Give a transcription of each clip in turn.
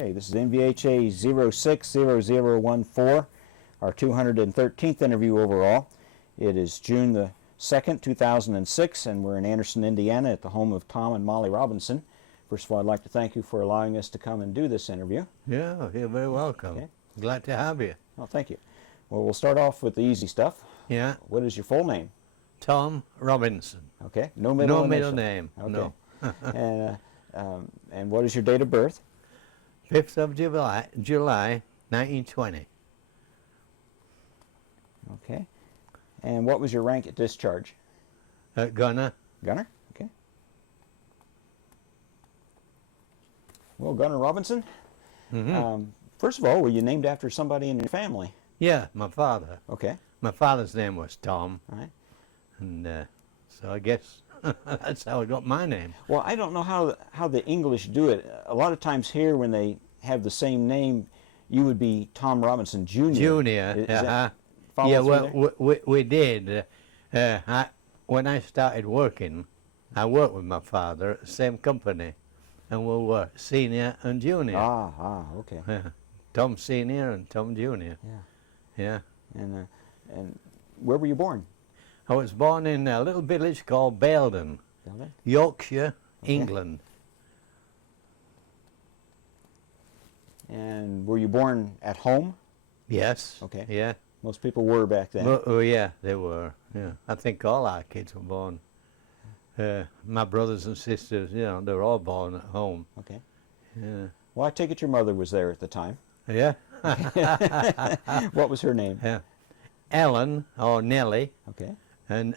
Okay, this is NVHA 060014, our 213th interview overall. It is June the 2nd, 2006, and we're in Anderson, Indiana at the home of Tom and Molly Robinson. First of all, I'd like to thank you for allowing us to come and do this interview. Yeah, you're very welcome. Okay. Glad to have you. Well, thank you. Well, we'll start off with the easy stuff. Yeah. What is your full name? Tom Robinson. Okay. No middle No initial. middle name. Okay. No. And what is your date of birth? 5th of July 1920. Okay. And what was your rank at discharge? Gunner. Gunner? Okay. Well, Gunner Robinson, first of all, were you named after somebody in your family? Yeah, my father. Okay. My father's name was Tom. All right. And so I guess that's how I got my name. Well, I don't know how the English do it. A lot of times here when they have the same name, you would be Tom Robinson Jr. Junior. Is that follow Yeah, through well, we did. When I started working, I worked with my father at the same company, and we were senior and junior. Okay. Tom Senior and Tom Junior. Yeah. Yeah. And where were you born? I was born in a little village called Belden, Yorkshire, Okay. England. And were you born at home? Yes. Okay. Yeah. Most people were back then. Oh, yeah, they were. Yeah. I think all our kids were born. My brothers and sisters, you know, they were all born at home. Okay. Yeah. Well, I take it your mother was there at the time. Yeah. What was her name? Yeah. Ellen, or Nellie, Okay. and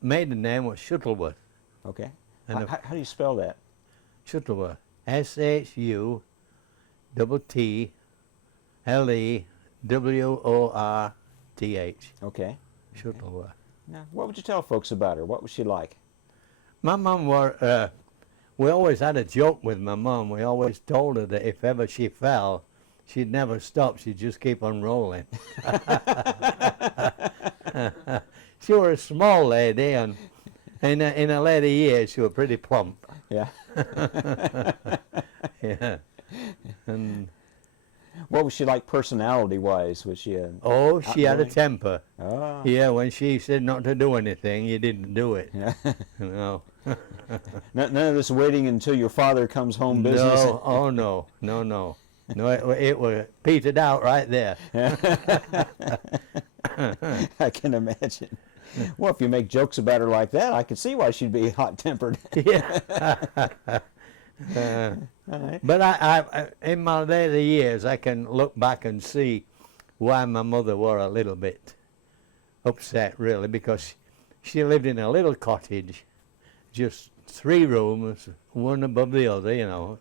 maiden name was Shuttleworth. Okay. And How do you spell that? Shuttleworth. SHUTTLEWORTH. Okay. Shuttleworth. Now, what would you tell folks about her? What was she like? My mum were, we always had a joke with my mum. We always told her that if ever she fell, she'd never stop. She'd just keep on rolling. She was a small lady, and in her later years, she was pretty plump. Yeah. Yeah. And What was she like personality-wise? Was she a... oh, she had a outgoing? temper. Oh. Yeah, when she said not to do anything, you didn't do it. Yeah. You know. None of this waiting until your father comes home business. No, oh no, no, no. No, it was petered out right there. I can imagine. Well, if you make jokes about her like that, I could see why she'd be hot-tempered. Yeah. All right. But I, in my later years, I can look back and see why my mother were a little bit upset, really, because she lived in a little cottage, just 3 rooms, one above the other, you know,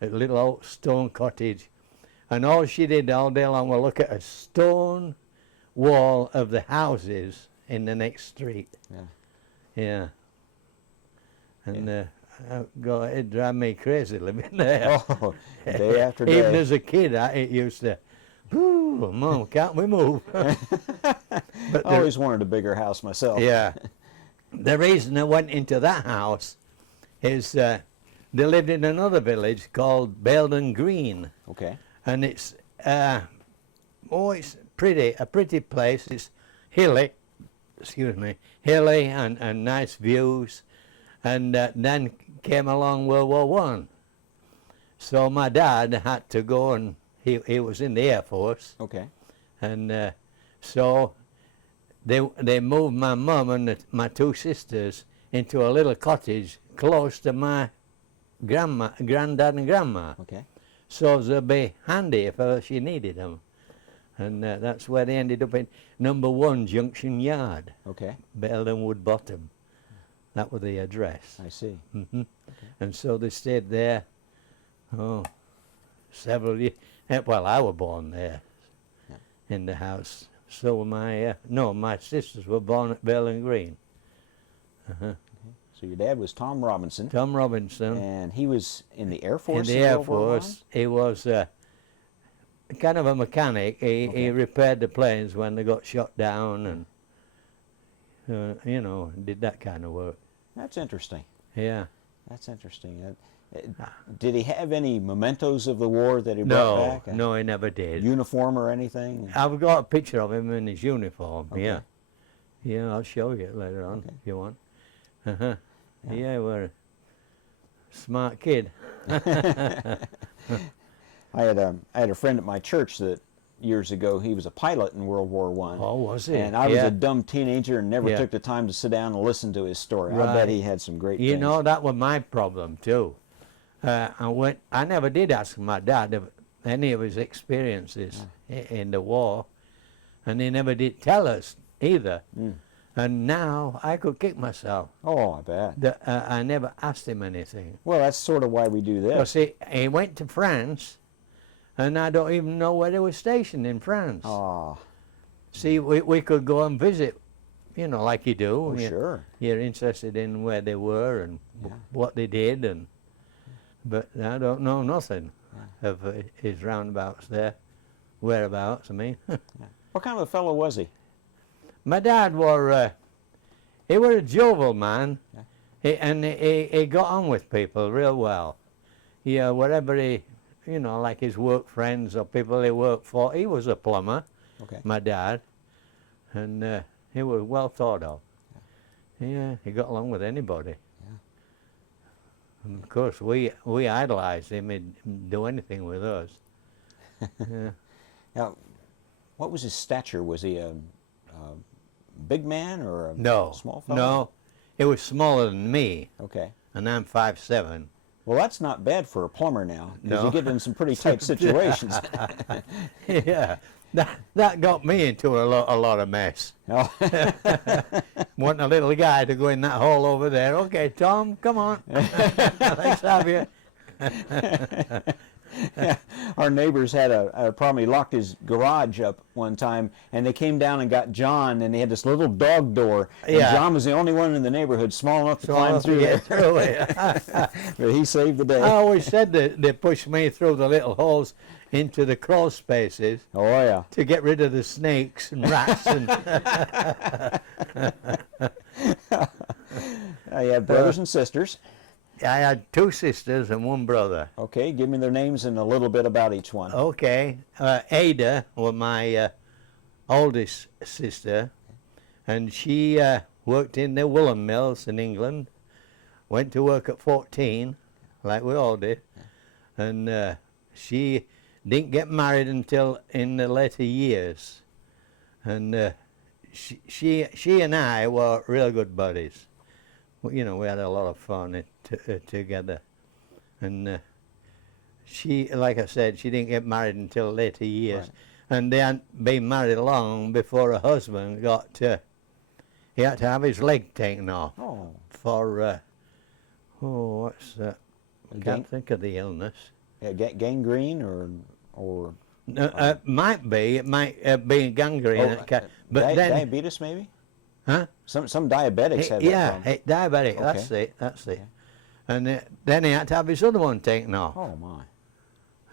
a little old stone cottage. And all she did all day long was look at a stone wall of the houses in the next street. Yeah. Yeah. And it drive me crazy living there. Oh, day after day. Even as a kid, it used to, "Ooh, Mom, can't we move?" But I always wanted a bigger house myself. yeah. The reason I went into that house is they lived in another village called Belden Green, Okay. and it's it's a pretty place. It's hilly, hilly and nice views. And then came along World War One. So my dad had to go, and he was in the Air Force. Okay. And so they moved my mum and my 2 sisters into a little cottage close to my granddad and grandma. Okay. So they'd be handy if ever she needed them. And that's where they ended up in number 1 Junction Yard, Okay. Belden Wood Bottom. That was the address. I see. Okay. And so they stayed there, several years. Well, I was born there in the house. So were my sisters were born at Belden Green. So your dad was Tom Robinson. Tom Robinson. And he was in the Air Force? In the Air World War I? Force. He was kind of a mechanic. He repaired the planes when they got shot down, and you know, did that kind of work. That's interesting. Yeah. That's interesting. Did he have any mementos of the war that he brought back? No, he never did. Uniform or anything? I've got a picture of him in his uniform. Okay. Yeah, yeah. I'll show you later on if you want. Yeah, we're a smart kid. I had a friend at my church that years ago, he was a pilot in World War I. Oh, was he? And I was a dumb teenager and never Yeah. took the time to sit down and listen to his story. I Right. bet he had some great You things. know, that was my problem too. I never did ask my dad any of his experiences in the war, and he never did tell us either. And now I could kick myself Oh, I bet. that I never asked him anything. Well, that's sort of why we do this. Because he went to France, and I don't even know where they were stationed in France. Oh, See, we could go and visit, you know, like you do. oh You- sure. You're interested in where they were and what they did, but I don't know nothing of his roundabouts there, whereabouts. I mean, What kind of a fellow was he? my dad he was a jovial man, he got on with people real well. Yeah, wherever he, you know, like his work friends or people he worked for, he was a plumber. Okay. My dad, and he was well thought of. Yeah, he got along with anybody. And of course, we idolized him. He'd do anything with us. Yeah. Now, what was his stature? Was he a big man or a No, small fellow? no, he was smaller than me, Okay. and I'm 5'7". Well, that's not bad for a plumber now, because No. you get in some pretty tight situations. Yeah, that got me into a lot of mess. Oh. Wanting a little guy to go in that hole over there. Okay, Tom, come on. Let's have you. Our neighbors had a problem. He locked his garage up one time, and they came down and got John, and they had this little dog door. And Yeah. John was the only one in the neighborhood small enough to So climb I'll through get there. through it. But he saved the day. I always said that they pushed me through the little holes into the crawl spaces Oh, yeah. to get rid of the snakes and rats. And You have brothers and sisters. I had 2 sisters and 1 brother. Okay, give me their names and a little bit about each one. Okay, Ada was my oldest sister, and she worked in the woolen mills in England. Went to work at 14, like we all did, and she didn't get married until in the later years. And she and I were real good buddies. You know, we had a lot of fun together. And she, like I said, she didn't get married until later years. Right. And they hadn't been married long before her husband he had to have his leg taken off Oh, for, what's that? I Gang- can't think of the illness. yeah, gangrene or No, it might be gangrene. But then, diabetes maybe? huh? Some diabetics have that Yeah, problem. diabetic. That's it. And then he had to have his other one taken off. Oh my.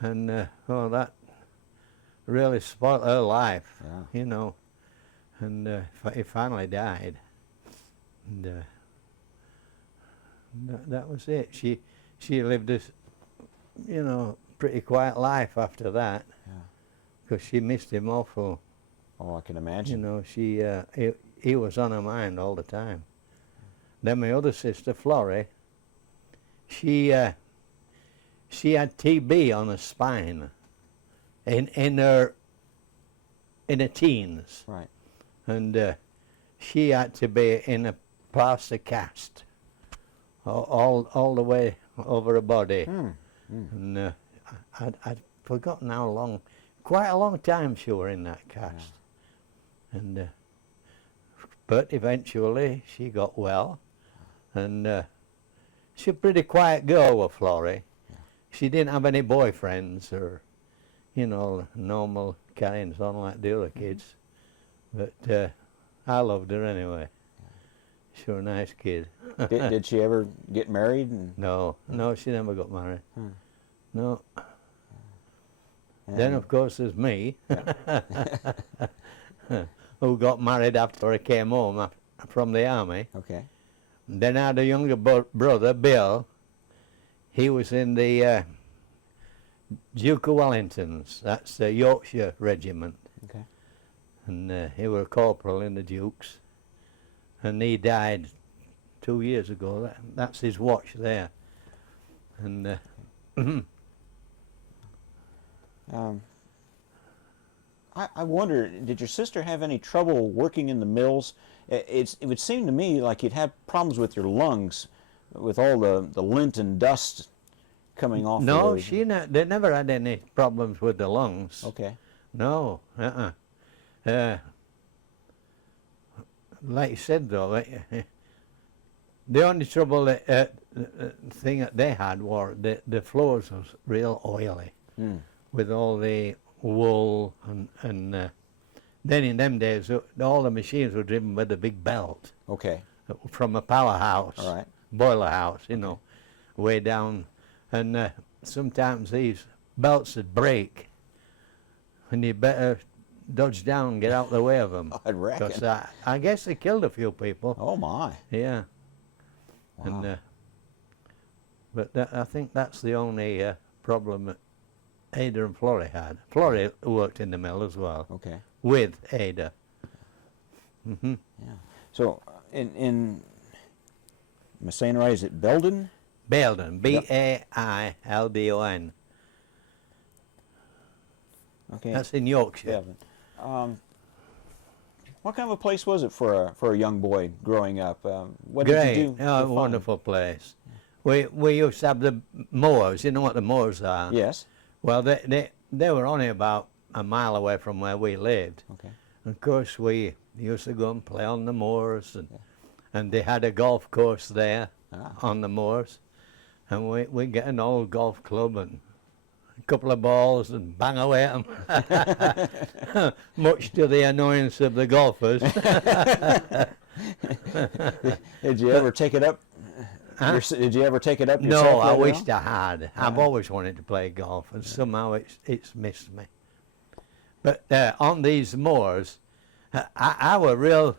And that really spoiled her life, Yeah. you know. And he finally died. And that was it. She lived this, you know, pretty quiet life after that. Yeah. Because she missed him awful. Oh, I can You imagine. know, he was on her mind all the time. Then my other sister, Florrie, she had TB on her spine in her teens, Right. and she had to be in a plaster cast all the way over her body. And I'd forgotten how long, quite a long time she were in that cast. And but eventually she got well, and she's a pretty quiet girl, was Florrie. She didn't have any boyfriends or, you know, normal carryings on like the other kids. But I loved her anyway. She was a nice kid. Did she ever get married? No, she never got married. Hmm. No. And- Then of course there's me, who got married after I came home from the army. Okay. Then I had a younger brother, Bill. He was in the Duke of Wellington's. That's the Yorkshire Regiment. Okay. And he was a corporal in the Dukes. And he died 2 years ago. That's his watch there. And I wonder, did your sister have any trouble working in the mills? It would seem to me like you'd have problems with your lungs with all the lint and dust coming off. no, of those. they never had any problems with the lungs. Okay. No, like you said though, the only trouble thing that they had were the floors was real oily with all the wool and then in them days all the machines were driven with a big belt. Okay. From a powerhouse, All right. boiler house, you know, way down, and sometimes these belts would break, and you better dodge down and get out the way of them. I'd reckon. Because I guess they killed a few people. Oh my. Yeah. Wow. And but I think that's the only problem that Ada and Florrie had. Florrie worked in the mill as well Okay. with Ada. Yeah. So am I saying right? Is it Belden? Baildon, B-A-I-L-D-O-N. Okay. That's in Yorkshire. Belden. What kind of a place was it for a young boy growing up? What Great, did you do? oh, for fun? wonderful place. We used to have the moors. You know what the moors are? Yes. Well, they were only about a mile away from where we lived. Okay. Of course, we used to go and play on the moors, and they had a golf course there on the moors, and we get an old golf club and a couple of balls and bang away at them, much to the annoyance of the golfers. Did you ever take it up? Huh? Did you ever take it up yourself? No, I later wished on? I had. I've always wanted to play golf, and somehow it's missed me. But on these moors, I were real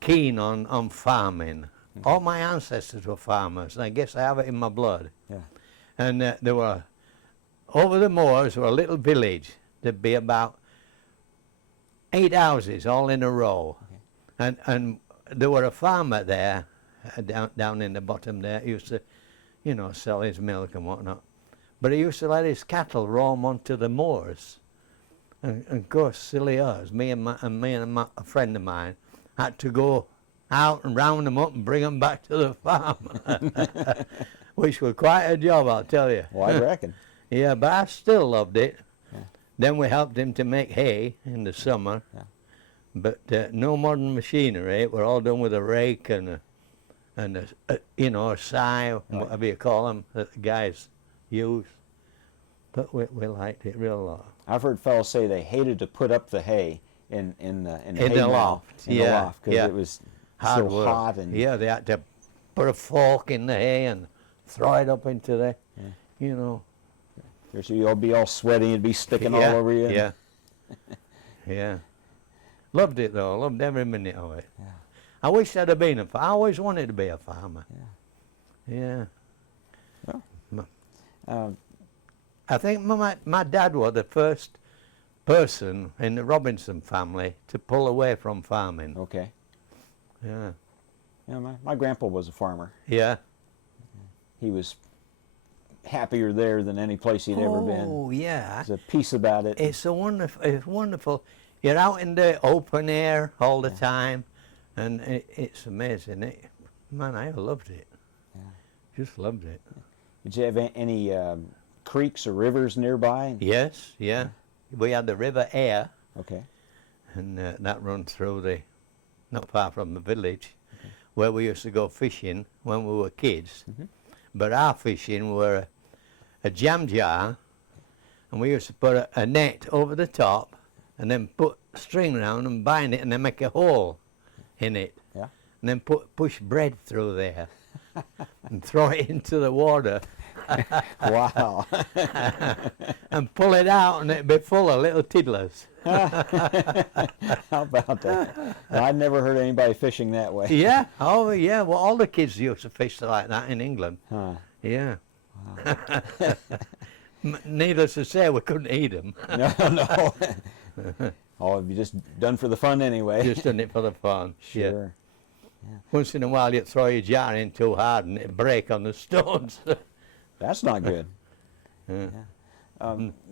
keen on farming. All my ancestors were farmers, and I guess I have it in my blood. Yeah. And there were, over the moors were a little village. There'd be about 8 houses all in a row. Okay. And there were a farmer there, down in the bottom there. He used to, you know, sell his milk and whatnot. But he used to let his cattle roam onto the moors. And of course, silly us, me and a friend of mine had to go out and round them up and bring them back to the farm, which was quite a job, I'll tell you. Well, I reckon. Yeah, but I still loved it. Yeah. Then we helped him to make hay in the summer, but no modern machinery. We're all done with a rake and you know, a scythe, whatever you call them, that the guys use. But we liked it real lot. I've heard fellows say they hated to put up the hay in the hay the mow, loft, in the loft, because it was hard so work. hot and Yeah, they had to put a fork in the hay and throw it up into the, you know. so you'll be all sweaty, it'd be sticking all over you. Yeah, yeah. Loved it though. Loved every minute of it. Yeah. I wish I'd have been a farmer. I always wanted to be a farmer. Yeah. Well, I think my dad was the first person in the Robinson family to pull away from farming. Okay. Yeah. Yeah, my grandpa was a farmer. Yeah. He was happier there than any place he'd ever been. Oh, yeah. There's a piece about it. It's wonderful. You're out in the open air all the time, and it's amazing. Man, I loved it. Yeah. Just loved it. Did you have any creeks or rivers nearby? Yes, yeah. We had the River Aire, Okay. and that runs through not far from the village, where we used to go fishing when we were kids. But our fishing were a jam jar, and we used to put a net over the top, and then put string around and bind it, and then make a hole in it. Yeah. And then push bread through there, and throw it into the water. Wow. And pull it out, and it'd be full of little tiddlers. How about that? I'd never heard anybody fishing that way. Yeah, oh yeah, well all the kids used to fish like that in England. Huh. Yeah. Needless to say, we couldn't eat them. No, no. Oh, it'd be just done for the fun anyway. Just done it for the fun. Yeah. Sure. Once in a while, you'd throw your jar in too hard and it'd break on the stones. That's not good. Yeah.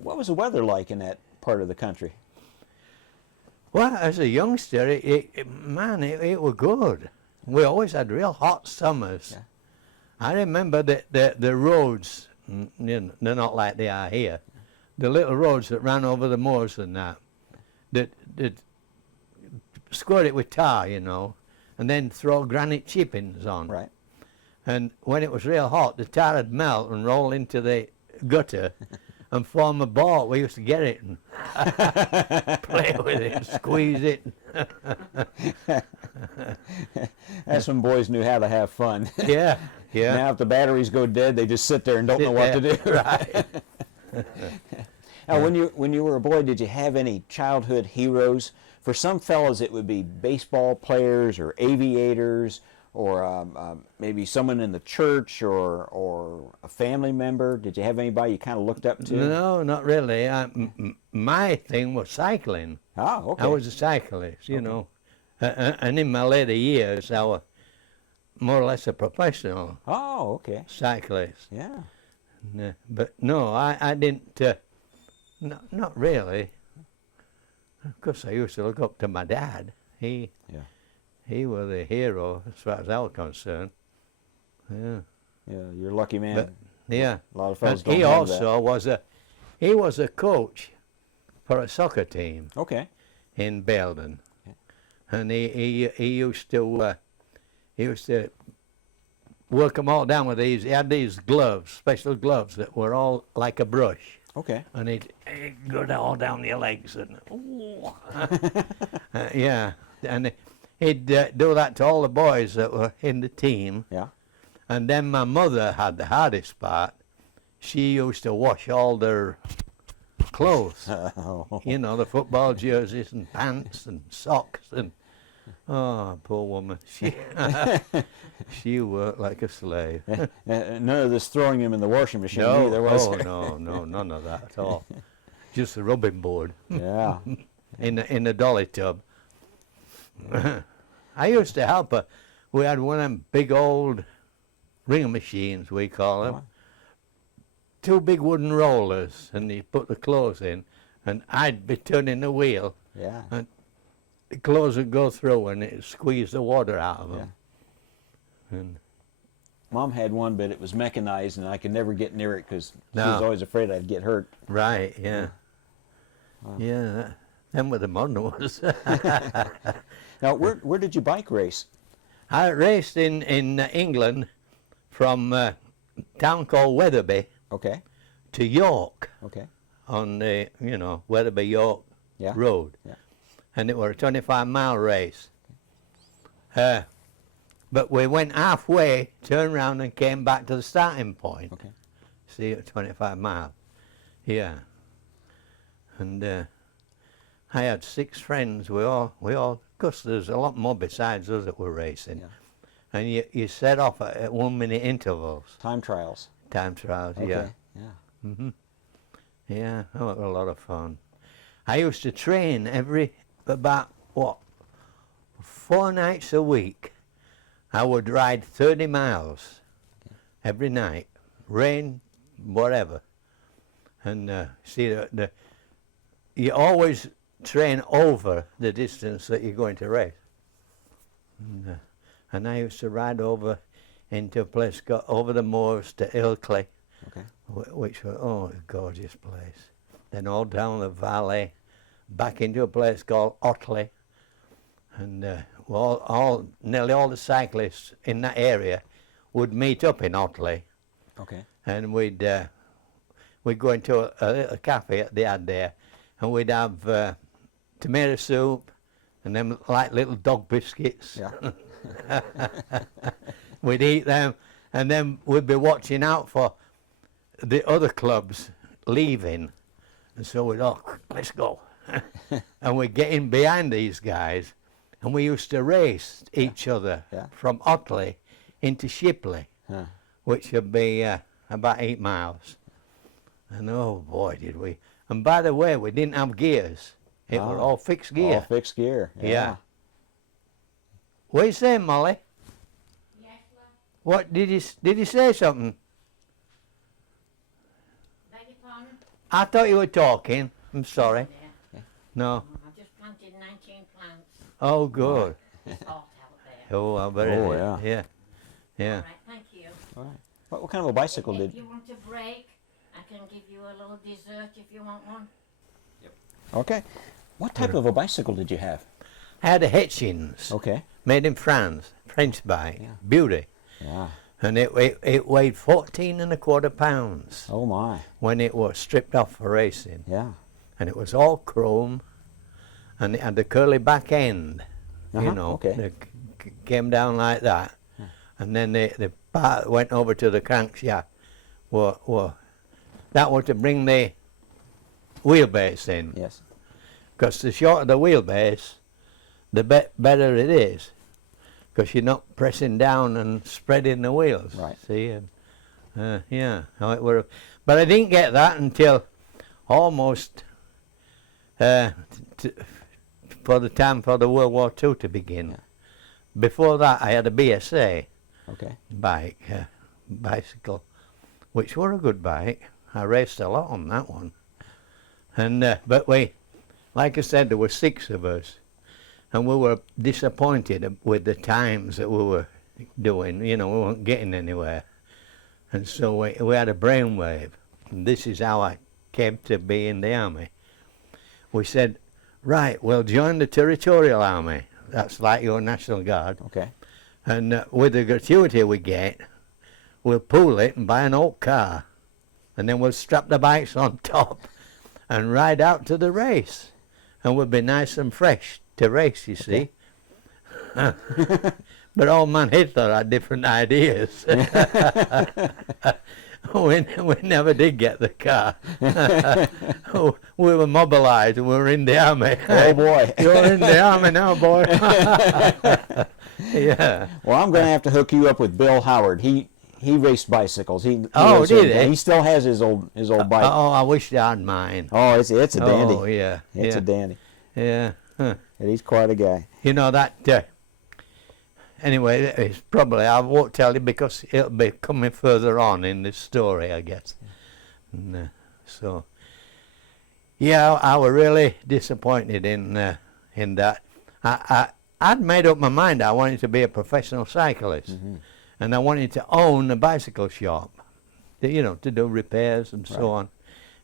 What was the weather like in that part of the country? Well, as a youngster, it was good. We always had real hot summers. Yeah. I remember the roads, they're not like they are here. The little roads that ran over the moors and that squirt it with tar, you know, and then throw granite chippings on. Right. And when it was real hot, the tar would melt and roll into the gutter and form a ball. We used to get it and play with it, squeeze it. That's when boys knew how to have fun. Yeah, yeah. Now if the batteries go dead, they just sit there and don't know what to do. Right. Now, when you were a boy, did you have any childhood heroes? For some fellows, it would be baseball players or aviators, or maybe someone in the church, or a family member. Did you have anybody you kind of looked up to? No, not really. My thing was cycling. Oh, okay. I was a cyclist, you know. And in my later years, I was more or less a professional Oh, okay. cyclist. Yeah. But no, I didn't, not really. Of course, I used to look up to my dad. He was the hero as far as I was concerned. Yeah. Yeah, you're a lucky man. But, yeah. A lot of fellas And don't he have also was a coach for a soccer team that. Okay. in Belden, and he used to work them all down with these. He had these gloves, special gloves that were all like a brush. Okay. And he'd go all down your legs and yeah, and he'd do that to all the boys that were in the team. Yeah. And then my mother had the hardest part. She used to wash all their clothes, you know, the football jerseys and pants and socks and poor woman. She worked like a slave. None of this throwing him in the washing machine either, was there? no, none of that at all. Just the rubbing board Yeah. in the dolly tub. I used to help her. We had one of them big old wringer machines, we call them. Oh. Two big wooden rollers, and you put the clothes in, and I'd be turning the wheel, Yeah. and the clothes would go through, and it'd squeeze the water out of them. And Mom had one, but it was mechanized, and I could never get near it because she No. was always afraid I'd get hurt. right, yeah. Wow. Yeah, them were the modern ones. Now, where did you bike race? I raced in England from a town called Wetherby Okay. to York Okay. on the, Wetherby York Yeah. Road. Yeah. And it was a 25-mile race. But we went halfway, turned around and came back to the starting point. Okay. See, 25 miles. Yeah. And I had 6 friends. We all, because there's a lot more besides us that were racing. Yeah. And you set off at 1-minute intervals. Time trials. Time trials, Okay. yeah. Yeah. Yeah, that was a lot of fun. I used to train about 4 nights a week. I would ride 30 miles every night, rain, whatever. And see, you always train over the distance that you're going to race. And I used to ride over into a place, over the moors to Ilkley, Okay. which was, a gorgeous place. Then all down the valley, back into a place called Otley. And nearly all the cyclists in that area would meet up in Otley. Okay. And we'd go into a little cafe that they had there, and we'd have tomato soup and them like little dog biscuits. Yeah. We'd eat them, and then we'd be watching out for the other clubs leaving. And so we'd, let's go. And we'd get in behind these guys, and we used to race each other Yeah. from Otley into Shipley, Huh. which would be about 8 miles. And oh boy, did we. And by the way, we didn't have gears. It was all fixed gear. All fixed gear. Yeah. What are you saying, Molly? Yes, love. What, did you say something? Beg your pardon? I thought you were talking. I'm sorry. Yeah. No. I've just planted 19 plants. Oh, good. It's hot out there. Oh, I bet it Oh, is. yeah. Yeah. Yeah. All right, thank you. All right. What kind of a bicycle If did? you want a break, I can give you a little dessert if you want one. Okay. What type of a bicycle did you have? I had a Hitchens, Okay. made in France, French bike, Yeah. beauty. Yeah. And it weighed 14¼ pounds Oh my. when it was stripped off for racing. Yeah. And it was all chrome, and it had the curly back end, you Uh-huh, know, okay. that came down like that. And then the part that went over to the crankshaft, that was to bring the wheelbase in. Yes. Because the shorter the wheelbase, the better it is. Because you're not pressing down and spreading the wheels. Right. See, and yeah, how it were. But I didn't get that until almost for the time for the World War II to begin. Yeah. Before that, I had a BSA Okay. bicycle, which were a good bike. I raced a lot on that one. And but like I said, there were 6 of us, and we were disappointed with the times that we were doing. You know, we weren't getting anywhere. And so we had a brainwave. And this is how I came to be in the army. We said, right, we'll join the Territorial Army. That's like your National Guard. Okay. And with the gratuity we get, we'll pool it and buy an old car. And then we'll strap the bikes on top and ride out to the race. And we'll be nice and fresh to race, you see. But old man Hitler had different ideas. we never did get the car. We were mobilized and we were in the army. Oh boy. You're in the army now, boy. Yeah. Well, I'm going to have to hook you up with Bill Howard. He raced bicycles. He Oh, lives did here. he? He still has his old bike. Oh, I wish I had mine. Oh, it's a dandy. Oh, yeah. It's yeah. a dandy. Yeah. Huh. And he's quite a guy. You know that. Anyway, it's probably, I won't tell you because it'll be coming further on in this story, I guess. And, so, yeah, I was really disappointed in that. I'd made up my mind I wanted to be a professional cyclist, and I wanted to own a bicycle shop, you know, to do repairs and so on.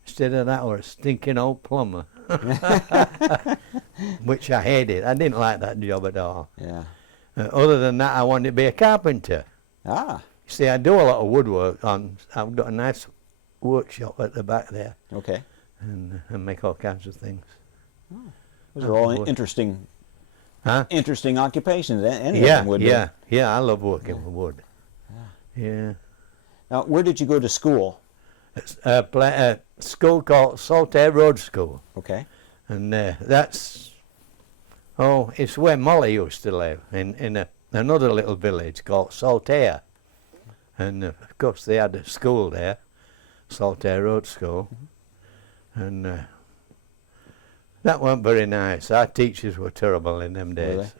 Instead of that, I was a stinking old plumber, which I hated. I didn't like that job at all. Yeah. Other than that, I wanted to be a carpenter. Ah. You see, I do a lot of woodwork. I've got a nice workshop at the back there, Okay. and make all kinds of things. Those are all wood. interesting occupations. Any of Yeah, them would be. yeah. I love working with wood. Yeah. Now, where did you go to school? It's a school called Saltaire Road School, Okay. and that's it's where Molly used to live in another little village called Saltaire, and of course they had a school there, Saltaire Road School, and that weren't very nice. Our teachers were terrible in them days.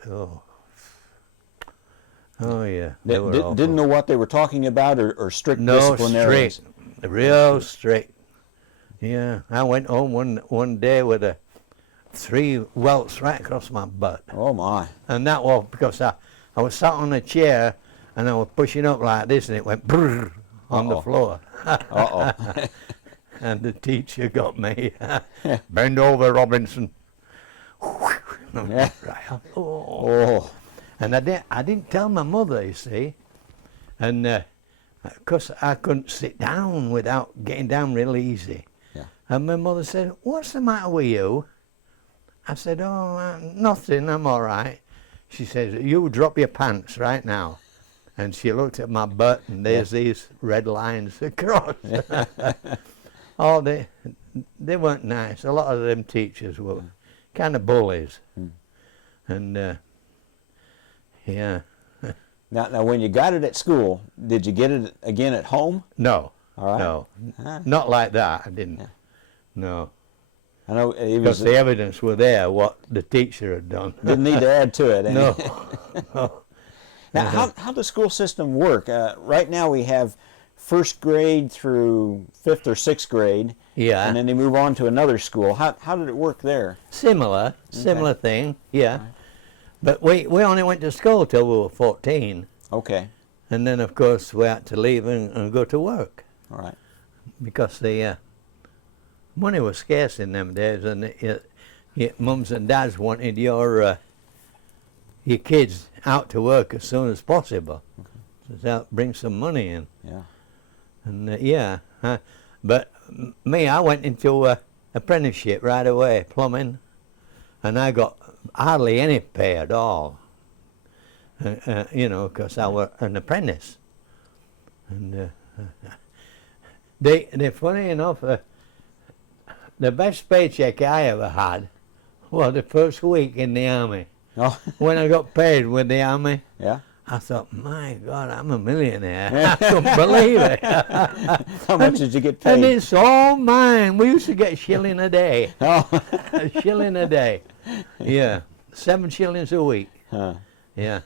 Oh yeah, they were awful. Didn't know what they were talking about, or strict No, disciplinarians? strict, real strict. Yeah, I went home one day with 3 welts right across my butt, Oh my. and that was because I was sat on a chair and I was pushing up like this, and it went brrr on the floor. Uh-oh. And the teacher got me. Bend over, Robinson. Yeah. Right. Oh. And I didn't tell my mother, you see, and because I couldn't sit down without getting down real easy. Yeah. And my mother said, "What's the matter with you?" I said, "Oh, nothing, I'm all right." She says, "You drop your pants right now." And she looked at my butt, and there's these red lines across. Oh, they weren't nice. A lot of them teachers were kind of bullies. And, yeah. Now, when you got it at school, did you get it again at home? No, All right. No, Ah. not like that. I didn't. Yeah. No, I know he because was. the evidence were there what the teacher had done. Didn't need to add to it. any. No. No. Now, how does the school system work? Right now we have first grade through fifth or sixth grade, Yeah. and then they move on to another school. How did it work there? Similar thing. Yeah. But we only went to school till we were 14, Okay. and then of course we had to leave and go to work All right. because the money was scarce in them days, and mums and dads wanted your kids out to work as soon as possible. Okay. So that brings some money in. Yeah. And but me, I went into apprenticeship right away, plumbing, and I got hardly any pay at all. You know, because I was an apprentice. And they funny enough, the best paycheck I ever had was the first week in the army. Oh. When I got paid with the army, Yeah. I thought, my God, I'm a millionaire. I couldn't believe it. How much did you get And paid? it's all mine. We used to get a shilling a day. Oh. A shilling a day. Yeah. 7 shillings a week. Huh. Yeah.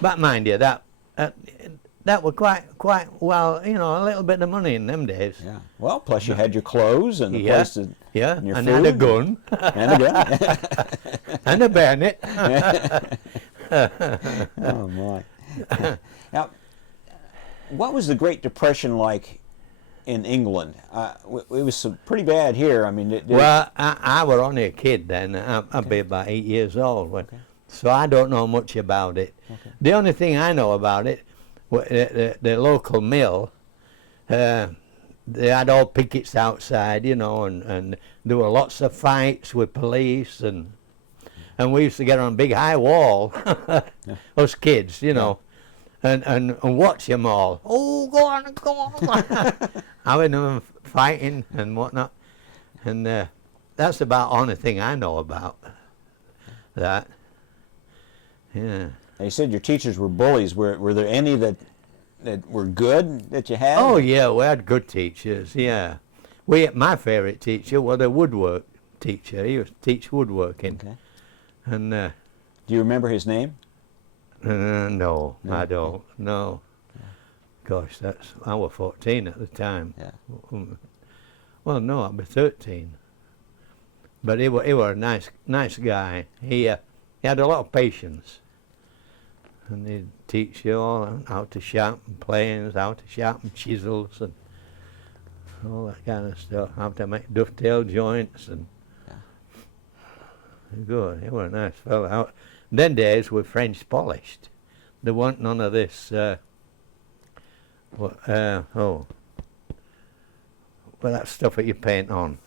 But mind you, that was quite well, you know, a little bit of money in them days. Yeah. Well, plus you had your clothes and the Yeah. place to, Yeah. and your And had a food. gun. And a gun. And a bayonet. Oh my. Now, what was the Great Depression like in England? It was pretty bad here. I mean, Well, I was only a kid then. I'd be about 8 years old. So I don't know much about it. Okay. The only thing I know about it, the local mill, they had all pickets outside, you know, and there were lots of fights with police, and we used to get on a big high wall, us kids, you know, and watch them all. Oh, go on, go on. Having them fighting and whatnot. And that's about the only thing I know about that. Yeah. you said your teachers were bullies. Were there any that were good that you had? Oh yeah, we had good teachers. Yeah, my favourite teacher was a woodwork teacher. He was teach woodworking. Okay. And Do you remember his name? no, No, I don't. No. Gosh, I was 14 at the time. Yeah. Well, no, I'd be 13. But he was a nice guy. He had a lot of patience. And he'd teach you all how to sharpen planes, how to sharpen chisels, and all that kind of stuff. How to make dovetail joints, and good. He was a nice fellow. Them days were French polished. There wasn't none of this. Well, that stuff that you paint on.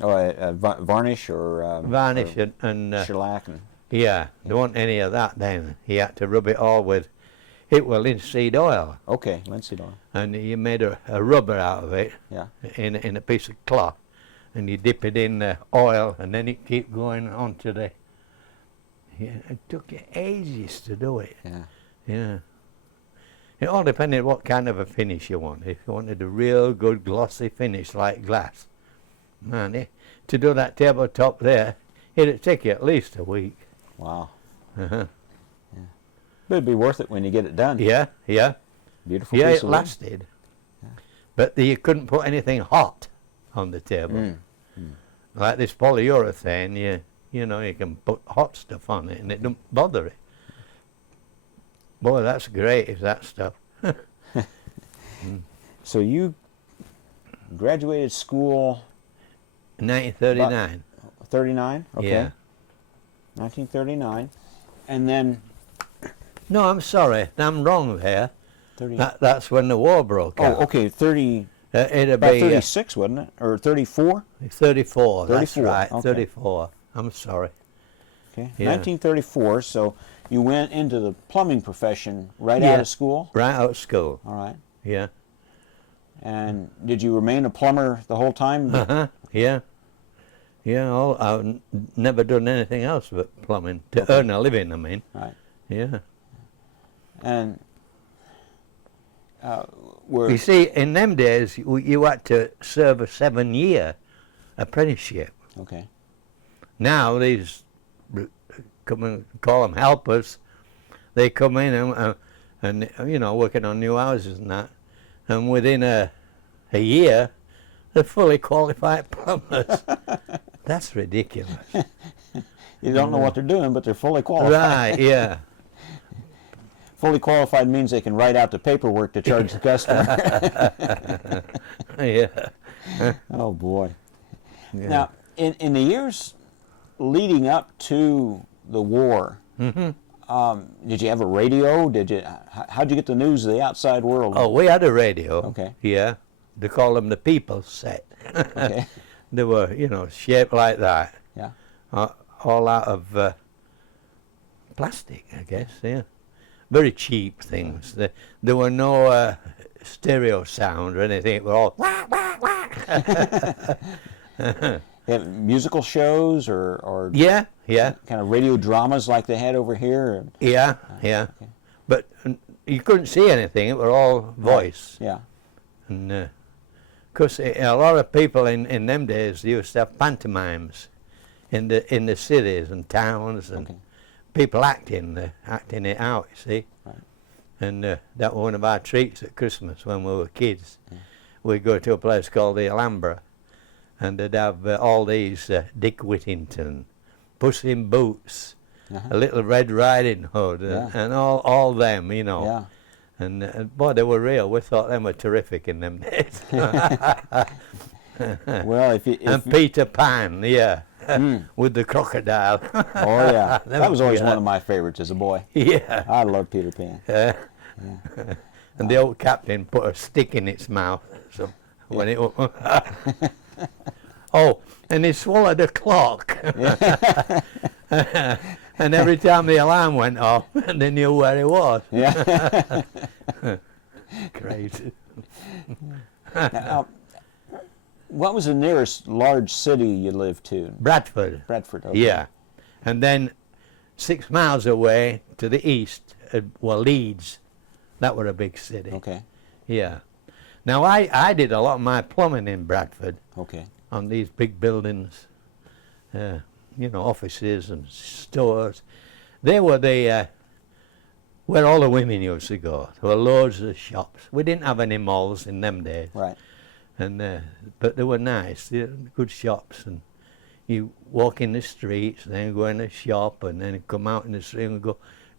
Varnish or Varnish or and shellac and yeah, there wasn't any of that then. He had to rub it all with, it was linseed oil, okay, linseed oil. and you made a rubber out of it Yeah. in a piece of cloth, and you dip it in the oil, and then it keep going onto the. Yeah, it took you ages to do it. Yeah. Yeah. It all depended what kind of a finish you wanted. If you wanted a real good glossy finish like glass, man, to do that tabletop there, it'd take you at least a week. Wow. Uh-huh. But it'd be worth it when you get it done. Yeah, yeah. Beautiful Yeah, piece it of wood. lasted. But you couldn't put anything hot on the table. Mm. Like this polyurethane, you know, you can put hot stuff on it and it don't bother it. Boy, that's great, is that stuff. So you graduated school 1939. 39? Okay. Yeah. 1939. And then No, I'm sorry, I'm wrong there. 30. That's when the war broke out. Oh, okay, 30. It'd About be 36, wasn't it? Or 34? 34, that's 34, right, okay. 34. I'm sorry. Okay. Yeah. 1934. So you went into the plumbing profession right Yeah. out of school? Right out of school, All right. yeah. And did you remain a plumber the whole time? Uh-huh, yeah. Yeah, I've never done anything else but plumbing, to earn a living, I mean. Right. Yeah. And were You see, in them days, you had to serve a 7-year apprenticeship. okay. Now these come and call them helpers. They come in and you know, working on new houses and that, and within a year, they're fully qualified plumbers. That's ridiculous. You don't know what they're doing, but they're fully qualified. Right? Yeah. Fully qualified means they can write out the paperwork to charge the customer. Yeah. Oh boy. Yeah. Now, in the years leading up to the war, did you have a radio? How'd you get the news of the outside world? Oh, we had a radio. Okay. Yeah. They call them the people set. Okay. They were, you know, shaped like that. Yeah. All out of plastic, I guess. Yeah. Very cheap things. There were no stereo sound or anything. It were all wah, wah, wah. Have musical shows or Yeah, yeah, kind of radio dramas like they had over here? yeah, yeah. Okay. But you couldn't see anything. It were all voice. Yeah. And because a lot of people in them days used to have pantomimes in the cities and towns, and Okay. people acting it out, you see. Right. And that was one of our treats at Christmas when we were kids. Yeah. We'd go to a place called the Alhambra, and they'd have all these Dick Whittington, Puss in Boots, a Little Red Riding Hood, and all them, you know. Yeah. And boy, they were real. We thought them were terrific in them days. Well, if Peter Pan, yeah, with the crocodile. Oh yeah, that was always one of my favorites as a boy. Yeah. I loved Peter Pan. And the old captain put a stick in its mouth. So when it oh, and he swallowed a clock. And every time the alarm went off, they knew where he was. Yeah. Crazy. Now, what was the nearest large city you lived to? Bradford. Bradford. Okay. Yeah. And then 6 miles away to the east, Leeds. That were a big city. Okay. Yeah. Now, I did a lot of my plumbing in Bradford. Okay. On these big buildings, you know, offices and stores. They were where all the women used to go. There were loads of shops. We didn't have any malls in them days. Right. And but they were nice, they were good shops. And you walk in the streets, then go in the shop, and then come out in the street and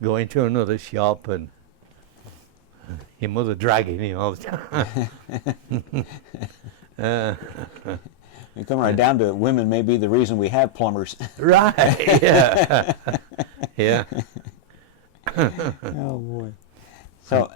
go into another shop, and your mother dragging you all the time. You come right down to it, women may be the reason we have plumbers. Right, yeah. Yeah. Oh boy. So,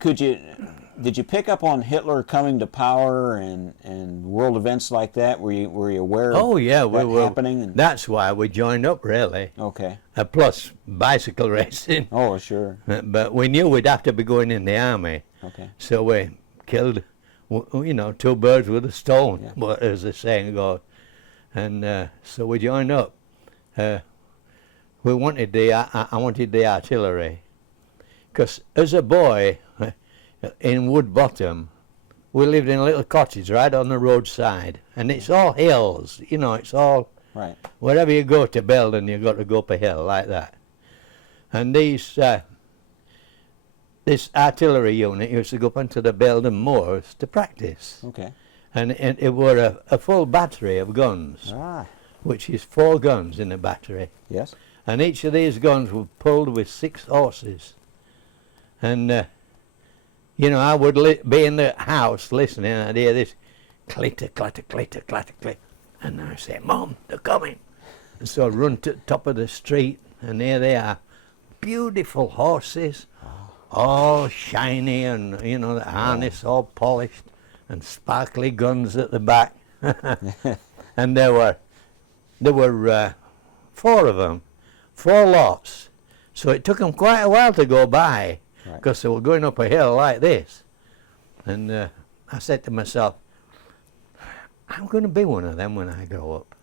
did you pick up on Hitler coming to power and world events like that? Were you aware of that happening? That's why we joined up, really. Okay. Plus bicycle racing. Oh, sure. But we knew we'd have to be going in the army. Okay. So we killed, you know, 2 birds with a stone, as the saying goes. And so we joined up. We wanted I wanted the artillery, because as a boy in Wood Bottom, we lived in a little cottage right on the roadside, and it's all hills, you know, it's all, right. Wherever you go to Belden, you've got to go up a hill like that. And this artillery unit used to go up onto the Belden moors to practice. Okay. And it were a full battery of guns, which is 4 guns in a battery. Yes. And each of these guns were pulled with 6 horses. And, you know, I would be in the house listening, and I'd hear this clitter, clatter, clitter, clatter, clitter. And I'd say, Mum, they're coming. And so I'd run to the top of the street, and there they are. Beautiful horses, all shiny, and, you know, the harness all polished, and sparkly guns at the back. And there were 4 of them. 4 lots. So it took them quite a while to go by, because they were going up a hill like this. And I said to myself, I'm going to be one of them when I grow up.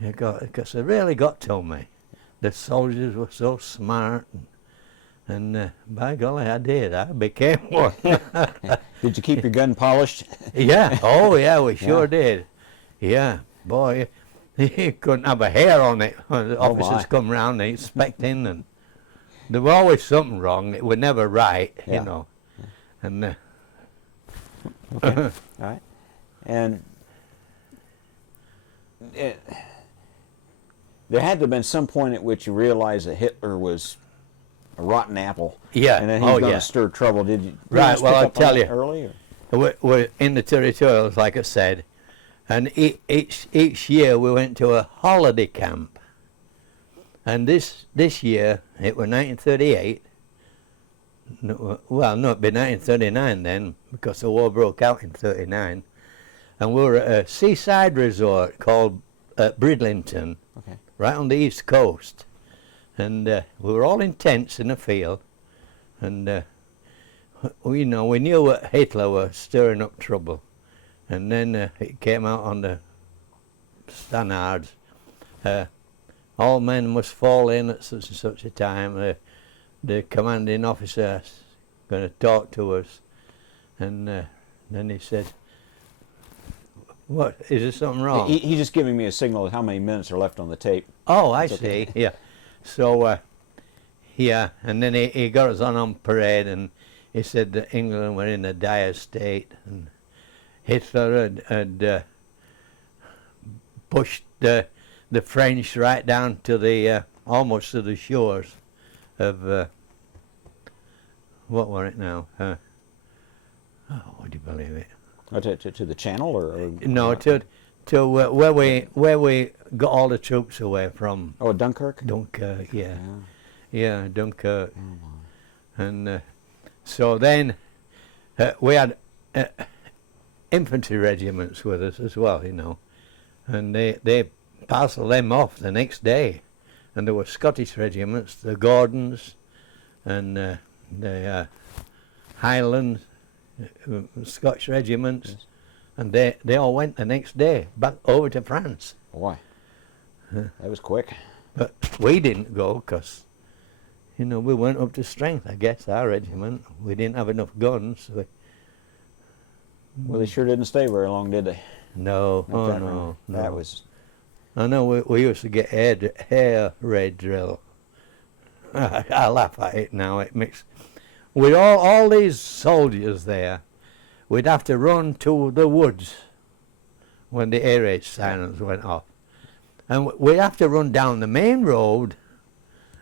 Because they really got to me. The soldiers were so smart, And by golly, I did. I became one. Did you keep your gun polished? Yeah. Oh, yeah, we sure Yeah. did. Yeah. Boy, you couldn't have a hair on it when the Oh, officers my. come round inspecting, and there was always something wrong. It was never right, Yeah. you know. And Okay. All right. And there had to have been some point at which you realized that Hitler was a rotten apple. Yeah. And that he was going yeah. to stir trouble. Did you Right, just well, pick I'll up on tell that you. early? Or? We're in the territorials, like I said, and each year we went to a holiday camp. And this year, it was 1938. No, well, no, it'd be 1939 then, because the war broke out in 39. And we were at a seaside resort called Bridlington, Okay. right on the east coast. And we were all in tents in a field. And we knew that Hitler was stirring up trouble. And then it came out on the standards. All men must fall in at such and such a time. The commanding officer is going to talk to us. And then he said, "What, is there something wrong?" He's just giving me a signal of how many minutes are left on the tape. Oh, I That's see. okay. Yeah. So, yeah, and then he got us on parade, and he said that England were in a dire state, and Hitler had pushed the French right down to the almost to the shores of what were it now? Oh, would you believe it? Oh, to the channel or No, to where we got all the troops away from. Oh, Dunkirk. Dunkirk, yeah. Yeah. Yeah, Dunkirk. Oh, my. And so then we had infantry regiments with us as well, you know. And they parceled them off the next day. And there were Scottish regiments, the Gordons and the Highland Scotch regiments. Yes. And they all went the next day back over to France. Boy, that was quick. But we didn't go because, you know, we weren't up to strength, I guess, our regiment. We didn't have enough guns. So Well, they sure didn't stay very long, did they? no, Not oh that no, long. no. That was. I know we used to get hair raid drill. I laugh at it now. It makes, with all these soldiers there, we'd have to run to the woods when the air raid sirens went off. And we'd have to run down the main road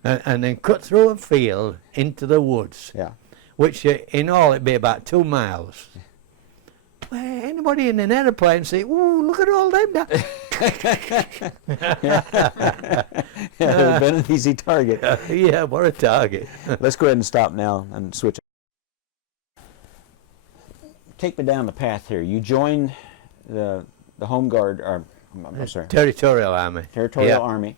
and then cut through a field into the woods, Yeah. which in all it'd be about 2 miles. Well, anybody in an aeroplane say, "Ooh, look at all them down." Yeah, it would have been an easy target. Yeah, what a target. Let's go ahead and stop now and switch. Take me down the path here. You joined the Home Guard, or I'm sorry, Territorial Army. Territorial Yeah. Army,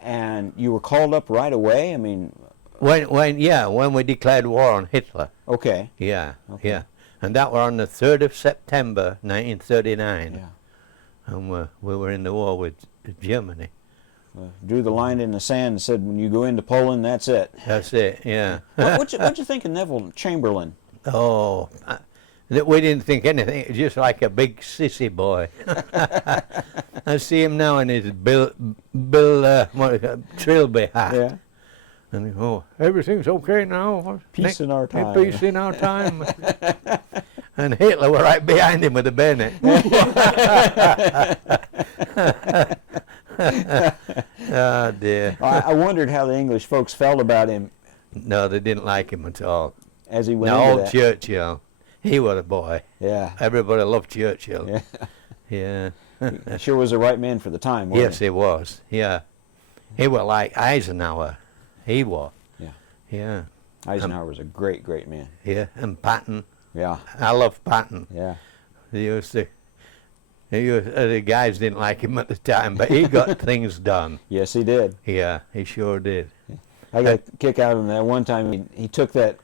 and you were called up right away. I mean, When we declared war on Hitler. okay. Yeah, Okay. yeah. And that were on the 3rd of September, 1939. Yeah. And we were in the war with Germany. Drew the line in the sand and said, when you go into Poland, that's it. That's it, yeah. What'd you think of Neville Chamberlain? Oh, we didn't think anything. It was just like a big sissy boy. I see him now in his Bill Trilby hat. Yeah. And everything's okay now. Peace in our time. Peace in our time. And Hitler were right behind him with a bayonet. Oh dear. I wondered how the English folks felt about him No, they didn't like him at all. as he went Now, into old that. Churchill, he was a boy. Yeah. Everybody loved Churchill. Yeah. Yeah. He sure was the right man for the time, wasn't Yes, he was. Yeah. He was like Eisenhower. He was. Yeah. Yeah. he? Eisenhower was a great, great man. Yeah. And Patton. Yeah. I love Patton. Yeah. The guys didn't like him at the time, but he got things done. Yes, he did. Yeah, he sure did. I got a kick out of him that one time. He took that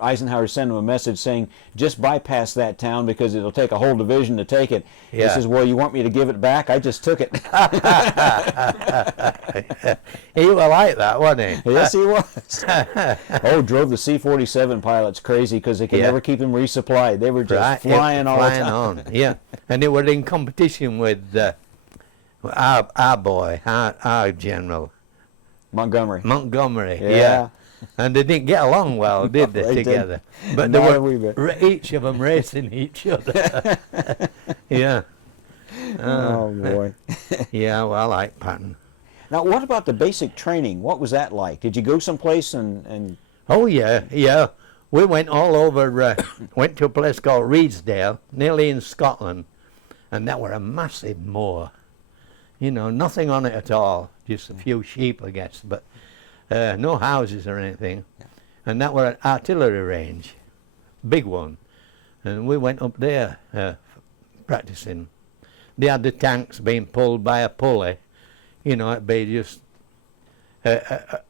Eisenhower sent him a message saying, just bypass that town because it'll take a whole division to take it. He says, well, you want me to give it back? I just took it. He was like that, wasn't he? Yes, he was. Oh, drove the C-47 pilots crazy because they could never keep them resupplied. They were just flying all the time. On. Yeah, and they were in competition with our boy, our general. Montgomery. Yeah. And they didn't get along well, did they, together? But they were each of them racing each other. Yeah. Oh, boy. Yeah, well, I like Patton. Now, what about the basic training? What was that like? Did you go someplace and... Oh, yeah. We went all over, went to a place called Reedsdale, nearly in Scotland, and that were a massive moor. You know, nothing on it at all, just a few sheep, I guess, but no houses or anything. Yeah. And that were an artillery range, big one. And we went up there practicing. They had the tanks being pulled by a pulley. You know, it'd be just a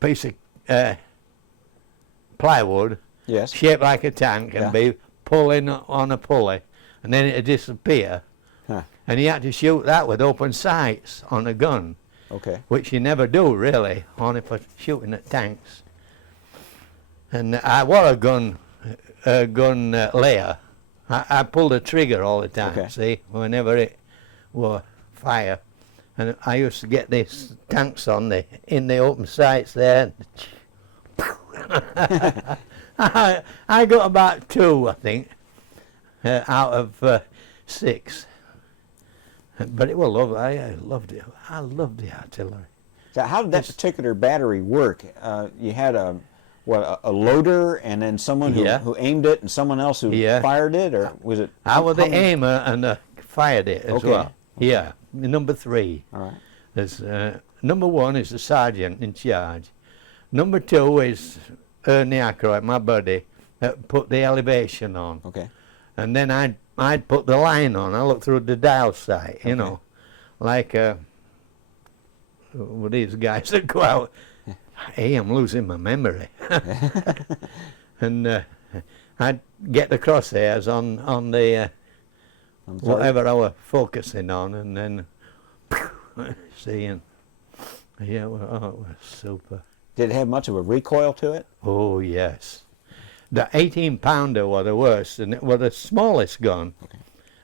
piece of plywood, shaped like a tank, and be pulling on a pulley, and then it'd disappear. Huh. And you had to shoot that with open sights on a gun, which you never do really, only for shooting at tanks. And I was a gun layer. I pulled the trigger all the time, see, whenever it were fire. And I used to get these tanks in the open sights there. I got about 2, I think, out of 6. But it was lovely. I loved it. I loved the artillery. So how did that particular battery work? You had a loader and then someone who aimed it and someone else who fired it, or was it? I was the aimer and fired it as well. Yeah, number 3. All right. There's, number 1 is the sergeant in charge. Number 2 is Ernie Ackroyd, my buddy, that put the elevation on. Okay. And then I'd put the line on. I look through the dial sight, you know, like with these guys that go out. Hey, I'm losing my memory. And I'd get the crosshairs on the whatever I was focusing on, and then seeing. Yeah, well, oh, it was super. Did it have much of a recoil to it? Oh, yes. The 18-pounder was the worst, and it was the smallest gun.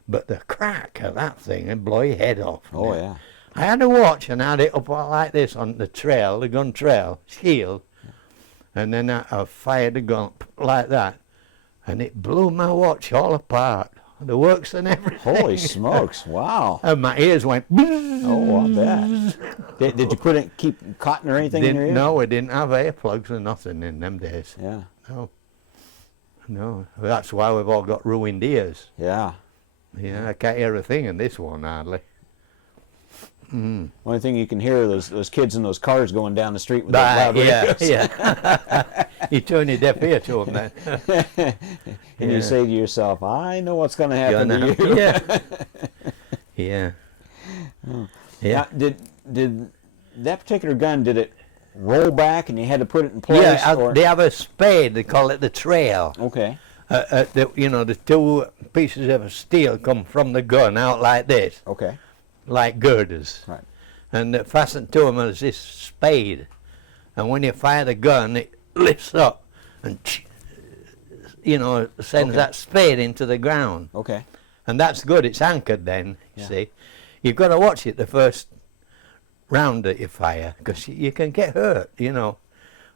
But the crack of that thing would blow your head off. Oh, yeah. I had a watch and I had it up like this on the trail, the gun trail, shield. And then I fired the gun like that, and it blew my watch all apart. The works and everything. Holy smokes, wow. And my ears went... Oh, I bet. Did you keep cotton or anything in your ears? No, we didn't have earplugs or nothing in them days. Yeah. No, that's why we've all got ruined ears. Yeah. Yeah, I can't hear a thing in this one hardly. Only thing you can hear are those kids in those cars going down the street with those loud radios. Yeah. You turn your deaf ear to them then. And you say to yourself, I know what's going to happen to you. Yeah. Now, did that particular gun, did it roll back and you had to put it in place? Yeah, they have a spade, they call it the trail. Okay. The 2 pieces of steel come from the gun out like this. Okay. Like girders. Right. And fastened to them is this spade. And when you fire the gun, it lifts up and, sends that spade into the ground. Okay. And that's good. It's anchored then, you see. You've got to watch it the first round that you fire, because you can get hurt,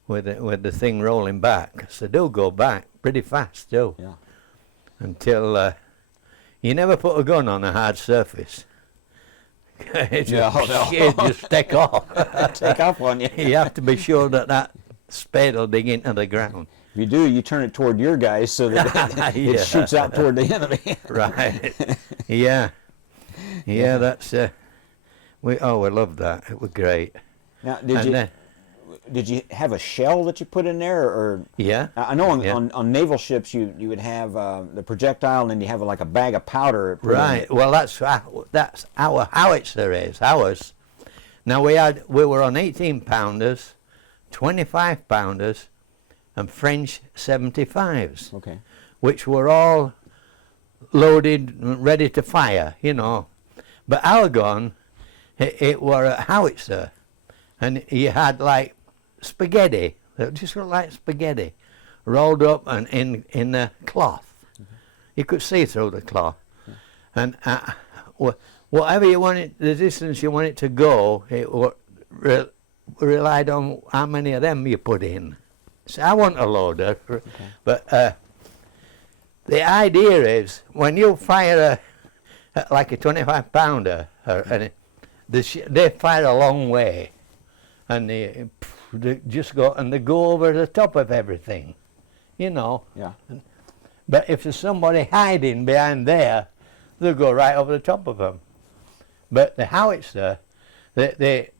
with the thing rolling back. So they do go back pretty fast, too. Yeah. Until you never put a gun on a hard surface. It just take off. Take off on you. You have to be sure that spade will dig into the ground. If you do, you turn it toward your guys so that it shoots out toward the enemy. Right. Yeah. Yeah, that's... we loved that. It was great. Now, did you have a shell that you put in there, or? Yeah. I know on naval ships you would have the projectile, and then you have like a bag of powder. Right. Well, that's our howitzer is ours. Now we were on 18-pounders, 25-pounders, and French 75s, Okay. which were all loaded, ready to fire, you know. But our gun, it were a howitzer, and you had like spaghetti, it just looked like spaghetti, rolled up and in a cloth. You could see through the cloth. And whatever you wanted, the distance you want it to go, it relied on how many of them you put in. So I want a loader, but the idea is when you fire like a 25-pounder, they fire a long way, and they just go and they go over the top of everything, you know. Yeah. But if there's somebody hiding behind there, they'll go right over the top of them. But the howitzer, they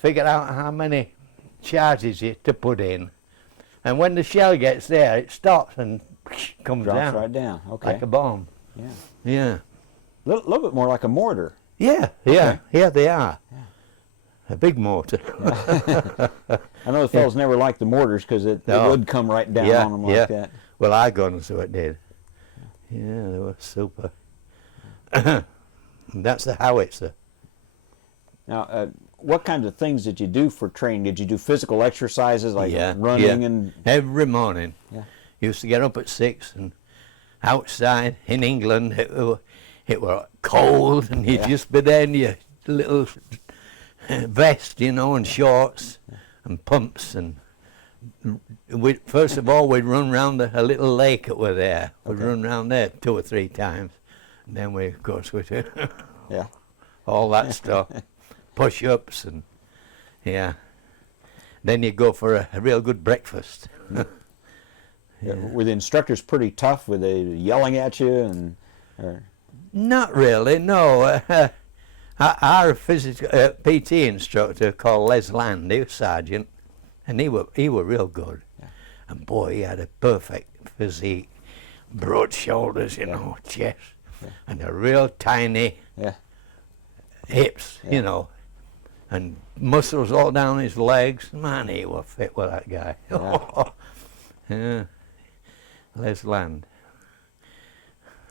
figure out how many charges to put in, and when the shell gets there, it stops and comes Drops down. right down. Okay. Like a bomb. Yeah. Yeah. Little bit more like a mortar. Yeah, yeah, yeah, they are. Yeah. A big mortar. I know the fellows never liked the mortars because it would come right down on them like that. Well, our guns, so it did. Yeah, they were super. That's the howitzer. Now, what kinds of things did you do for training? Did you do physical exercises like running and? Every morning. Yeah. Used to get up at 6 and outside in England it were cold, and you'd just be there in your little vest, you know, and shorts and pumps, and first of all we'd run round a little lake that were there. We'd run round there 2 or 3 times, and then we of course we did Yeah. all that stuff, push-ups, and then you go for a real good breakfast. Yeah. Were the instructors pretty tough? Were they yelling at you and? Or? Not really, no. Our physical PT instructor called Les Land, he was sergeant, and he were real good. Yeah. And boy, he had a perfect physique, broad shoulders, you know, chest, and a real tiny hips, you know, and muscles all down his legs. Man, he was fit with that guy. Yeah. Les Land.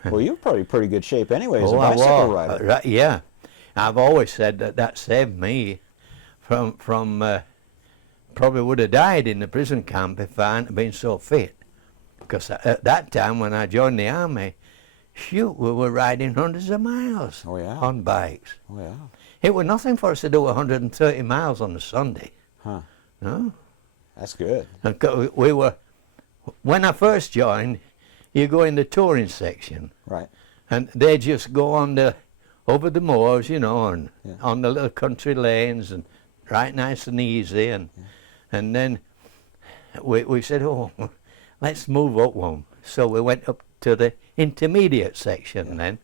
Well, you're probably pretty good shape anyway as a I bicycle was. rider. Yeah, I've always said that saved me from probably would have died in the prison camp if I hadn't been so fit. Because at that time when I joined the army, shoot, we were riding hundreds of miles on bikes. Oh yeah. It was nothing for us to do 130 miles on a Sunday. Huh. No. That's good. And we were, when I first joined, you go in the touring section. Right. And they just go over the moors, you know, and on the little country lanes, and right nice and easy. And then we said, oh, let's move up one. So we went up to the intermediate section then,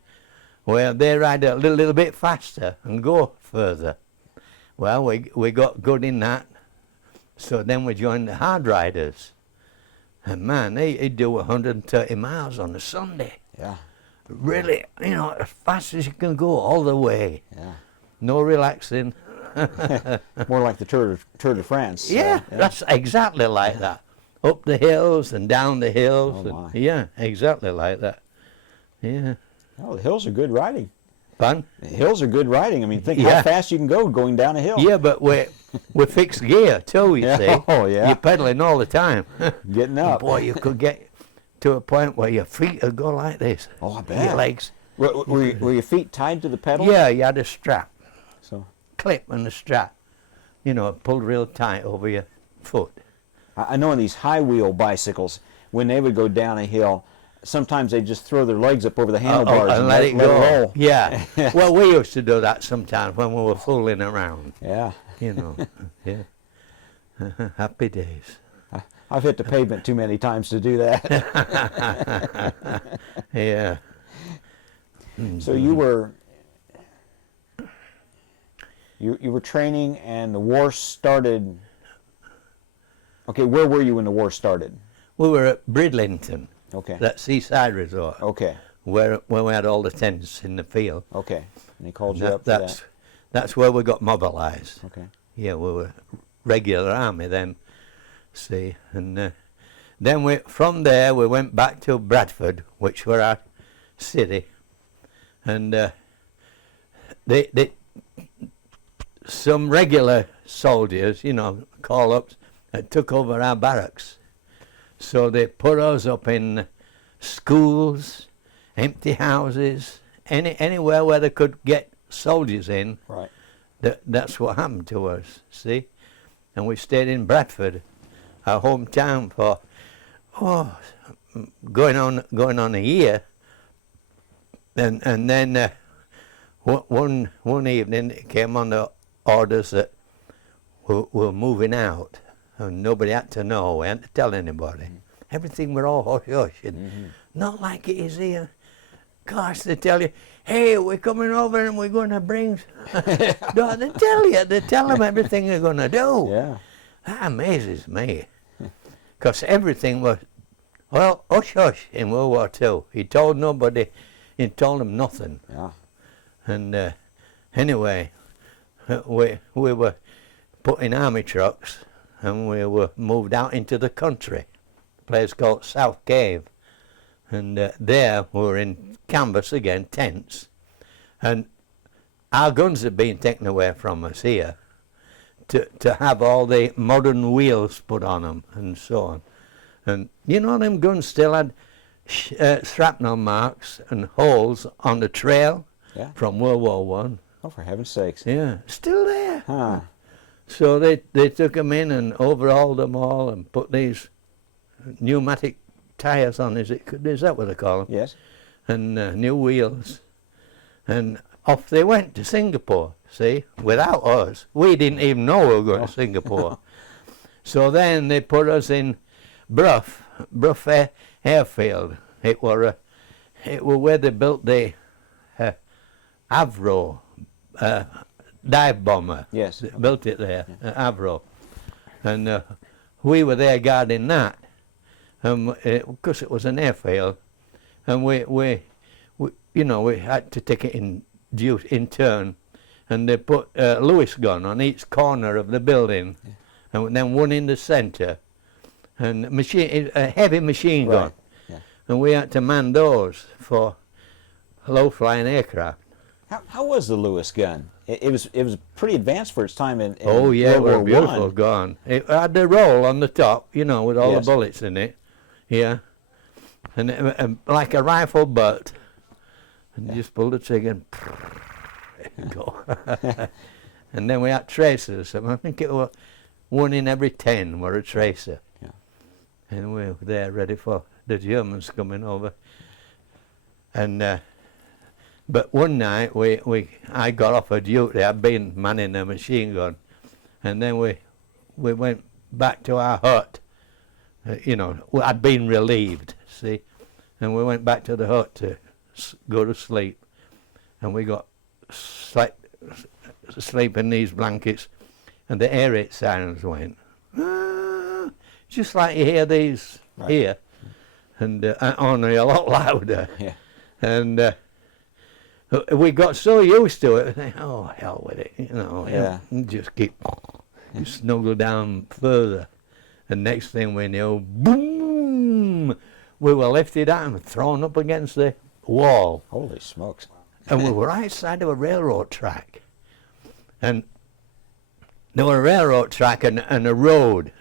where they ride a little bit faster and go further. Well, we got good in that. So then we joined the hard riders. And man, they'd do 130 miles on a Sunday. Yeah. Really, you know, as fast as you can go all the way. Yeah. No relaxing. More like the Tour de France. Yeah, that's exactly like that. Up the hills and down the hills. Oh, my. Yeah, exactly like that. Yeah. Oh, the hills are good riding. Fun? The hills are good riding. I mean, think how fast you can go going down a hill. Yeah, but we fixed gear too, you see. Oh, yeah. You're pedaling all the time. Getting up. Boy, you could get to a point where your feet would go like this. Oh, I bet. Your legs. Were your feet tied to the pedal? Yeah, you had a strap. So Clip and a strap. You know, pulled real tight over your foot. I know on these high wheel bicycles, when they would go down a hill, sometimes they just throw their legs up over the handlebars and let it go. roll. Yeah. Well, we used to do that sometimes when we were fooling around. Yeah. You know. Yeah. Happy days. I've hit the pavement too many times to do that. Yeah. So you were training and the war started. Okay, where were you when the war started? We were at Bridlington. Okay. That seaside resort. Okay. Where we had all the tents in the field. Okay. And they called you up for that. That's where we got mobilised. Okay. Yeah, we were regular army then. See, and Then from there we went back to Bradford, which were our city, and some regular soldiers, you know, call-ups, took over our barracks. So they put us up in schools, empty houses, anywhere where they could get soldiers in. Right. That's what happened to us, see? And we stayed in Bradford, our hometown, for going on a year. And then one evening it came on the orders that we're moving out, and nobody had to know. We hadn't to tell anybody. Everything were all hush hush, and not like it is here. Gosh, they tell you, hey, we're coming over and we're going to bring. No, they tell them everything they're going to do. Yeah. That amazes me, because everything was, well, hush hush in World War II. He told nobody. He told them nothing. Yeah. And anyway, we were put in army trucks, and we were moved out into the country, a place called South Cave. And there we were in canvas again, tents. And our guns had been taken away from us here to have all the modern wheels put on them and so on. And you know, them guns still had shrapnel marks and holes on the trail from World War One. Oh, for heaven's sakes. Yeah, still there. Huh. So they took them in and overhauled them all and put these pneumatic tires on. Is that what they call them? Yes. And new wheels. And off they went to Singapore, see, without us. We didn't even know we were going to Singapore. So then they put us in Brough Airfield. It were where they built the Avro dive bomber. Yes. They built it there, Avro. And we were there guarding that. Because it was an airfield. And we had to take it in turn. And they put a Lewis gun on each corner of the building, and then one in the centre, and a heavy machine gun. Right. Yeah. And we had to man those for low-flying aircraft. How was the Lewis gun? It was pretty advanced for its time in Oh yeah, it World was War beautiful I. gun. It had the roll on the top, you know, with all Yes. the bullets in it. Yeah. And like a rifle butt. And you just pull the trigger and go. And then we had tracers. I think it was 1 in every 10 were a tracer. Yeah. And we were there ready for the Germans coming over. And but one night I got off of duty. I'd been manning a machine gun, and then we went back to our hut. I'd been relieved, see, and we went back to the hut to go to sleep, and we got sleep in these blankets, and the air raid sirens went, just like you hear these here, and only a lot louder. Yeah. And we got so used to it, we think, oh, hell with it, and just keep snuggle down further. And next thing we knew, boom, we were lifted out and thrown up against the wall. Holy smokes. And we were outside of a railroad track. And there was a railroad track and a road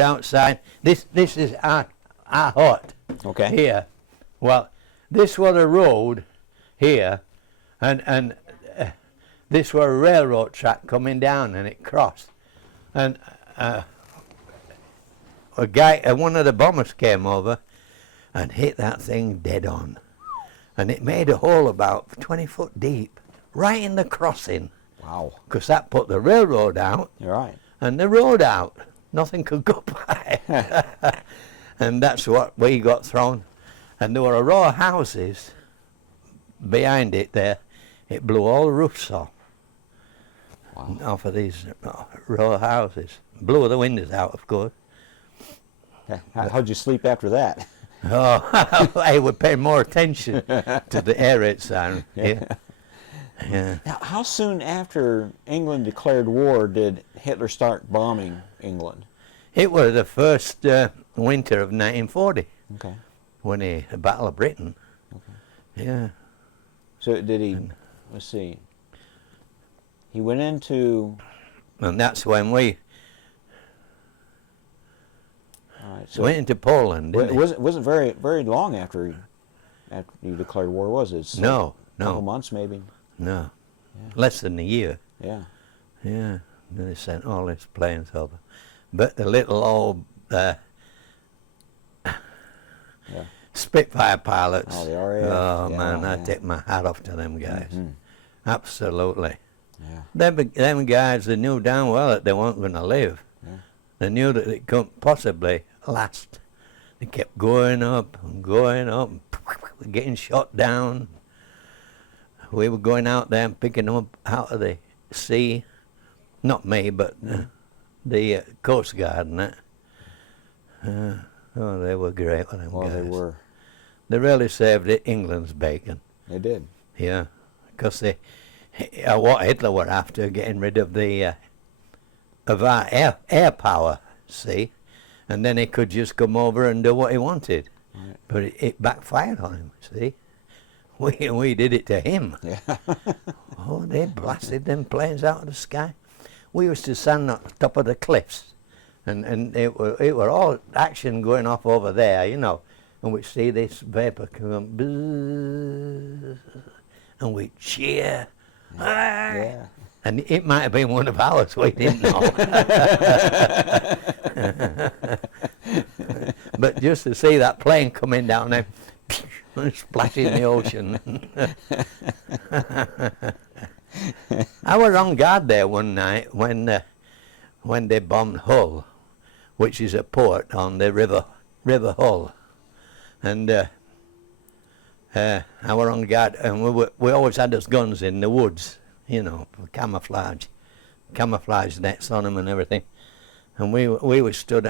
outside. This is our hut here. Well, this was a road here, and this was a railroad track coming down, and it crossed. And one of the bombers came over and hit that thing dead on. And it made a hole about 20 foot deep, right in the crossing. Wow. Because that put the railroad out. You're right. And the road out. Nothing could go by. And that's what we got thrown. And there were a row of houses behind it there. It blew all the roofs off. Wow. Off of these row of houses. Blew the windows out, of course. How'd you sleep after that? Oh, I would pay more attention to the air raid siren. Yeah. Now, how soon after England declared war did Hitler start bombing England? It was the first winter of 1940 Okay. when the Battle of Britain. Okay. Yeah. So did he? Let's see. He went into. And that's when we All right. So went into Poland. it Didn't we? wasn't very long after you declared war, was it? So No, a couple no, months maybe. no. Yeah. Less than a year. Yeah. Yeah. Then they sent all these planes over. But the little old Yeah. Spitfire pilots. Oh, the RAF. Oh, Yeah, man, I yeah. take my hat off to them guys. Mhm. Absolutely. Yeah. Them guys, they knew damn well that they weren't going to live. Yeah. They knew that it couldn't possibly last. They kept going up and going up, and getting shot down. We were going out there and picking them up out of the sea. Not me, but the Coast Guard and that. Oh, they were great with them Well, guys. they were. They really saved England's bacon. They did. Yeah, because what Hitler were after, getting rid of the of our air power, see, and then he could just come over and do what he wanted. Right. But it backfired on him, see. We did it to him. Yeah. Oh, they blasted them planes out of the sky. We used to stand on top of the cliffs, and it were all action going off over there, you know, and we'd see this vapor come, bzzz, and we'd cheer. Ah! Yeah. And it might have been one of ours, we didn't know. But just to see that plane coming down there, and splash in the ocean. I was on guard there one night when they bombed Hull, which is a port on the River Hull, and I was on guard, and we always had those guns in the woods, you know, for camouflage nets on them and everything. And I was stood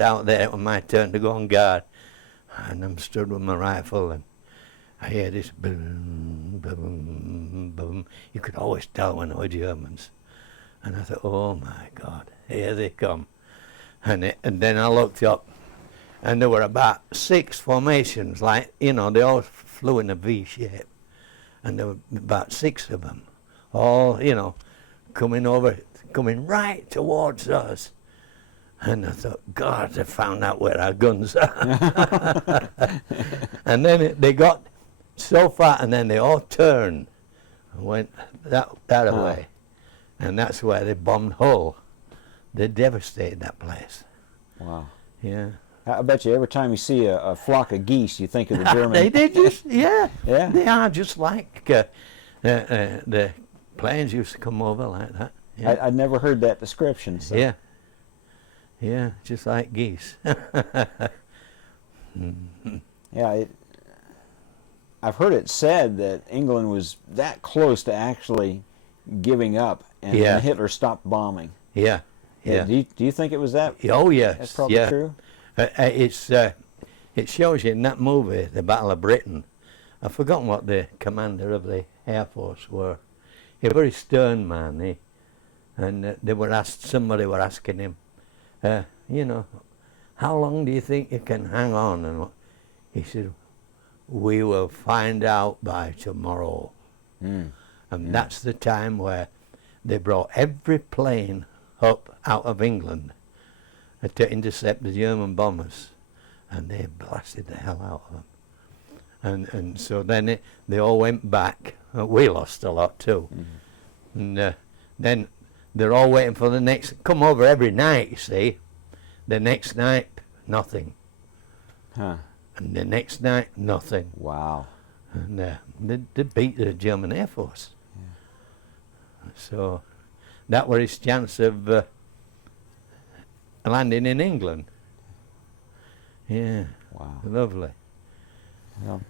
out there on my turn to go on guard, and I'm stood with my rifle, and I hear this boom, boom, boom. You could always tell when they were Germans. And I thought, oh my God, here they come. And then I looked up, and there were about 6 formations, like, you know, they all flew in a V shape. And there were about 6 of them, all, you know, coming right towards us. And I thought, God, they found out where our guns are. And then they got so far, and then they all turned and went that way. And that's where they bombed Hull. They devastated that place. Wow. Yeah. I bet you every time you see a flock of geese, you think of the German. They just, yeah. Yeah. They are just like the planes used to come over like that. Yeah. I'd never heard that description. So. Yeah. Yeah, just like geese. Yeah, I've heard it said that England was that close to actually giving up, and Yeah. then Hitler stopped bombing. Yeah. Yeah. Do you think it was that? Oh, yes. That's probably yeah. true. It shows you in that movie, The Battle of Britain. I've forgotten what the commander of the Air Force were. He was a very stern man, and somebody were asking him, you know, how long do you think you can hang on? And he said, we will find out by tomorrow. And that's the time where they brought every plane up out of England to intercept the German bombers, and they blasted the hell out of them. And so then they all went back. We lost a lot too. And then they're all waiting for the next, come over every night, you see. The next night, nothing. Huh. And the next night, nothing. Wow. And they beat the German Air Force. Yeah. So that was his chance of landing in England. Yeah. Wow. Lovely. Well,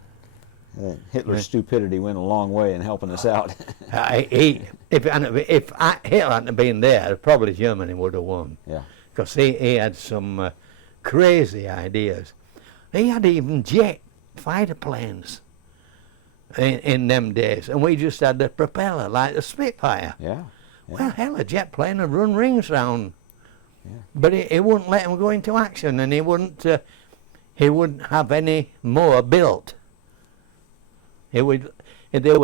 Hitler's stupidity went a long way in helping us out. If Hitler hadn't been there, probably Germany would have won. Yeah. Because he had some crazy ideas. He had even jet fighter planes in them days, and we just had the propeller like the Spitfire. Yeah. Well, hell, a jet plane would run rings round But he wouldn't let them go into action, and he wouldn't have any more built. They were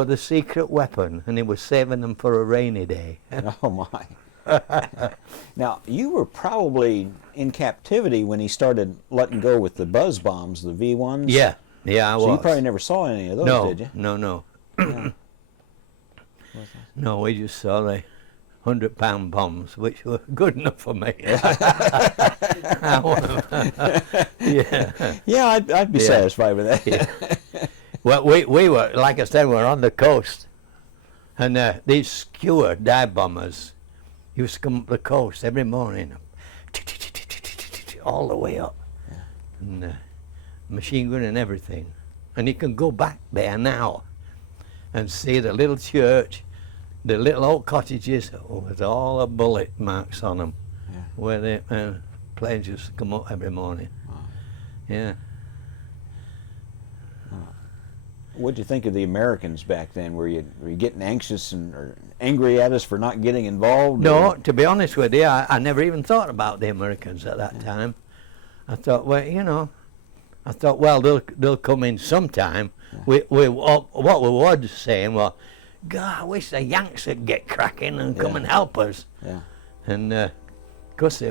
the secret weapon, and he was saving them for a rainy day. Oh my. Now, you were probably in captivity when he started letting go with the buzz bombs, the V1s. Yeah, I was. So you probably never saw any of those, did you? No. Yeah. No, we just saw the 100-pound bombs, which were good enough for me. Yeah, I'd be satisfied with that. Yeah. Well, we were, like I said, we were on the coast, and these skewer dive bombers used to come up the coast every morning, all the way up, and machine gun and everything. And you can go back there now and see the little church, the little old cottages with all the bullet marks on them, where the planes used to come up every morning. Wow. Yeah. What did you think of the Americans back then? Were you getting anxious or angry at us for not getting involved? No, or? to be honest with you, I never even thought about the Americans at that time. I thought, well, they'll come in sometime. Yeah. What we were saying was, God, I wish the Yanks would get cracking and come and help us. Yeah. And of course,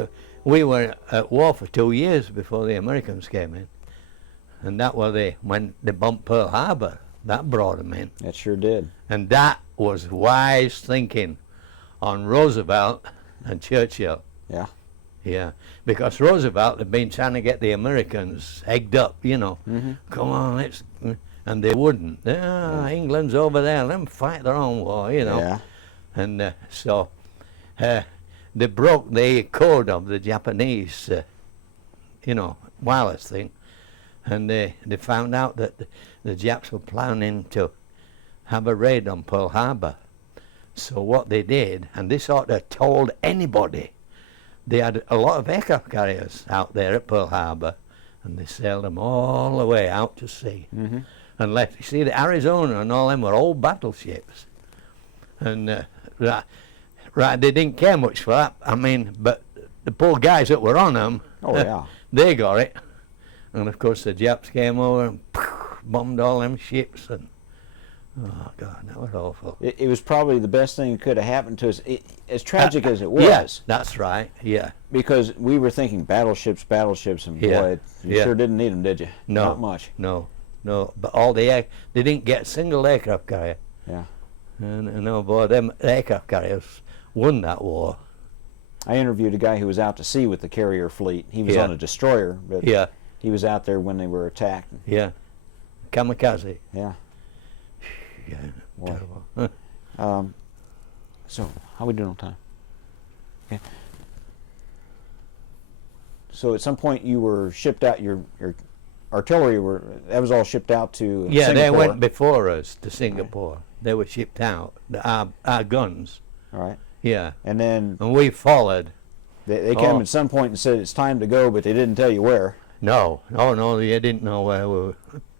we were at war for 2 years before the Americans came in. And that was when they bombed Pearl Harbor. That brought them in. That sure did. And that was wise thinking on Roosevelt and Churchill. Yeah. Yeah, because Roosevelt had been trying to get the Americans egged up, Mm-hmm. Come on, and they wouldn't. England's over there, let them fight their own war, Yeah. And so they broke the code of the Japanese, wireless thing. And they found out that the Japs were planning to have a raid on Pearl Harbor. So what they did, and this ought to have told anybody, they had a lot of aircraft carriers out there at Pearl Harbor, and they sailed them all the way out to sea. Mm-hmm. And left, you see, the Arizona and all them were old battleships. And right, they didn't care much for that. I mean, but the poor guys that were on them, they got it. And of course the Japs came over and bombed all them ships, and oh God, that was awful. It was probably the best thing that could have happened to us, as tragic as it was. Yes, that's right, yeah. Because we were thinking battleships, and boy, you sure didn't need them, did you? No. Not much. No, but all they didn't get a single aircraft carrier. Yeah. And oh boy, them aircraft carriers won that war. I interviewed a guy who was out to sea with the carrier fleet. He was on a destroyer, but he was out there when they were attacked. Yeah. Kamikaze. Yeah. Yeah. Well, Terrible. So, how we doing on time? Okay. So at some point you were shipped out, your artillery that was all shipped out to Singapore. They went before us to Singapore. Right. They were shipped out, our guns. All right. Yeah. And we folled. They came at some point and said it's time to go, but they didn't tell you where. No, they didn't know where we were.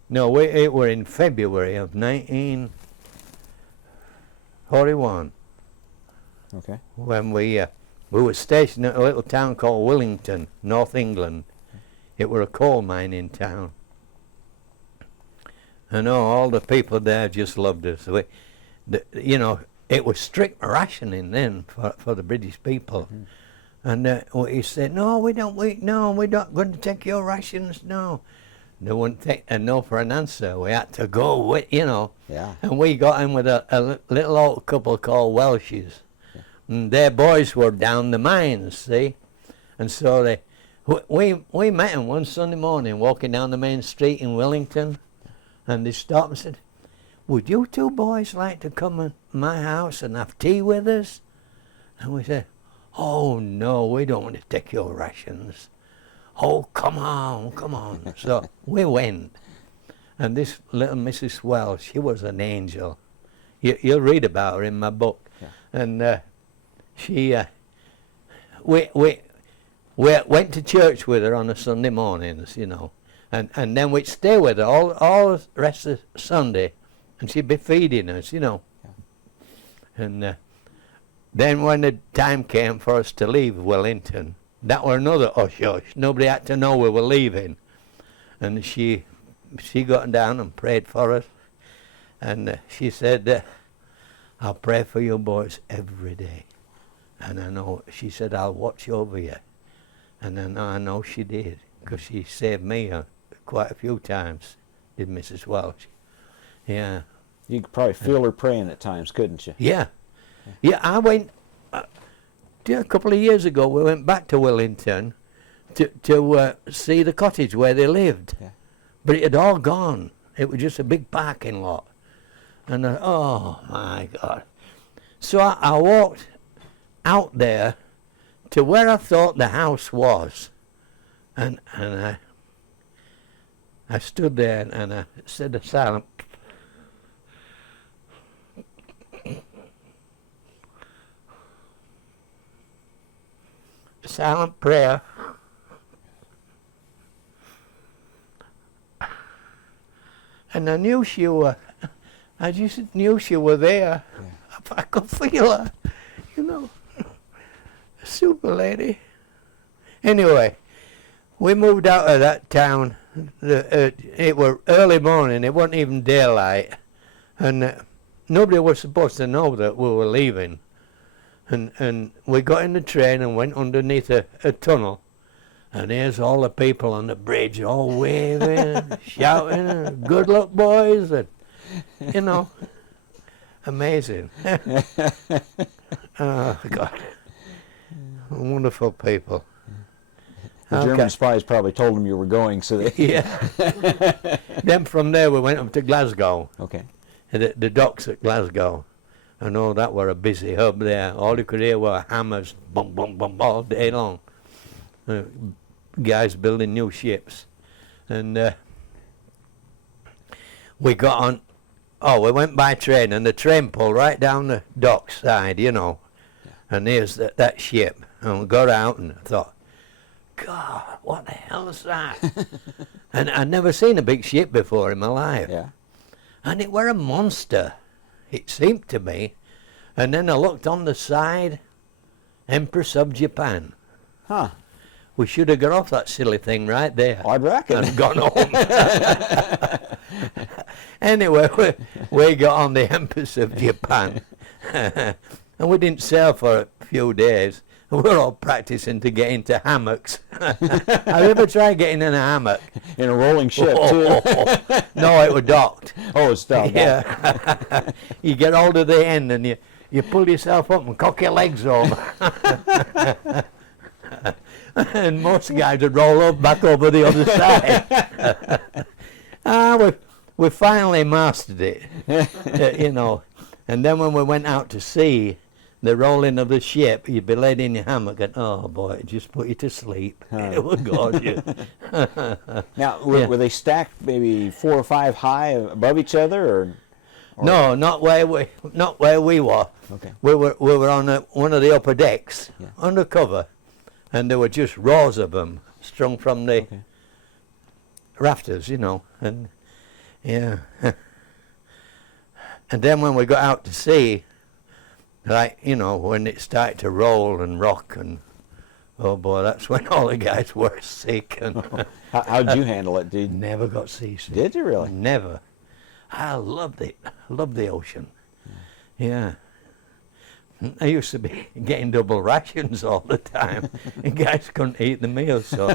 No, it were in February of 1941. Okay. When we were stationed at a little town called Wellington, North England. It were a coal mining town. And all the people there just loved us. It was strict rationing then for the British people. Mm-hmm. And he said, no, we're not going to take your rations, no. They wouldn't take a no for an answer. We had to go with, Yeah. And we got in with a little old couple called Welshes. Yeah. And their boys were down the mines, see? And so we met them one Sunday morning walking down the main street in Wellington. And they stopped and said, would you two boys like to come to my house and have tea with us? And we said, oh no, we don't want to take your rations. Oh, come on. So we went. And this little Mrs. Wells, she was an angel. You'll read about her in my book. Yeah. And we went to church with her on a Sunday mornings, And then we'd stay with her all the rest of Sunday. And she'd be feeding us, Yeah. And then when the time came for us to leave Wellington, that were another hush-hush. Nobody had to know we were leaving. And she got down and prayed for us. And she said, I'll pray for you boys every day. And I know, she said, I'll watch over you. And I know she did, because she saved me quite a few times, did Mrs. Welch. Yeah. You could probably feel her praying at times, couldn't you? Yeah. Yeah, I went, a couple of years ago, we went back to Wellington to see the cottage where they lived. Yeah. But it had all gone. It was just a big parking lot. And oh my God. So I walked out there to where I thought the house was. And I stood there and I said a silent prayer. And I knew she were, I just knew she were there. Yeah. I could feel her, you know, a super lady. Anyway, we moved out of that town. It was early morning, it wasn't even daylight. And nobody was supposed to know that we were leaving. And we got in the train and went underneath a tunnel. And there's all the people on the bridge all waving, shouting, good luck, boys. And, you know, amazing. Oh, God. Wonderful people. The German spies probably told them you were going, so they... Yeah. Then from there we went up to Glasgow. Okay. The docks at Glasgow. I know that were a busy hub there. All you could hear were hammers, bum, bum, bum, all day long. Guys building new ships. And we got on, we went by train, and the train pulled right down the dock side, you know. Yeah. And there's that ship. And we got out and I thought, God, what the hell is that? And I'd never seen a big ship before in my life. Yeah. And it were a monster, it seemed to me. And then I looked on the side, Empress of Japan. Huh. We should have got off that silly thing right there. I'd reckon. And gone home. Anyway, we got on the Empress of Japan. And we didn't sail for a few days. We were all practicing to get into hammocks. Have you ever tried getting in a hammock? In a rolling ship, too? No, it was docked. Oh, it's docked. Yeah. You get hold of the end and you pull yourself up and cock your legs over. And most guys would roll up back over the other side. We finally mastered it, you know. And then when we went out to sea, the rolling of the ship, you'd be laid in your hammock and, oh boy, it just put you to sleep. It was gorgeous. Now, were they stacked maybe 4 or 5 high above each other, or? No, not where we were. Okay. We were on one of the upper decks, under cover, and there were just rows of them strung from the rafters, you know, and yeah. And then when we got out to sea, like, you know, when it started to roll and rock, and oh boy, that's when all the guys were sick. And how'd you handle it, dude? Never got seasick. Did you really? Never. I loved it. Loved the ocean. Yeah. I used to be getting double rations all the time, and guys couldn't eat the meals, so.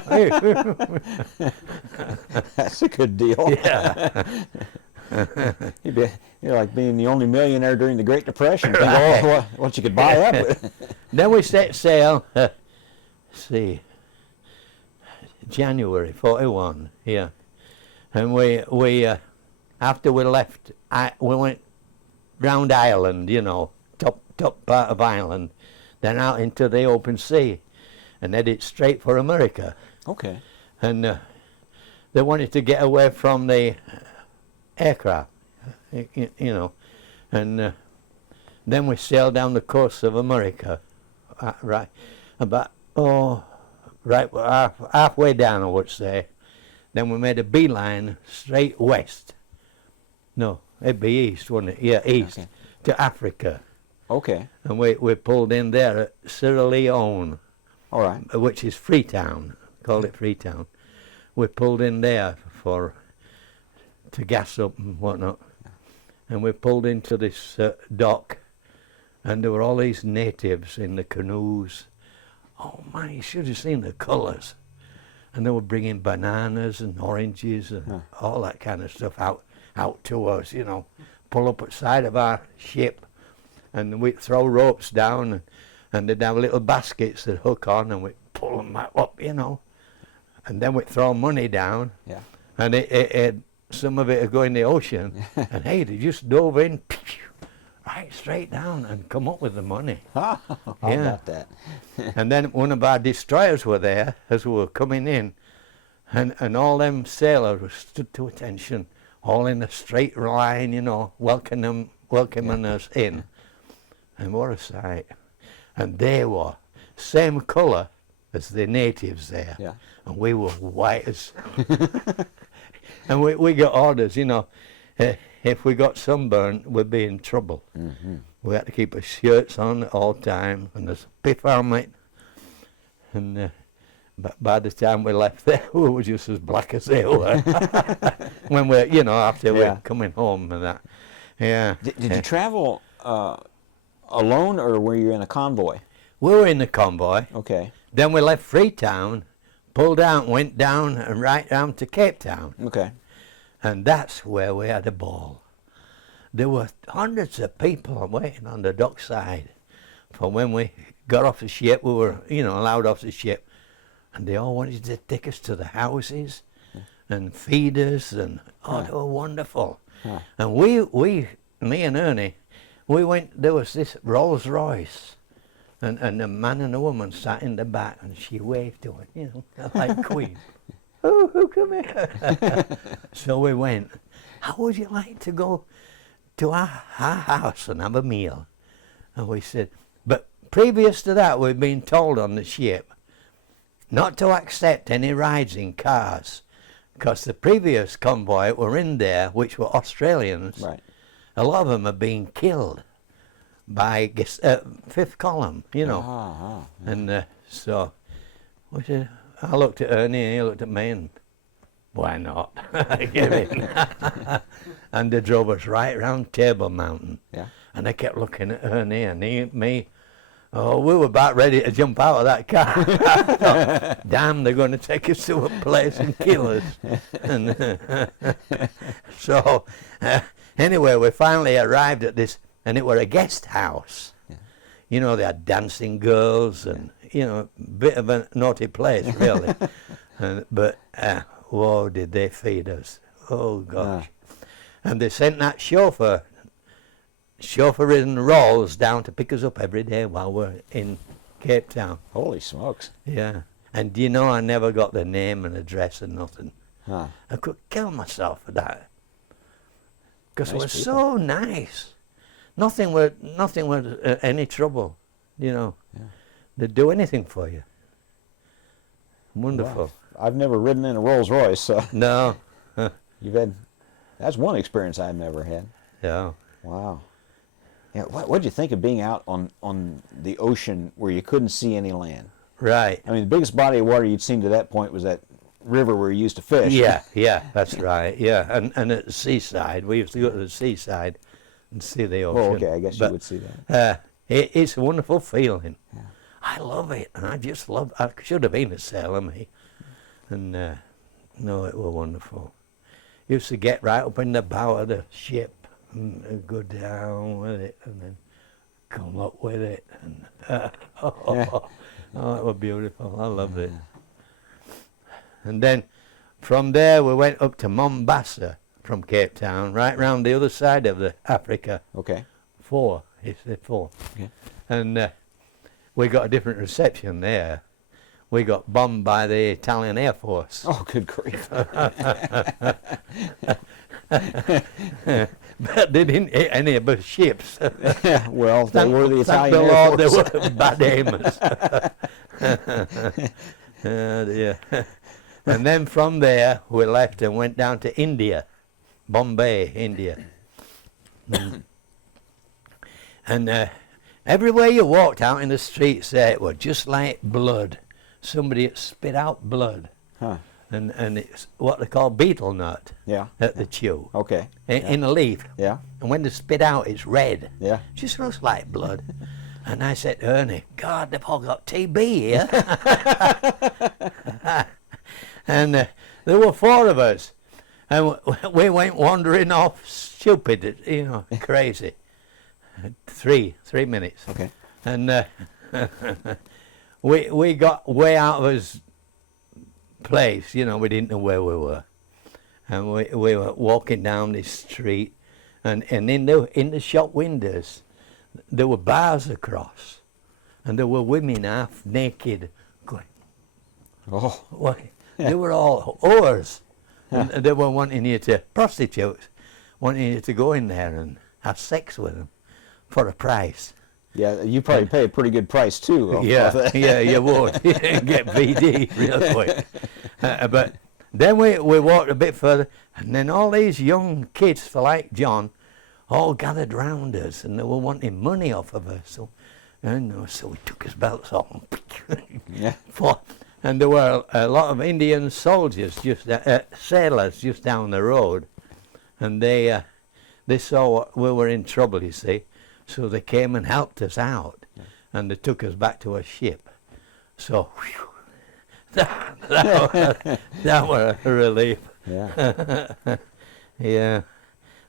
That's a good deal. Yeah. You're like being the only millionaire during the Great Depression. Right. What you could buy up with. Then we set sail, see, January 41, yeah. And we after we left, we went round Ireland, you know, top part of Ireland, then out into the open sea, and headed straight for America. Okay. And they wanted to get away from the aircraft, you know, and then we sailed down the coast of America, right, about, halfway down, I would say. Then we made a beeline straight west. No, it'd be east, wouldn't it? Yeah, east, to Africa. Okay. And we pulled in there at Sierra Leone. All right. which is Freetown, called it Freetown. We pulled in there to gas up and whatnot, and we pulled into this dock, and there were all these natives in the canoes. Oh man, you should have seen the colours. And they were bringing bananas and oranges and all that kind of stuff out to us, you know. Pull up at the side of our ship, and we'd throw ropes down, and they'd have little baskets that hook on, and we'd pull them up, you know. And then we'd throw money down, and some of it would go in the ocean, and hey, they just dove in, right straight down, and come up with the money. How about that? And then one of our destroyers were there as we were coming in, and all them sailors were stood to attention, all in a straight line, you know, welcoming us in. And what a sight. And they were same colour as the natives there, and we were white as... And we got orders, you know, if we got sunburned, we'd be in trouble. We had to keep our shirts on at all times, and there's a piff helmet. And but by the time we left there, we were just as black as they were. When we, you know, after we're coming home and that. Yeah. Did you travel alone, or were you in a convoy? We were in the convoy. Okay. Then we left Freetown, pulled out, went down and right down to Cape Town. Okay. And that's where we had a ball. There were hundreds of people waiting on the dockside for when we got off the ship. We were, you know, allowed off the ship, and they all wanted to take us to the houses and feed us, and they were wonderful. And we, me and Ernie, we went. There was this Rolls Royce, and a man and a woman sat in the back, and she waved to it, you know, like Queen. Oh, come here. So we went. How would you like to go to our house and have a meal? And we said, but previous to that, we'd been told on the ship not to accept any rides in cars, because the previous convoy were in there, which were Australians. Right. A lot of them are being killed by fifth column, you know. And so we said, I looked at Ernie and he looked at me, and why not? Give in. And they drove us right round Table Mountain. And I kept looking at Ernie and me. Oh, we were about ready to jump out of that car. Thought, damn, they're going to take us to a place and kill us. And so anyway, we finally arrived at this, and it were a guest house. You know, they had dancing girls and, you know, a bit of a naughty place, really. But, whoa, did they feed us. Oh, gosh. And they sent that chauffeur-ridden Rolls down to pick us up every day while we're in Cape Town. Holy smokes. Yeah. And do you know, I never got the name and address and nothing. Huh. I could kill myself for that. Because it was people. so nice. Nothing was any trouble, you know. They'd do anything for you. Wonderful. Wow. I've never ridden in a Rolls Royce, so No. you've had. That's one experience I've never had. Yeah. Wow. Yeah. What'd you think of being out on the ocean where you couldn't see any land? Right. I mean, the biggest body of water you'd seen to that point was that river where you used to fish. Yeah, that's right. Yeah, and at the seaside, we used to go to the seaside and see the ocean. Oh, okay. I guess you would see that. It's a wonderful feeling. I love it, and I should have been a sailor, me. And no, it was wonderful. Used to get right up in the bow of the ship and go down with it, and then come up with it, and it was beautiful. I loved it. And then from there we went up to Mombasa from Cape Town, right round the other side of the Africa. Okay. It's the 4. Okay. And we got a different reception there. We got bombed by the Italian Air Force. Oh, good grief. But they didn't hit any of our ships. Well, they were the Thank Italian the Air Lord, Force. they were bad aimers. Dear. And then from there we left and went down to India, Bombay, India. And Everywhere you walked out in the streets there, it was just like blood. Somebody had spit out blood. Huh. And it's what they call beetle nut Yeah. that they chew Okay. in a leaf. Yeah. And when they spit out, it's red. Yeah. Just looks like blood. And I said to Ernie, God, they've all got TB here. And there were 4 of us. And we went wandering off stupid, crazy. 3 minutes. Okay. And we got way out of his place, we didn't know where we were. And we were walking down this street, and in the shop windows, there were bars across, and there were women half naked going. Oh. They were all whores, and they were wanting you to, prostitutes, wanting you to go in there and have sex with them for a price. Yeah, you probably pay a pretty good price too. Yeah, you would get VD real quick. But then we walked a bit further, and then all these young kids, like John, all gathered round us, and they were wanting money off of us. So we took his belts off, Yeah. and there were a lot of Indian soldiers, sailors, just down the road, and they saw we were in trouble, you see. So they came and helped us out, and they took us back to a ship. So, whew, that was a relief. Yeah. Yeah.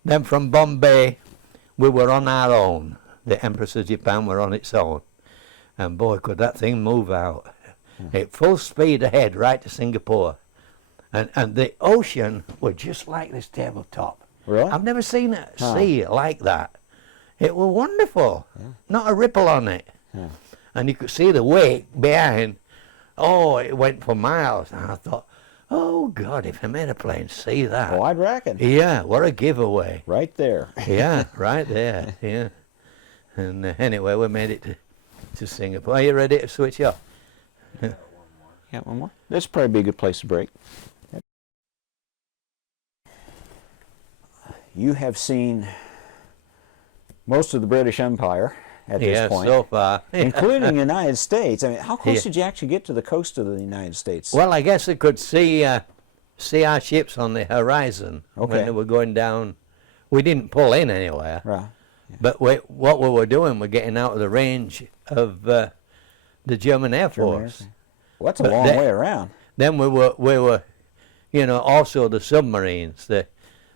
Then from Bombay, we were on our own. The Empress of Japan were on its own. And boy, could that thing move out. At full speed ahead, right to Singapore. And the ocean was just like this tabletop. Really? I've never seen a sea like that. It was wonderful. Yeah. Not a ripple on it. Yeah. And you could see the wake behind. Oh, it went for miles. And I thought, oh, God, if an airplane see that. Oh, I'd reckon. Yeah, what a giveaway. Right there. Yeah, right there. Yeah. And anyway, we made it to Singapore. Are you ready to switch off? Yeah, one more. This would probably be a good place to break. Yep. You have seen most of the British Empire at this point. So far. Including the United States. I mean, how close did you actually get to the coast of the United States? Well, I guess I could see our ships on the horizon when they were going down. We didn't pull in anywhere. Right. Yeah. But what we were doing, we're getting out of the range of the German Air Force. Well, that's a long way around. Then we were, also the submarines.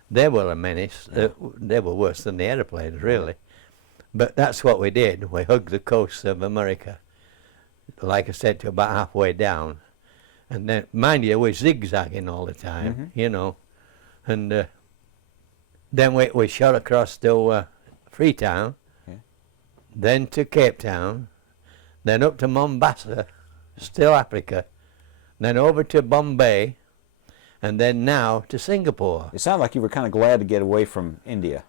They were a menace. They were worse than the airplanes, really. But that's what we did. We hugged the coast of America, like I said, to about halfway down. And then, mind you, we're zigzagging all the time, And then we shot across to Freetown, then to Cape Town, then up to Mombasa, still Africa, then over to Bombay, and then now to Singapore. It sounded like you were kind of glad to get away from India.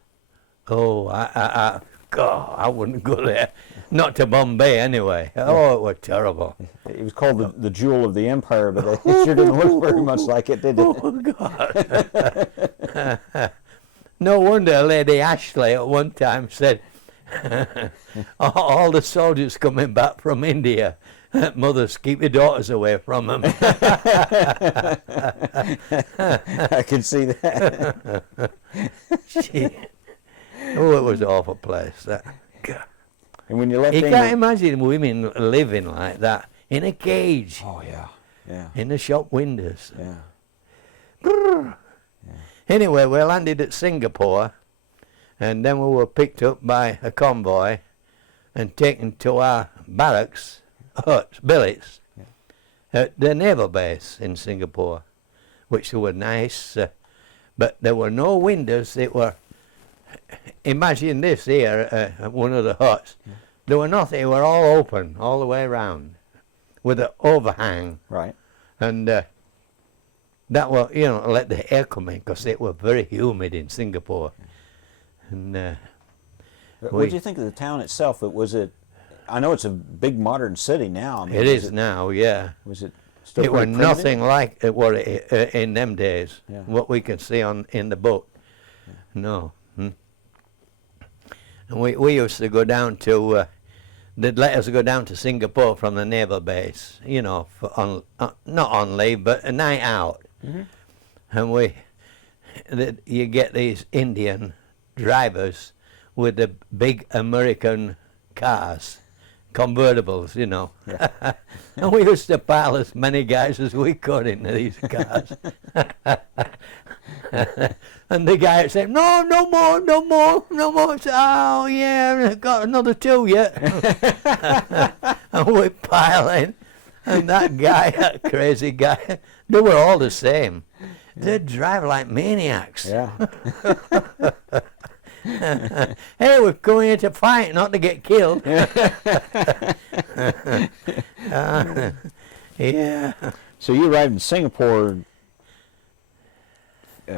Oh, God, I wouldn't go there. Not to Bombay, anyway. Oh, it was terrible. It was called the jewel of the empire, but it sure didn't look very much like it, did it? Oh, God. No wonder Lady Ashley at one time said, all the soldiers coming back from India, mothers, keep your daughters away from them. I can see that. Oh, it was an awful place. God. And when you left You England, can't imagine women living like that in a cage. Oh, yeah. Yeah. In the shop windows. Yeah. Anyway, we landed at Singapore, and then we were picked up by a convoy and taken to our barracks, huts, billets, at the naval base in Singapore, which were nice, but there were no windows. It were, imagine this here, one of the huts. There were nothing. They were all open all the way around, with an overhang. Right. And that was, let the air come in, because it was very humid in Singapore. And what did you think of the town itself? I know it's a big modern city now. I mean, it is now, yeah. Was it still It was pretty primitive? nothing like it was in them days, what we can see in the book. No. And we used to go down to they'd let us go down to Singapore from the naval base, you know, for not on leave, but a night out. And you get these Indian drivers with the big American cars, convertibles, you know. Yeah. And we used to pile as many guys as we could into these cars. And the guy said, no more. I said, oh yeah, I've got another 2 yet. And we pile in. And that guy, that crazy guy, they were all the same. They'd drive like maniacs. Yeah. Hey, we're coming here to fight, not to get killed. Yeah. So you arrived in Singapore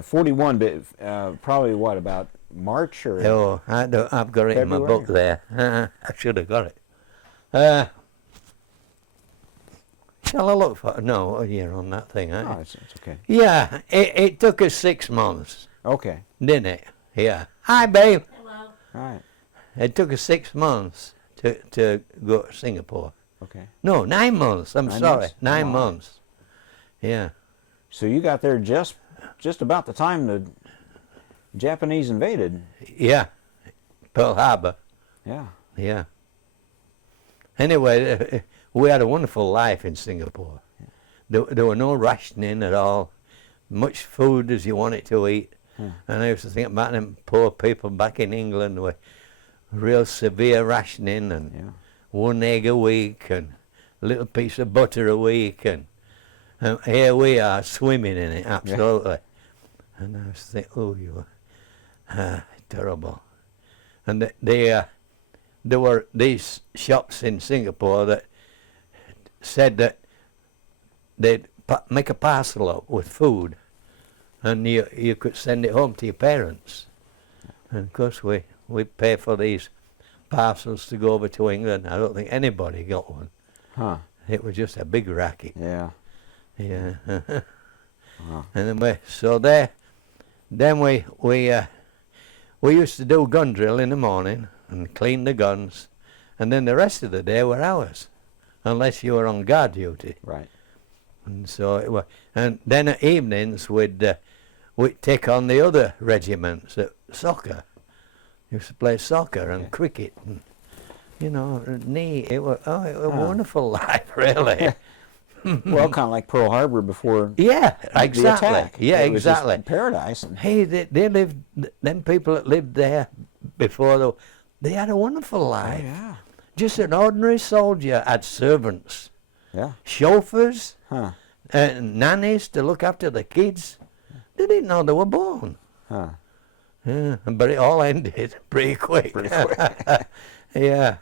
41, but probably what, about March or? Oh, I've got it in my February? book there. I should have got it. Shall I look for? No, you're on that thing, aren't you? Oh, it's okay. Yeah, it took us 6 months, Okay. didn't it? Yeah. Hi, babe. Hello. All right. It took us 6 months to go to Singapore. Okay. No, 9 months. I'm 9 sorry, months? 9 Oh, months. Yeah. So you got there just about the time the Japanese invaded. Yeah. Pearl Harbor. Yeah. Yeah. Anyway, we had a wonderful life in Singapore. There were no rationing at all. Much food as you wanted to eat. And I used to think about them poor people back in England with real severe rationing and Yeah. 1 egg a week and a little piece of butter a week. And here we are swimming in it, absolutely. And I was thinking, oh, you are terrible. And there were these shops in Singapore that said that they'd make a parcel up with food and you could send it home to your parents. And of course we pay for these parcels to go over to England. I don't think anybody got one. Huh. It was just a big racket. Yeah. Yeah. Wow. And then we used to do gun drill in the morning and clean the guns, and then the rest of the day were ours, unless you were on guard duty. Right. And so it was. And then at evenings we'd take on the other regiments at soccer. Used to play soccer and cricket, and you know, it was a wonderful life, really. Well, kind of like Pearl Harbor before Yeah, the exactly. attack. Yeah, It was just exactly. paradise. And Hey, they lived. Them people that lived there before, they had a wonderful life. yeah. Just an ordinary soldier had servants, Yeah. chauffeurs, Huh. nannies to look after the kids. They didn't know they were born. Huh. Yeah, but it all ended pretty quick. Pretty quick. Yeah.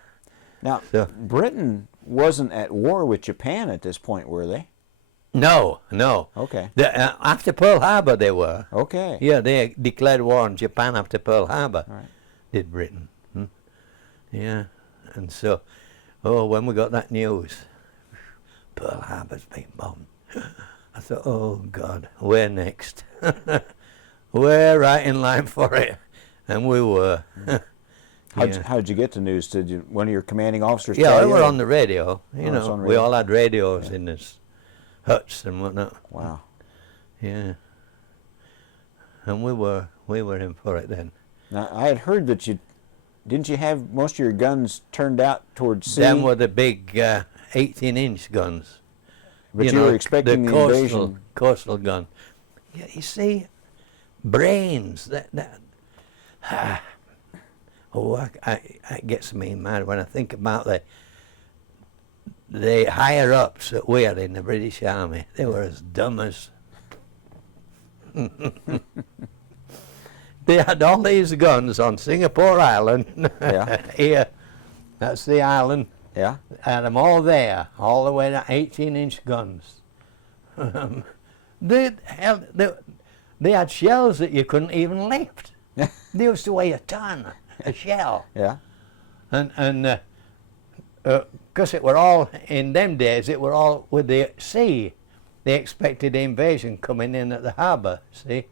Now, So- Britain wasn't at war with Japan at this point, were they? No. Okay. After Pearl Harbor they were. Okay. Yeah, they declared war on Japan after Pearl Harbor. All right. Did Britain. Yeah. And so, when we got that news, Pearl Harbor's been bombed. I thought, oh God, we're next. We're right in line for it. And we were. How'd you get the news? Did one of your commanding officers Yeah, tell we you? were on the radio. You Oh, it's know, on we radio. all had radios in this huts and whatnot. Wow. Yeah. And we were in for it then. Now, I had heard that didn't you have most of your guns turned out towards sea? Them were the big 18-inch guns. But you were expecting the invasion. Coastal gun. Yeah, you see, brains. It gets me mad when I think about the higher ups that we had in the British Army. They were as dumb as. They had all these guns on Singapore Island. Yeah. Here, that's the island. Yeah. Had them all there, all the way to 18-inch guns. They had shells that you couldn't even lift. They used to weigh a ton, a shell. Yeah. And because it were all, in them days, it were all with the sea. They expected the invasion coming in at the harbour, see?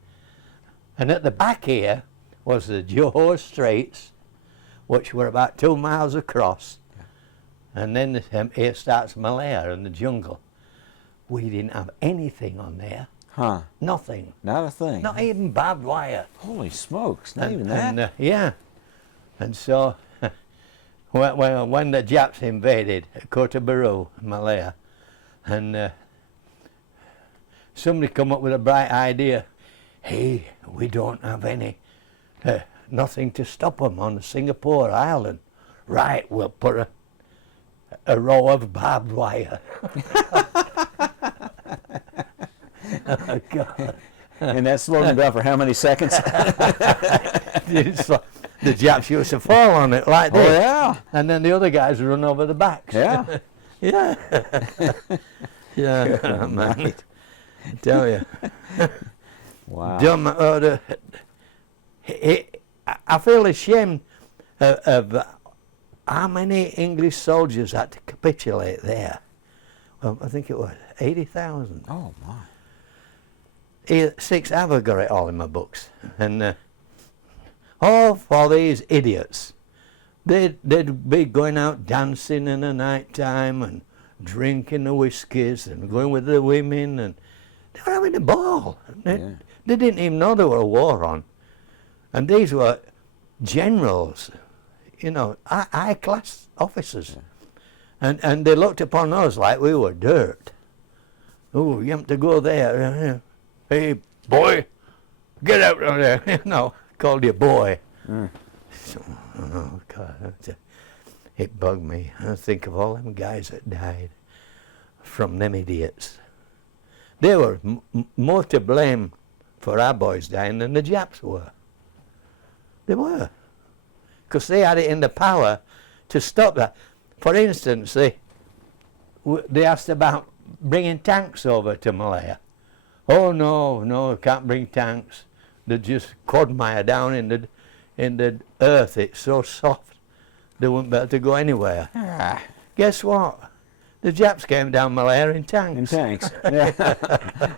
And at the back here was the Johor Straits, which were about 2 miles across. And then here starts Malaya and the jungle. We didn't have anything on there. Huh. Nothing. Not a thing. Not even barbed wire. Holy smokes, not even that. And, yeah. And so when the Japs invaded Kota Malaya, and somebody come up with a bright idea. Hey, we don't have nothing to stop them on Singapore Island. Right, we'll put a row of barbed wire. Oh, God. And that slowed them down for how many seconds? The Japs used to fall on it like this. Oh, yeah. And then the other guys run over the backs. Yeah. Yeah. Yeah, man. I tell you. Wow. I feel ashamed of how many English soldiers had to capitulate there. Well, I think it was 80,000. Oh, my. 6 I've got it all in my books. And all for these idiots. They'd be going out dancing in the night time and drinking the whiskies and going with the women, and they were having a ball. They didn't even know there were a war on. And these were generals, you know, high-class officers. Yeah. And they looked upon us like we were dirt. Oh, you have to go there. Hey, boy, get out of there. You know, called you boy. Mm. So, oh, God, it bugged me. I think of all them guys that died from them idiots. They were more to blame for our boys dying than the Japs were. They were. Because they had it in the power to stop that. For instance, they asked about bringing tanks over to Malaya. Oh, no, can't bring tanks. They just quagmire down in the earth. It's so soft, they wouldn't be able to go anywhere. Ah. Guess what? The Japs came down Malaya in tanks. In tanks. Yeah.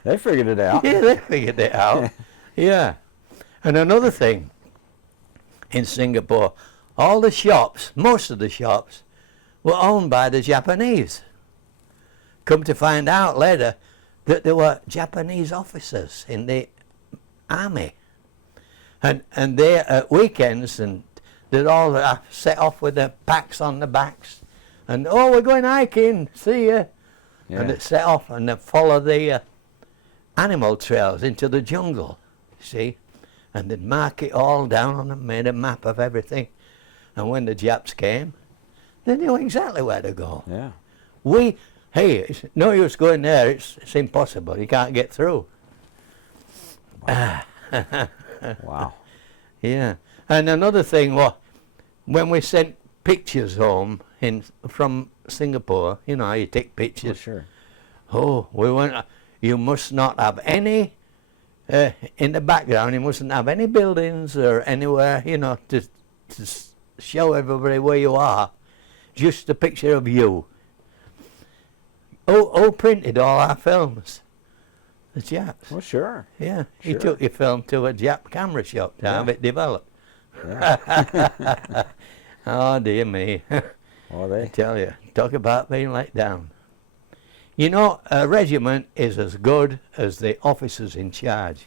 They figured it out. Yeah, they figured it out. Yeah. And another thing, in Singapore, all the shops, most of the shops, were owned by the Japanese. Come to find out later that there were Japanese officers in the army. And they, at weekends, and they'd all set off with their packs on the backs. And, oh, we're going hiking, see ya. Yeah. And they'd set off and they'd follow the animal trails into the jungle, see. And they'd mark it all down on them, made a map of everything. And when the Japs came, they knew exactly where to go. Yeah. Hey, it's no use going there, it's impossible, you can't get through. Wow. Wow. Yeah. And another thing, when we sent pictures home from Singapore, you know how you take pictures. Oh, sure. Oh, we went, you must not have any, in the background, you mustn't have any buildings or anywhere, you know, to show everybody where you are. Just a picture of you. Oh, printed all our films. The Japs. Well, sure. Yeah. Sure. He took your film to a Jap camera shop to have it developed. Yeah. Oh, dear me. Well, I tell you, talk about being let down. You know, a regiment is as good as the officers in charge.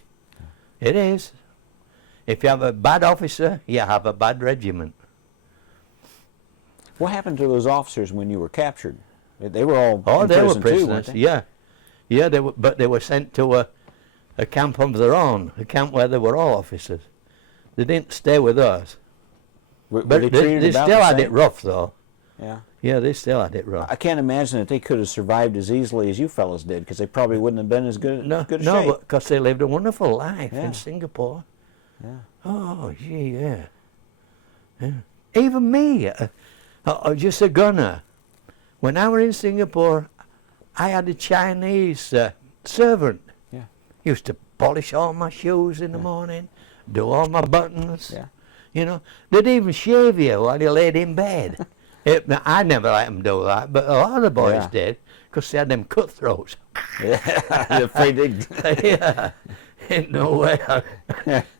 It is. If you have a bad officer, you have a bad regiment. What happened to those officers when you were captured? They were all in they were prison prisoners. too, weren't they? Yeah, yeah. But they were sent to a camp of their own, a camp where they were all officers. They didn't stay with us. Were But they about still the had same? it rough, though. Yeah. Yeah, they still had it rough. I can't imagine that they could have survived as easily as you fellas did, because they probably wouldn't have been as good No, a shape. because they lived a wonderful life Yeah. in Singapore. Yeah. Oh, gee, yeah. Even me, just a gunner. When I was in Singapore, I had a Chinese servant. Yeah. Used to polish all my shoes in the morning, do all my buttons. Yeah. You know, they'd even shave you while you laid in bed. I never let them do that, but a lot of the boys did, because they had them cutthroats. Yeah. You're afraid they... Yeah. In no way.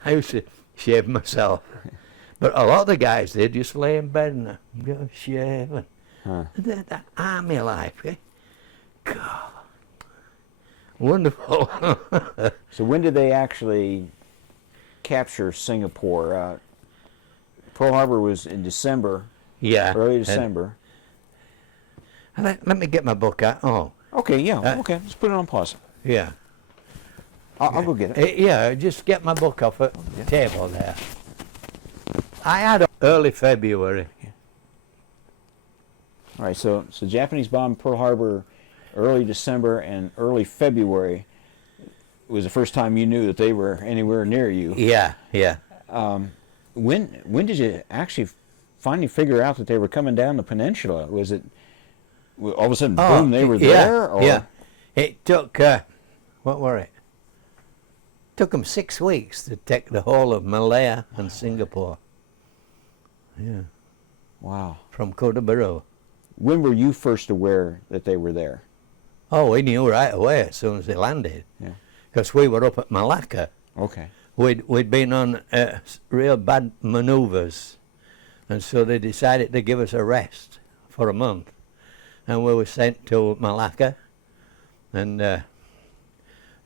I used to shave myself. But a lot of the guys, they just lay in bed and go shave. Huh. That army life, eh? God. Wonderful. So when did they actually capture Singapore? Pearl Harbor was in December, Yeah. early December. Let me get my book out. Oh, Okay, yeah, okay. Let's put it on pause. yeah. I'll go get it. Yeah, just get my book off the table there. I had early February. All right, so Japanese bombed Pearl Harbor early December and early February was the first time you knew that they were anywhere near you. Yeah, yeah. When did you actually finally figure out that they were coming down the peninsula? Was it all of a sudden, boom, they were there? Or? Yeah. It took, what were it? Took them 6 weeks to take the whole of Malaya and Singapore. Yeah. Wow. From Kotobaro. When were you first aware that they were there? Oh, we knew right away as soon as they landed. Yeah. Because we were up at Malacca. Okay. We'd been on real bad manoeuvres. And so they decided to give us a rest for a month. And we were sent to Malacca and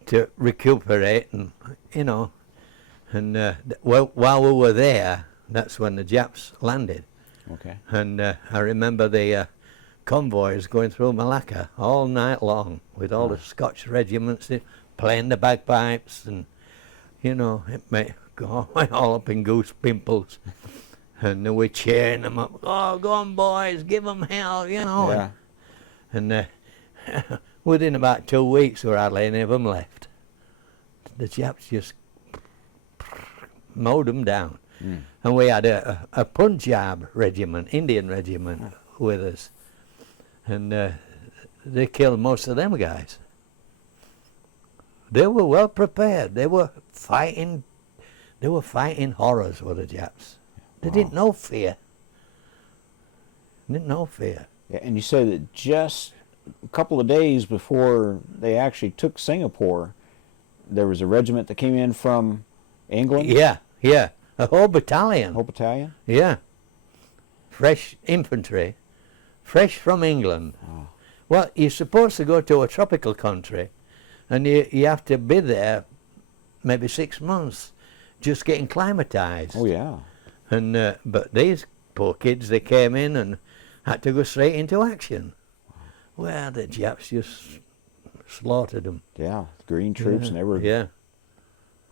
to recuperate and, you know. And while we were there, that's when the Japs landed. Okay. And I remember the convoys going through Malacca all night long with all the Scotch regiments playing the bagpipes, and you know, it may go all up in goose pimples. And we're cheering them up. Oh, go on, boys, give them hell, you know. Yeah. And within about 2 weeks, there were hardly any of them left. The Japs just mowed them down. Mm. And we had a Punjab regiment, Indian regiment, with us. And they killed most of them guys. They were well prepared. They were fighting horrors with the Japs. They didn't know fear. Didn't know fear. Yeah, and you said that just a couple of days before they actually took Singapore, there was a regiment that came in from England? Yeah, yeah. A whole battalion. Whole battalion? Yeah. Fresh infantry. Fresh from England. Oh. Well, you're supposed to go to a tropical country, and you have to be there maybe 6 months just getting climatized. Oh, yeah. And but these poor kids, they came in and had to go straight into action. Well, the Japs just slaughtered them. Yeah, green troops never Yeah.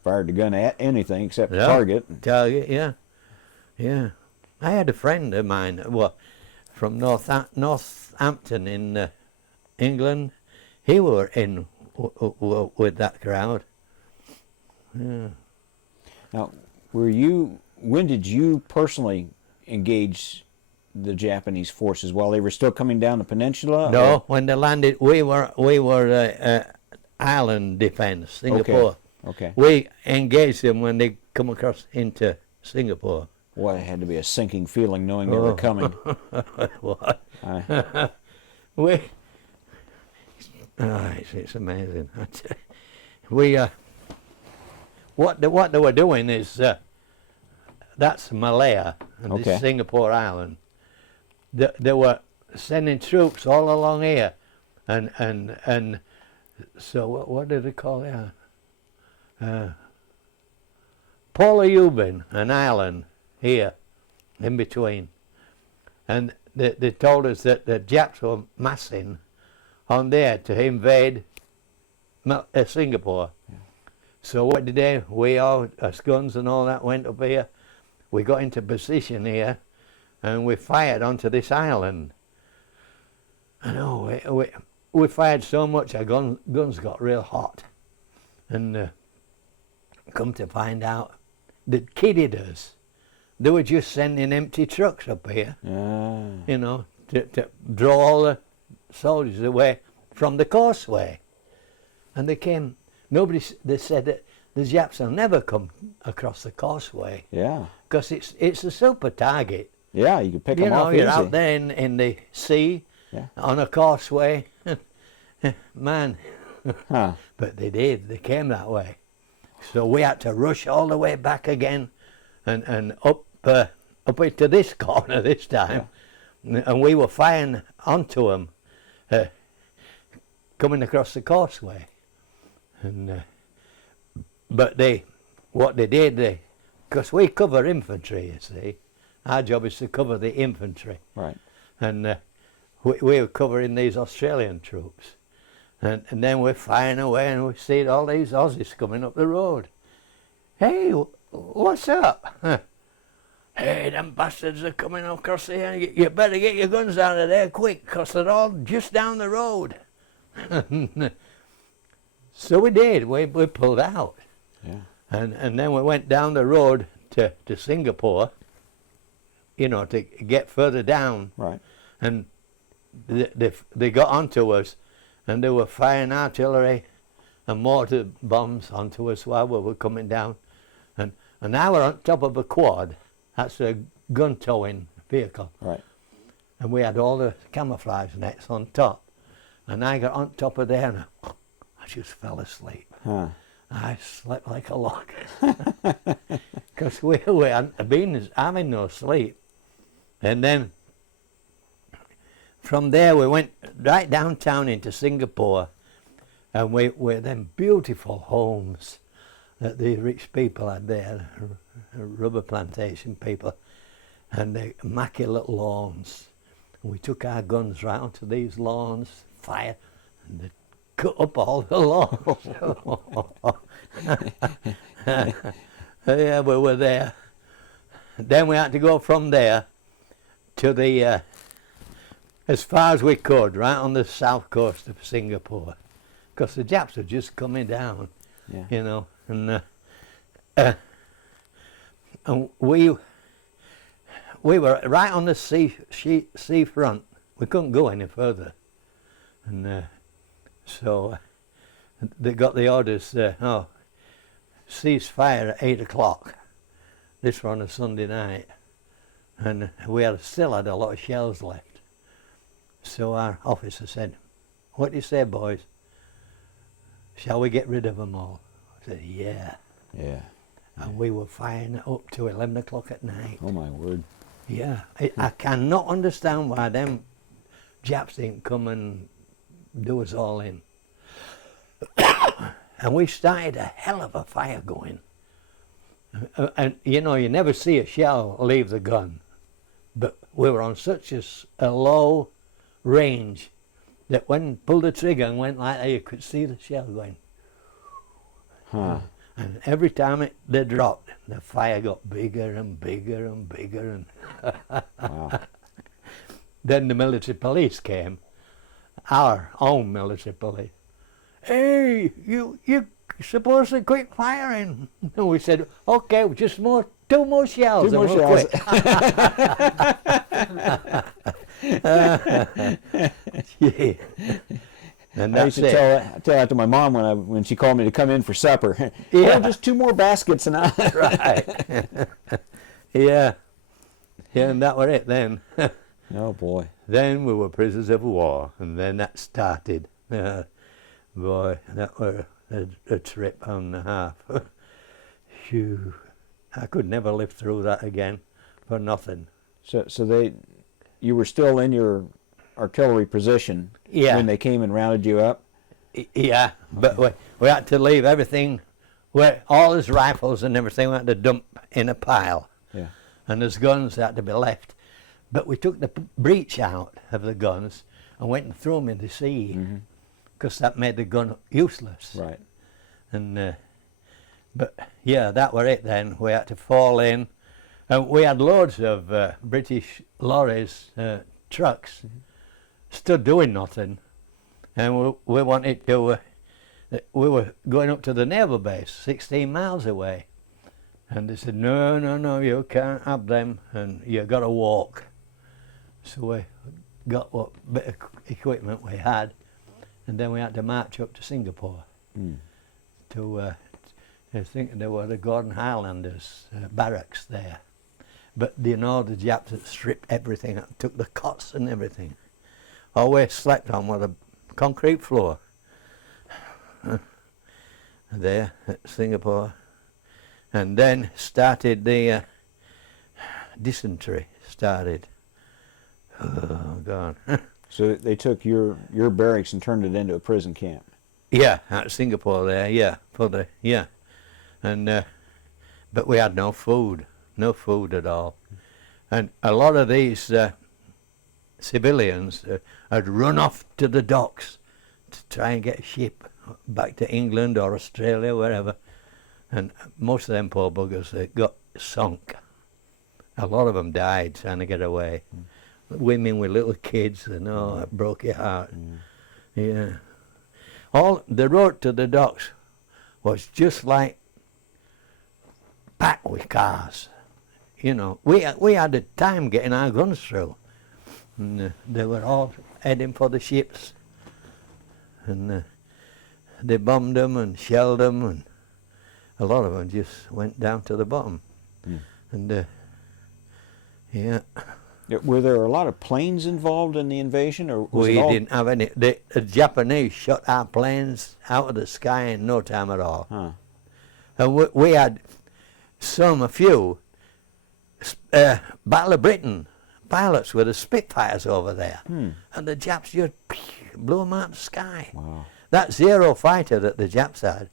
fired the gun at anything except Yeah. target. Target, yeah. Yeah. I had a friend of mine, well, from Northampton in England. He were in with that crowd. Yeah. Now, when did you personally engage the Japanese forces while they were still coming down the peninsula? No, or? when they landed, we were island defense, Singapore. Okay. We engaged them when they come across into Singapore. Well, it had to be a sinking feeling knowing they were coming. What? It's amazing. What they were doing is that's Malaya and Okay. this Singapore island. They were sending troops all along here, and so what did they call it? Palaubin, an island here in between, and they told us that the Japs were massing on there to invade Singapore. Yeah. So what did they? We all, us guns and all that, went up here. We got into position here, and we fired onto this island. I know, we fired so much our guns got real hot. And come to find out, they kidded us. They were just sending empty trucks up here, you know, to draw all the soldiers away from the causeway. And they came, they said that the Japs will never come across the causeway. Yeah. Because it's a super target. Yeah, you could pick You them know, off you're easy. out there in the sea, on a causeway. Man. Huh. But they did, they came that way. So we had to rush all the way back again and up into this corner this time. and we were firing onto them, coming across the causeway. And but what they did, because we cover infantry, you see, our job is to cover the infantry. Right. And we were covering these Australian troops. And then we're firing away and we see all these Aussies coming up the road. Hey, what's up? Hey, them bastards are coming across here. You better get your guns out of there quick, because they're all just down the road. So we did. We pulled out. Yeah. And then we went down the road to Singapore, to get further down. Right. And they got onto us, and they were firing artillery and mortar bombs onto us while we were coming down. And I were on top of a quad. That's a gun towing vehicle. Right. And we had all the camouflage nets on top. And I got on top of there and I just fell asleep. Huh. I slept like a log. Because we hadn't been having no sleep. And then from there we went right downtown into Singapore, and we them beautiful homes that the rich people had there, rubber plantation people, and the immaculate lawns. And we took our guns right onto these lawns, fired, and they cut up all the lawns. Yeah, we were there. Then we had to go from there to the as far as we could, right on the south coast of Singapore, because the Japs were just coming down, Yeah. And we were right on the sea front. We couldn't go any further, and so they got the orders. Cease fire at 8 o'clock. This was on a Sunday night, and we still had a lot of shells left. So our officer said, "What do you say, boys? Shall we get rid of them all?" I said, "Yeah." Yeah. And we were firing up to 11 o'clock at night. Oh my word. Yeah. I cannot understand why them Japs didn't come and do us all in. And we started a hell of a fire going. And you never see a shell leave the gun. But we were on such a low range that when pulled the trigger and went like that, you could see the shell going. Huh. And every time they dropped, the fire got bigger and bigger and bigger. And Wow. Then the military police came, our own military police. "Hey, you supposed to quit firing." And we said, "Okay, just two more shells. Two more and we'll shells. quit." Yeah. And I used that's to it. tell that to my mom when she called me to come in for supper. Yeah. "Oh, just two more baskets and I." Right. Yeah. Yeah, and that were it then. Oh boy. Then we were prisoners of war, and then that started. Boy, that were a trip and a half. Phew. I could never live through that again for nothing. So you were still in your artillery position when they came and rounded you up? Yeah, but we had to leave everything, all his rifles and everything we had to dump in a pile. Yeah. And his guns had to be left. But we took the breech out of the guns and went and threw them in the sea, because that made the gun useless. Right. And but yeah, that were it then. We had to fall in. And we had loads of British lorries, trucks, stood doing nothing. And we wanted to, we were going up to the naval base, 16 miles away. And they said, no, you can't have them, and you got to walk. So we got what bit of equipment we had, and then we had to march up to Singapore. I think there were the Gordon Highlanders barracks there. But the Japs had stripped everything up, took the cots and everything. Always slept on with a concrete floor. There at Singapore. And then started the dysentery started. Oh, God. So they took your barracks and turned it into a prison camp. Yeah, at Singapore there, yeah, and but we had no food at all, and a lot of these civilians had run off to the docks to try and get a ship back to England or Australia, wherever, and most of them poor buggers got sunk. A lot of them died trying to get away. Women with little kids, and it broke your heart. Yeah. All the road to the docks was just like packed with cars. You know, we had a time getting our guns through, and they were all heading for the ships, and they bombed them and shelled them, and a lot of them just went down to the bottom. And yeah. Were there a lot of planes involved in the invasion, or was We it all? didn't have any. The Japanese shot our planes out of the sky in no time at all. Huh. And we had a few Battle of Britain pilots with the Spitfires over there, and the Japs just blew them out of the sky. Wow. That Zero fighter that the Japs had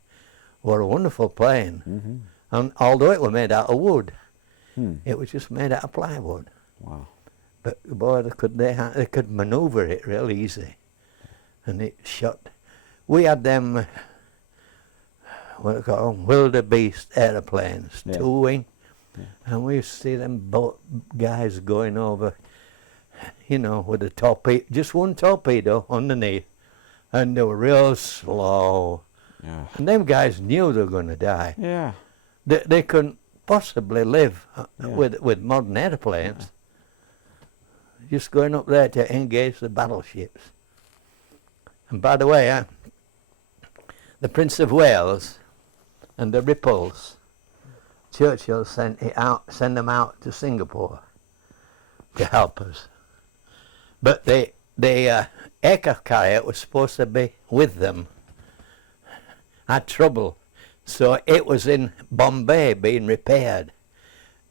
was a wonderful plane, and although it was made out of wood, it was just made out of plywood. Wow. But boy, they could manoeuvre it real easy, and it shot. We had them, what do you call them, wildebeest aeroplanes, Yeah. two-wing, and we used to see them guys going over, you know, with a torpedo, just one torpedo underneath, and they were real slow. Yeah. And them guys knew they were going to die. Yeah. They couldn't possibly live Yeah. with modern airplanes. Just going up there to engage the battleships. And by the way, the Prince of Wales and the Ripples, Churchill sent them out to Singapore to help us. But the aircraft carrier was supposed to be with them. Had trouble, so it was in Bombay being repaired.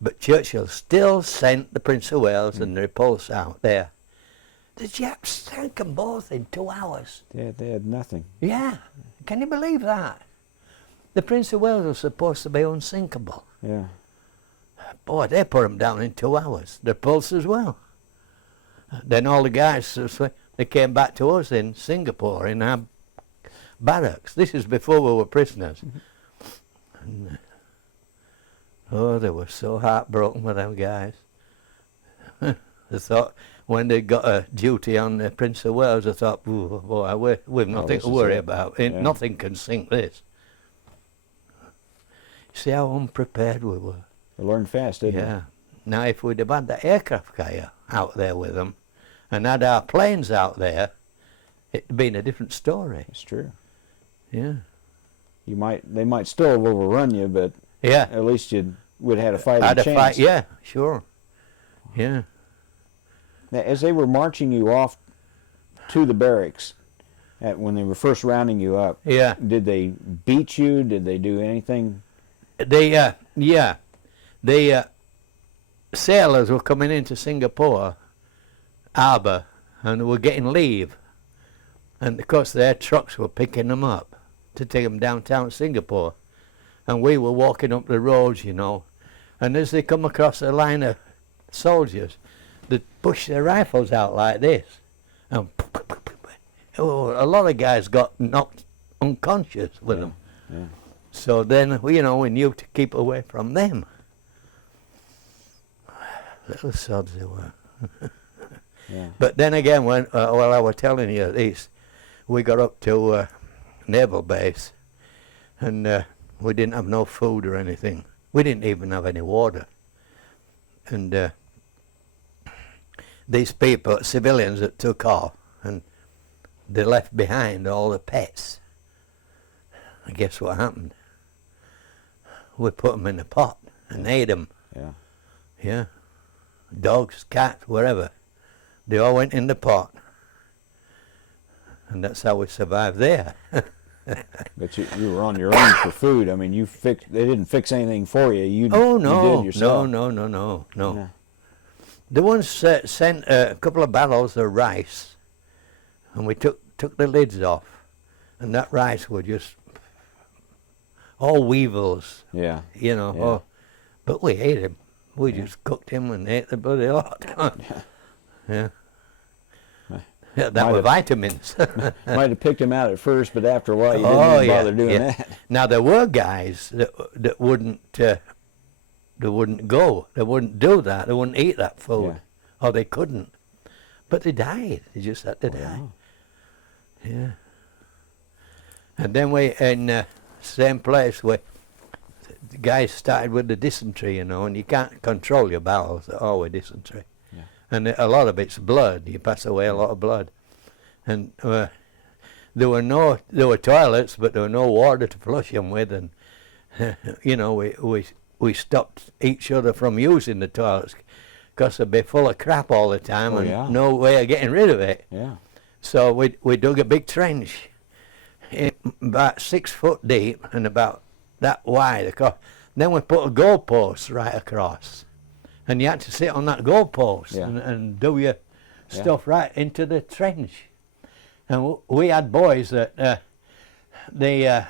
But Churchill still sent the Prince of Wales and the Repulse out there. The Japs sank them both in 2 hours. They had nothing. Yeah, can you believe that? The Prince of Wales was supposed to be unsinkable. Yeah. Boy, they put them down in 2 hours. The Repulse as well. Then all the guys, they came back to us in Singapore in our barracks. This is before we were prisoners. And, oh, they were so heartbroken with them guys. They thought when they got a duty on the Prince of Wales, I thought, "Ooh, boy, we've nothing to worry about. Yeah. Nothing can sink this." See how unprepared we were. They learned fast, didn't Yeah. Now, if we'd have had the aircraft carrier out there with them and had our planes out there, it'd been a different story. they? It's true. Yeah. They might still have overrun you, but Yeah. at least you would have had a fighting Had a chance. fight. Yeah, sure. Yeah. Now, as they were marching you off to the barracks, when they were first rounding you up, Yeah. did they beat you? Did they do anything? The sailors were coming into Singapore harbour and were getting leave, and of course their trucks were picking them up to take them downtown Singapore, and we were walking up the roads, you know, and as they come across a line of soldiers, they push their rifles out like this, and a lot of guys got knocked unconscious with them. Yeah. So then, we knew to keep away from them. Little sods they were. Yeah. But then again, when I was telling you this, we got up to naval base, and we didn't have no food or anything. We didn't even have any water. And these people, civilians that took off, and they left behind all the pets. And guess what happened? We put them in a pot and ate them. Yeah. Yeah. Dogs, cats, whatever. They all went in the pot. And that's how we survived there. But you were on your own for food. I mean, they didn't fix anything for you. You Oh, no. you did yourself. No. Yeah. They once sent a couple of barrels of rice, and we took the lids off, and that rice were just all weevils, Yeah. you know. Yeah. Oh, but we ate him. We just cooked him and ate the bloody lot. Yeah. Yeah, that were vitamins. Might have picked him out at first, but after a while you Oh, didn't even bother doing yeah. that. Now there were guys that wouldn't they wouldn't go. They wouldn't do that. They wouldn't eat that food, or they couldn't. But they died. They just had to die. Wow. Yeah. And then we in same place where the guys started with the dysentery, you know, and you can't control your bowels. They're always dysentery. Yeah. And a lot of it's blood. You pass away a lot of blood. And there were toilets, but there were no water to flush them with, and you know, we stopped each other from using the toilets because they'd be full of crap all the time, and no way of getting rid of it. Yeah. So we dug a big trench, about 6 foot deep and about that wide. Then we put a goalpost right across, and you had to sit on that goalpost and do your stuff right into the trench. And we had boys that they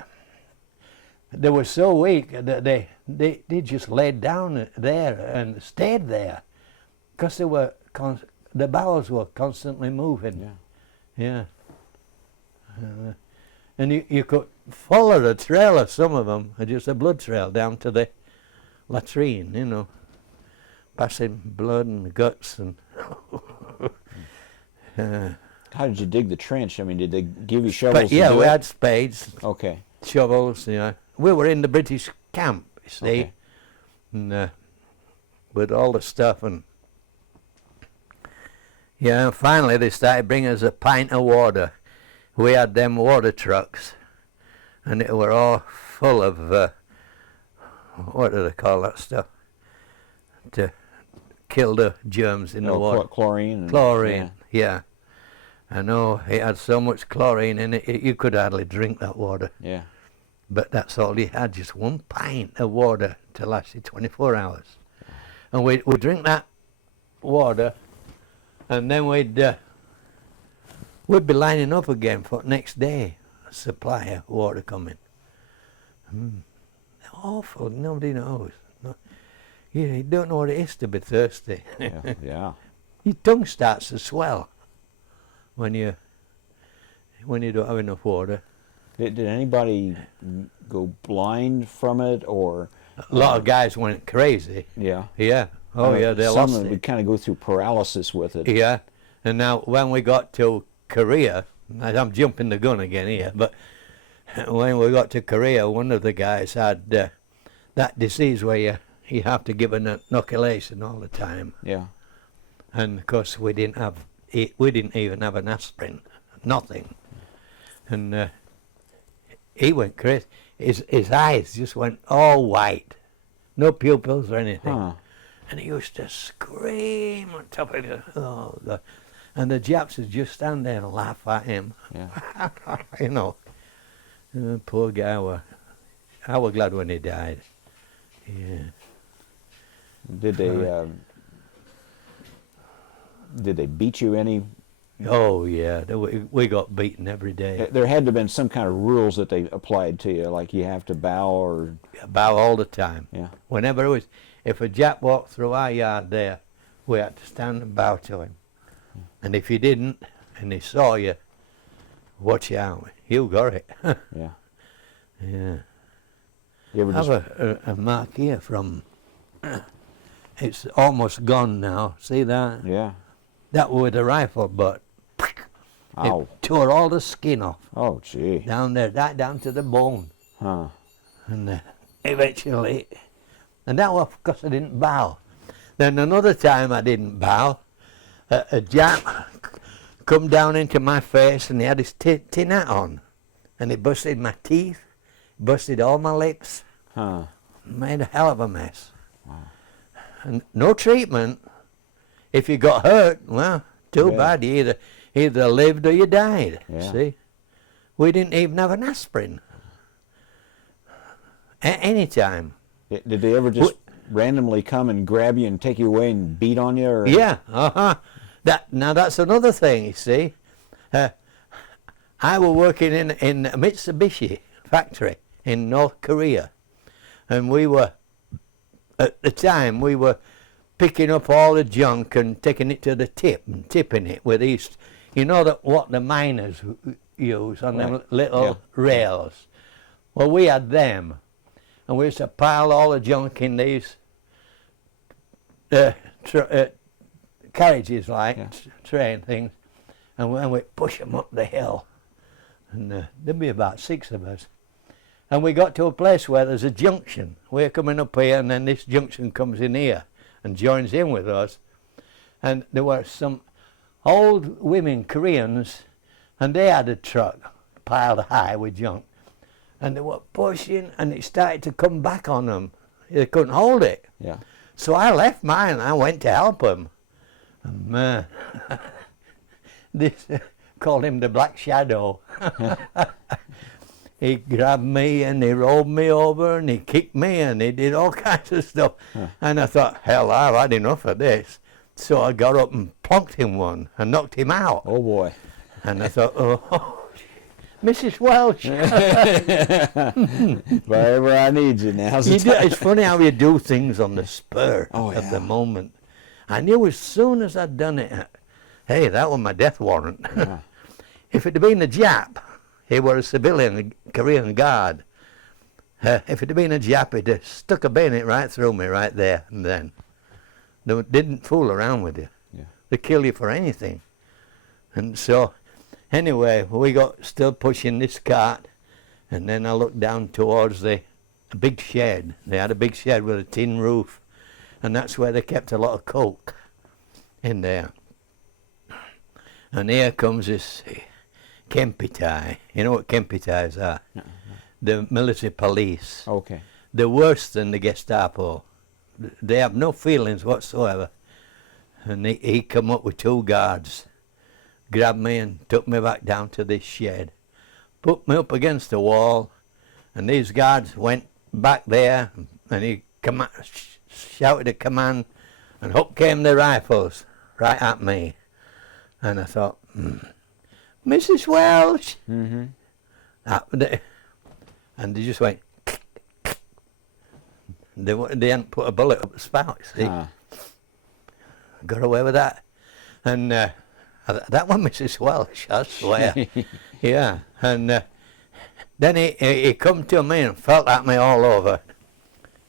were so weak that they just laid down there and stayed there because the bowels were constantly moving. Yeah. And you could follow the trail of some of them, just a blood trail down to the latrine, you know, passing blood and guts and. How did you dig the trench? I mean, did they give you shovels? But yeah, we had spades. Okay. Shovels, you know. We were in the British camp, you see, Okay. and with all the stuff, and yeah, finally they started bringing us a pint of water. We had them water trucks, and it were all full of what do they call that stuff to kill the germs in the water? Chlorine. Chlorine, yeah. I know it had so much chlorine in it, you could hardly drink that water. Yeah. But that's all he had, just 1 pint of water to last you 24 hours. And we'd drink that water, and then we'd be lining up again for next day, a supply of water coming. Awful, nobody knows. No, you don't know what it is to be thirsty. Yeah. Your tongue starts to swell when you don't have enough water. Did anybody go blind from it, or A lot of guys went crazy. Yeah. Yeah. Oh yeah, they lost Some it. would kind of go through paralysis with it. Yeah. And now when we got to Korea, I'm jumping the gun again here, but when we got to Korea, one of the guys had that disease where you have to give an inoculation all the time. Yeah. And of course we didn't even have an aspirin, nothing. And he went crazy. His eyes just went all white, no pupils or anything. Huh. And he used to scream on top of it. Oh God! And the Japs would just stand there and laugh at him. Yeah. You know, poor guy. I was glad when he died. Yeah. Did they beat you any? Oh yeah, we got beaten every day. There had to have been some kind of rules that they applied to you, like you have to bow or. Bow all the time. Yeah. Whenever it was, if a Jap walked through our yard there, we had to stand and bow to him. And if you didn't, and he saw you, watch out, you got it. Yeah. Yeah. You ever I have just, a mark here from, it's almost gone now, see that? yeah. That was with a rifle butt. Ow. It tore all the skin off, Oh, gee. down there, right down to the bone. Huh. And eventually, and that was because I didn't bow. Then another time I didn't bow, a Jap come down into my face and he had his tin hat on, and he busted my teeth, busted all my lips, Huh. made a hell of a mess. Wow. And no treatment. If you got hurt, well, too Yeah. bad. You either lived or you died. Yeah. See, we didn't even have an aspirin. Any time. Did they ever just randomly come and grab you and take you away and beat on you? Or? Yeah, Now that's another thing, you see. I was working in a Mitsubishi factory in North Korea, and we were, at the time, we were picking up all the junk and taking it to the tip and tipping it with these, you know, what the miners use on them little rails. Well, we had them, and we used to pile all the junk in these carriages, like train things, and we'd push them up the hill. And there'd be about 6 of us. And we got to a place where there's a junction. We're coming up here, and then this junction comes in here and joins in with us. And there were some old women, Koreans, and they had a truck piled high with junk. And they were pushing, and it started to come back on them. They couldn't hold it. Yeah. So I left mine, and I went to help them. And man, this called him the Black Shadow. He grabbed me and he rolled me over and he kicked me and he did all kinds of stuff. And I thought, hell, I've had enough of this. So I got up and plonked him one and knocked him out. Oh boy. And I thought, oh, Mrs. Welch. If ever I need you, now's the time. It's funny how you do things on the spur of the moment. I knew as soon as I'd done it, hey, that was my death warrant. Yeah. If it had been a Jap, he was a civilian Korean guard. If it had been a Jap, he'd have stuck a bayonet right through me right there and then. They didn't fool around with you. Yeah. They kill you for anything. And so, anyway, we got still pushing this cart, and then I looked down towards a big shed. They had a big shed with a tin roof, and that's where they kept a lot of coke in there. And here comes this Kempitai. You know what Kempitais are? No. The military police. Okay. They're worse than the Gestapo. They have no feelings whatsoever. And he come up with 2 guards, grabbed me and took me back down to this shed, put me up against the wall, and these guards went back there, and he shouted a command, and up came the rifles right at me. And I thought, Mrs. Welch. Mm-hmm. And they just went. They hadn't put a bullet up the spout, see. Got away with that. And that was Mrs. Welch, I swear. Yeah. And then he come to me and felt at me all over.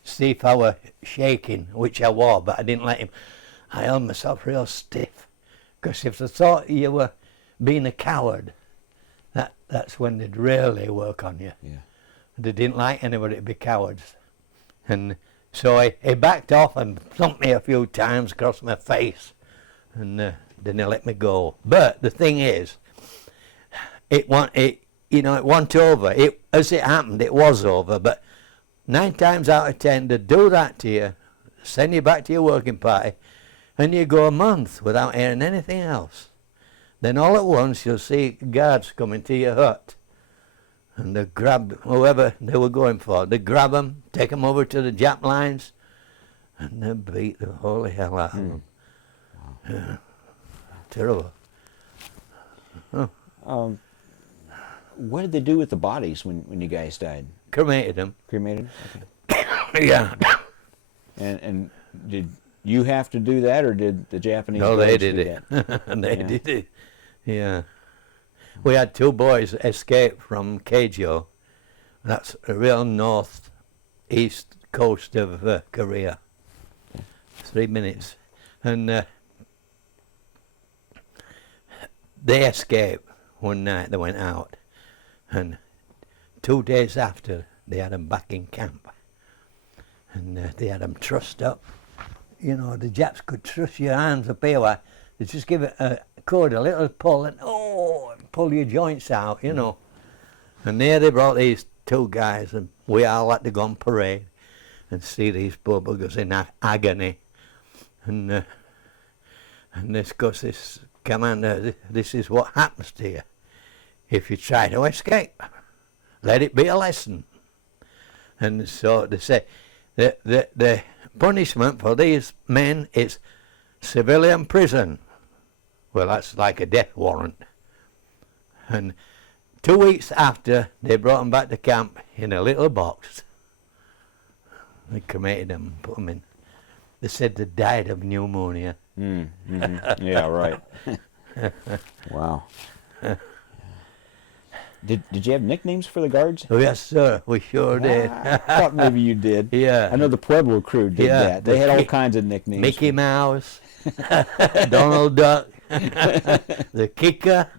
See if I were shaking, which I was, but I didn't let him. I held myself real stiff. Because if they thought you were being a coward, that's when they'd really work on you. Yeah. They didn't like anybody to be cowards. And so he backed off and thumped me a few times across my face. And then he let me go. But the thing is, it wasn't over. As it happened, it was over. But 9 times out of 10, they do that to you, send you back to your working party, and you go a month without hearing anything else. Then all at once you'll see guards coming to your hut, and they grab whoever they were going for. They grab them, take them over to the Jap lines, and they beat the holy hell out of them. Wow. Yeah. Terrible. Oh. What did they do with the bodies when you guys died? Cremated them. Cremated? Okay. Yeah. And did you have to do that, or did the Japanese? No, they guys did do it. that? They did it. Yeah. We had 2 boys escape from Keijo. That's a real north-east coast of Korea. 3 minutes. And they escaped one night. They went out. And 2 days after, they had them back in camp. And they had them trussed up. You know, the Japs could truss your hands up here. They just give it a cord, a little pull, and pull your joints out, you know. And there they brought these 2 guys, and we all had to go on parade and see these poor buggers in agony. And this goes, this commander, this is what happens to you if you try to escape. Let it be a lesson. And so they say, the punishment for these men is civilian prison. Well, that's like a death warrant. And 2 weeks after, they brought them back to camp in a little box. They cremated them and put them in. They said they died of pneumonia. Yeah, right. Wow. Did you have nicknames for the guards? Oh, yes, sir, we sure did. I thought maybe you did. Yeah. I know the Pueblo crew did that. They had all kinds of nicknames. Mickey Mouse, Donald Duck, the Kicker,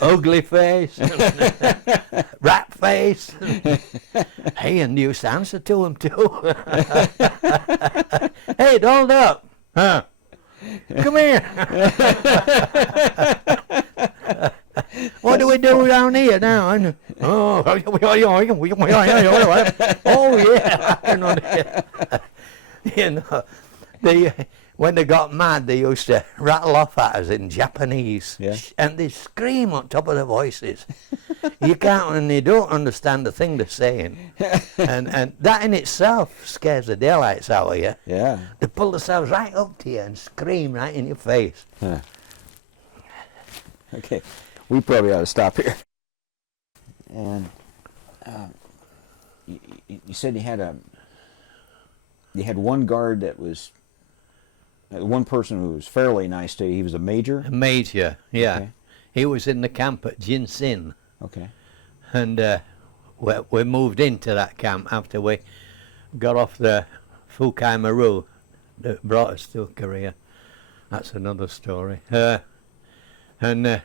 Ugly Face, Rat Face. Hey, and you used to answer to him too. Hey, Donald Duck, huh? Come here. What do we do down here now? Oh, yeah. You know, when they got mad, they used to rattle off at us in Japanese, and they scream on top of their voices. You can't, and they don't understand the thing they're saying, and that in itself scares the daylights out of you. Yeah. They pull themselves right up to you and scream right in your face. Huh. Okay, we probably ought to stop here. And you said you had one guard that was one person who was fairly nice to you. He was a major? A major, yeah. Okay. He was in the camp at Jinsin. Okay. And we moved into that camp after we got off the Fukai Maru that brought us to Korea. That's another story. And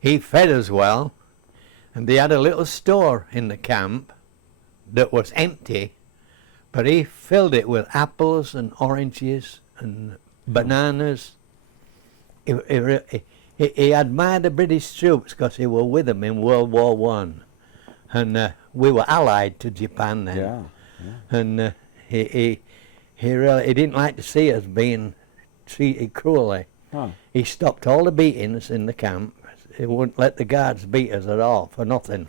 he fed us well, and they had a little store in the camp that was empty, but he filled it with apples and oranges and bananas. He admired the British troops because he were with them in World War One, and we were allied to Japan then. Yeah. And he didn't like to see us being treated cruelly. Huh. He stopped all the beatings in the camp. He wouldn't let the guards beat us at all for nothing.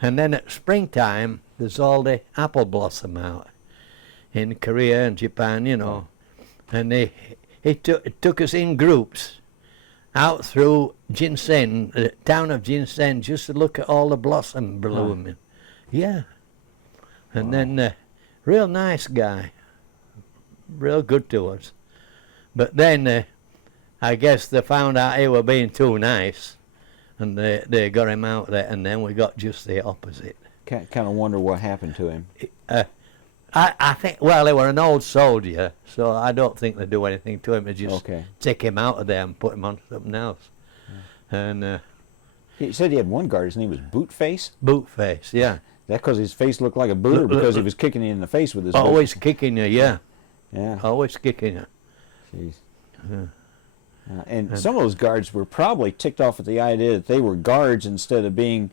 And then at springtime, there's all the apple blossom out in Korea and Japan, you know. And he took us in groups out through Jinsen, the town of Jinsen, just to look at all the blossom blooming. Yeah. And then, real nice guy, real good to us. But then, I guess they found out he were being too nice, and they got him out there, and then we got just the opposite. Kind of wonder what happened to him. I think, well, they were an old soldier, so I don't think they'd do anything to him. They just take him out of there and put him on something else. Yeah. And he said he had one guard. His name was Bootface. Bootface, yeah. That because his face looked like a boot, or because he was kicking you in the face with his always boot? Kicking you, yeah. Yeah. Always kicking you. Jeez. And some of those guards were probably ticked off at the idea that they were guards instead of being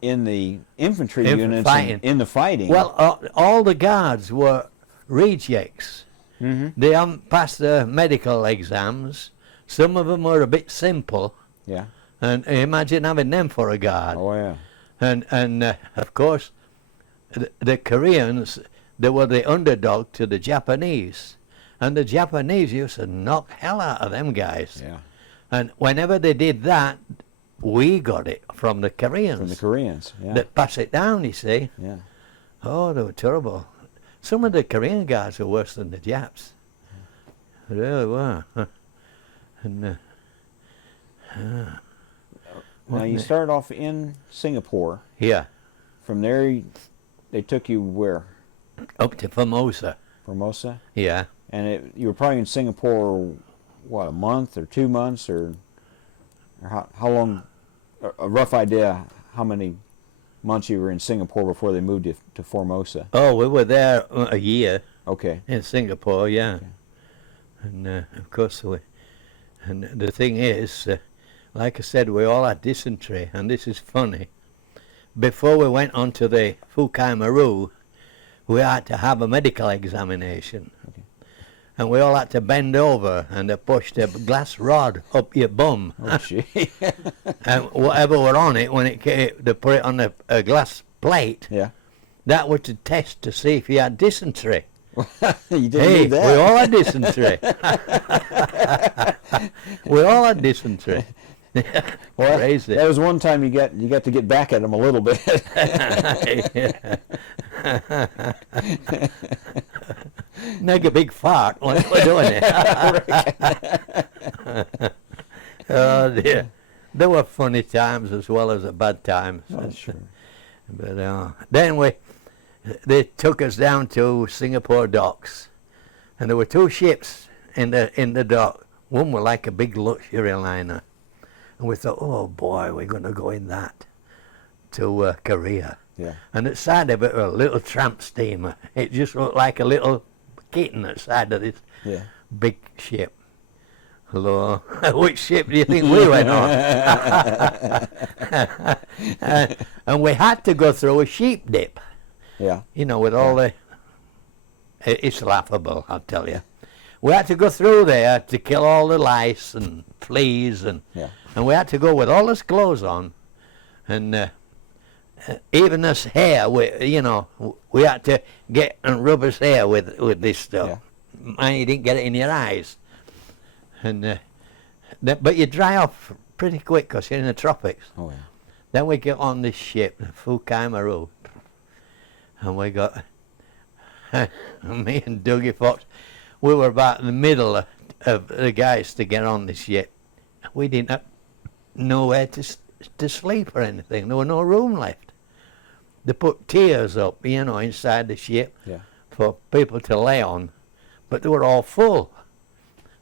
in the infantry units in the fighting. Well, all the guards were rejects. Mm-hmm. They haven't passed the medical exams. Some of them were a bit simple. Yeah. And imagine having them for a guard. Oh, yeah. And of course, the Koreans, they were the underdog to the Japanese. And the Japanese used to knock hell out of them guys. Yeah. And whenever they did that, we got it from the Koreans. From the Koreans, yeah. That pass it down, you see. Yeah. Oh, they were terrible. Some of the Korean guys were worse than the Japs. They really were. And now you started off in Singapore. Yeah. From there, they took you where? Up to Formosa. Formosa? Yeah. And you were probably in Singapore, what, a month or 2 months, or how long? A rough idea how many months you were in Singapore before they moved you to Formosa? Oh, we were there a year. Okay. In Singapore, yeah. Okay. And of course and the thing is, like I said, we all had dysentery, and this is funny. Before we went on to the Fukai Maru, we had to have a medical examination. Okay. And we all had to bend over, and they pushed a glass rod up your bum. Oh, gee. And whatever were on it, when it came, they put it on a glass plate. Yeah. that was to test to see if you had dysentery. You didn't Hey, need that. we all had dysentery. We all had dysentery. Well, Crazy. that was one time you got to get back at them a little bit. Make a big fart like we're doing it. Oh dear. There were funny times as well as the bad times. Oh, sure. But then they took us down to Singapore docks, and there were two ships in the dock. One was like a big luxury liner, and we thought, oh boy, we're going to go in that to Korea. Yeah. And at the side of it was a little tramp steamer. It just looked like a little kitten at the side of this Yeah. big ship. Hello, which ship do you think we went on? And we had to go through a sheep dip. Yeah. You know, with all the... It's laughable, I'll tell you. We had to go through there to kill all the lice and fleas, and we had to go with all this clothes on, and even this hair. We had to get and rub his hair with this stuff. Yeah. And you didn't get it in your eyes, and but you dry off pretty quick because you're in the tropics. Oh yeah. Then we get on this ship, the Fukai Maru, and we got me and Dougie Fox. We were about in the middle of the guys to get on the ship. We didn't have nowhere to sleep or anything. There was no room left. They put tiers up, inside the ship for people to lay on, but they were all full.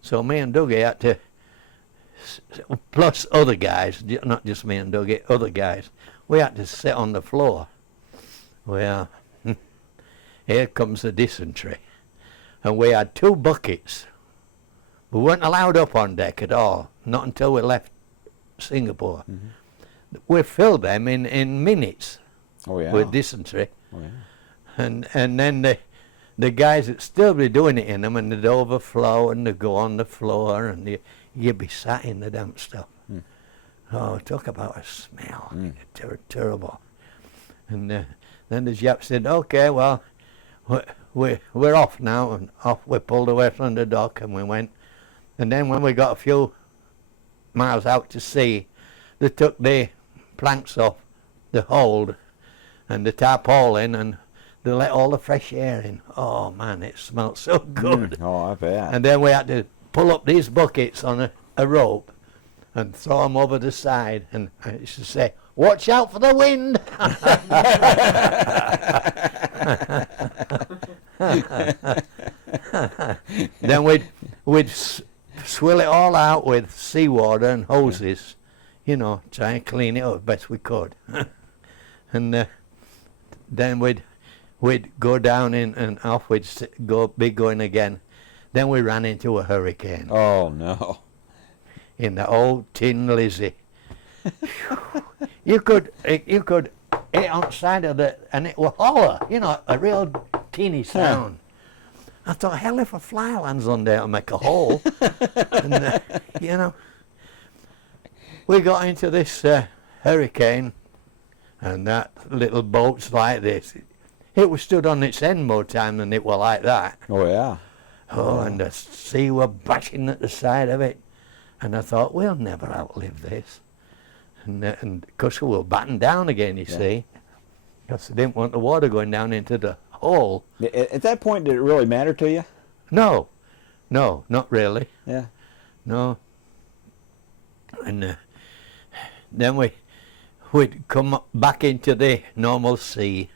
So me and Dougie had to, plus other guys, not just me and Dougie, other guys, we had to sit on the floor. Well, here comes the dysentery. And we had 2 buckets. We weren't allowed up on deck at all, not until we left Singapore. Mm-hmm. We filled them in minutes with dysentery. Oh, yeah. And then the guys that still be doing it in them, and they'd overflow and they'd go on the floor, and you'd be sat in the damp stuff. Mm. Oh, talk about a smell. Terrible. And then the Jap said, okay, well, we're off now, and off we pulled away from the dock, and we went. And then when we got a few miles out to sea, they took the planks off the hold and the tarpaulin, and they let all the fresh air in. Oh man, it smelled so good. Oh, I bet. And then we had to pull up these buckets on a rope and throw them over the side, and I used to say, watch out for the wind. Then we'd swill it all out with seawater and hoses, try and clean it up as best we could. And then we'd go down in, and off we'd be going again. Then we ran into a hurricane. Oh no. In the old Tin Lizzie. You could hit on the side of it, and it would holler, a real teeny sound. I thought, hell, if a fly lands on there, I'll make a hole. And, we got into this hurricane, and that little boat's like this. It was stood on its end more time than it was like that. Oh yeah. Oh, and the sea were bashing at the side of it. And I thought, we'll never outlive this. And of course we were battened down again, you see. Because they didn't want the water going down into the hole. At that point, did it really matter to you? No, not really. Yeah. No. And then we'd come back into the normal sea,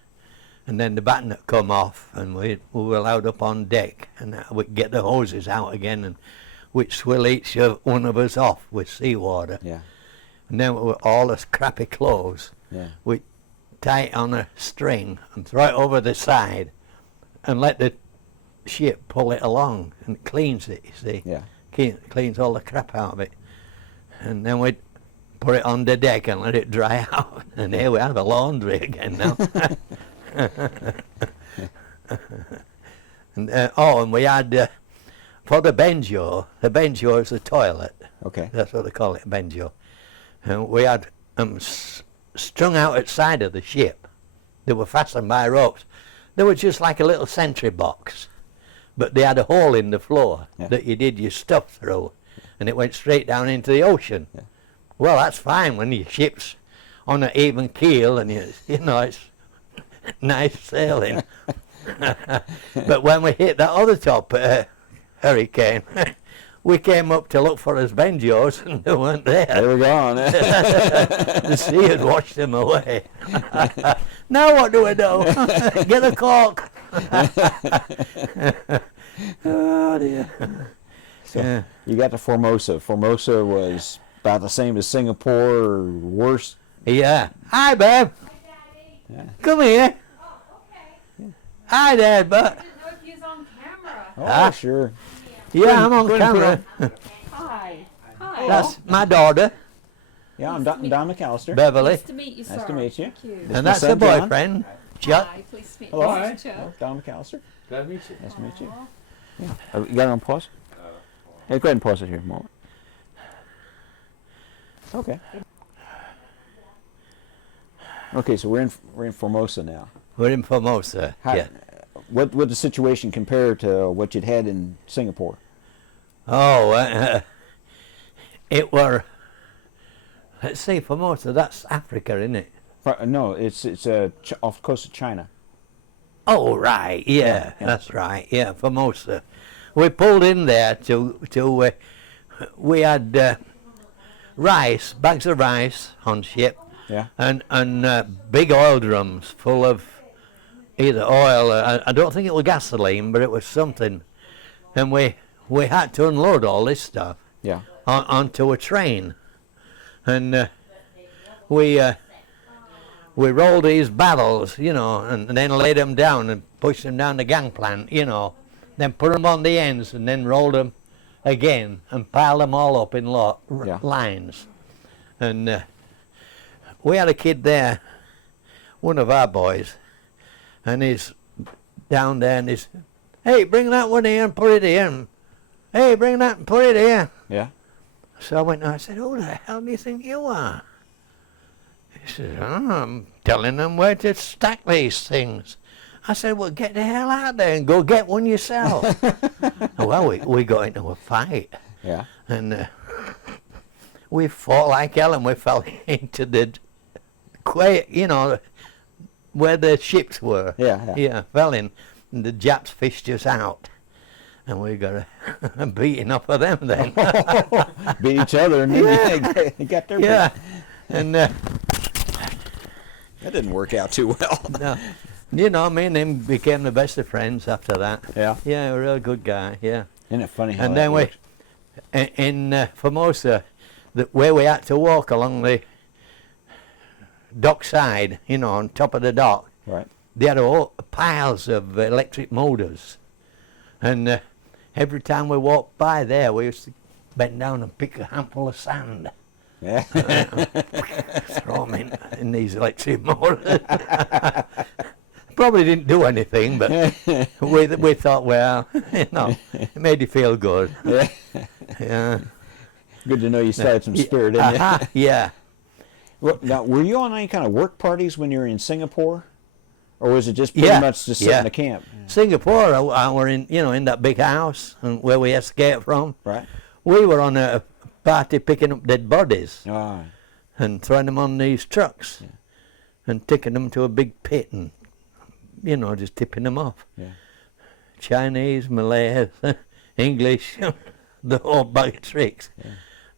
and then the batten would come off, and we were allowed up on deck, and we'd get the hoses out again, and we'd swill each one of us off with seawater. Yeah. And then with all this crappy clothes, we'd tie it on a string and throw it over the side and let the ship pull it along, and it cleans it, you see. Yeah. Cleans all the crap out of it. And then we'd put it on the deck and let it dry out. And here we have a laundry again now. And we had, for the benjo is the toilet. Okay. That's what they call it, benjo. And we had strung out at the side of the ship, They were fastened by ropes. They were just like a little sentry box, but they had a hole in the floor that you did your stuff through, and it went straight down into the ocean. Yeah. Well, that's fine when your ship's on an even keel and you know it's nice sailing. But when we hit that other top hurricane, we came up to look for us banjos and they weren't there. They were gone. The sea had washed them away. Now what do we do? Get a cork. Oh dear. So you got to Formosa. Formosa was about the same as Singapore, or worse. Yeah. Hi, babe. Yeah. Come here. Oh, okay. Hi, Dad. But I didn't know if you was on camera. Oh, Ah. sure. yeah, I'm on Go ahead and camera. Hi. Hi. That's my daughter, Yeah, I'm Don McAllister. Beverly, Nice to meet you, sir. Nice to meet you. Thank you. This and my that's the son, John. boyfriend, Chuck. Hi, pleased to meet Hello. you, Hi. Mr. Chuck. Don McAllister. Glad to meet you. Nice to meet you. Yeah. You got it on pause? Hey, go ahead and pause it here a moment. Okay. Okay, so we're in Formosa now. We're in Formosa. How, Yeah. What would the situation compare to what you'd had in Singapore? Oh, it were. Let's see, Formosa. That's Africa, isn't it? No, it's off the coast of China. Oh, right. Yeah, Yeah. that's right. Yeah, Formosa. We pulled in there to we had rice, bags of rice on ship, Yeah. and big oil drums full of either oil. I don't think it was gasoline, but it was something. And we had to unload all this stuff Yeah. onto a train, and we rolled these barrels, you know, and then laid them down and pushed them down the gangplank, you know, then put them on the ends and then rolled them again and piled them all up in Yeah. lines. And we had a kid there, one of our boys, and he's down there and he's, hey, bring that one here and put it here. And, hey, bring that and put it here. Yeah. So I went and I said, who the hell do you think you are? He said, oh, I'm telling them where to stack these things. I said, well, get the hell out there and go get one yourself. Well, we got into a fight. Yeah. And we fought like hell and we fell into the you know, where the ships were. Yeah. Yeah, fell in. And the Japs fished us out. And we got a beating up of them then. Beat each other and then you got their Yeah. And That didn't work out too well. no, you know, me and him became the best of friends after that. Yeah. Yeah, a real good guy, yeah. Isn't it funny how And that then works? in Formosa, where we had to walk along the dock side, you know, on top of the dock, Right. they had all piles of electric motors. And every time we walked by there, we used to bend down and pick a handful of sand. Yeah. Throw them in these electric motors. Probably didn't do anything, but we thought, well, you know, it made you feel good. Yeah. Yeah. Good to know you still had some spirit in you. Uh-huh, yeah. Well, now, were you on any kind of work parties when you were in Singapore? Or was it just pretty Yeah, much just sit yeah. in the camp? Singapore, I were in, you know, in that big house and where we escaped from. Right. We were on a party picking up dead bodies Ah, and throwing them on these trucks and taking them to a big pit and, you know, just tipping them off. yeah. Chinese, Malays, English, the whole bag of tricks. Yeah.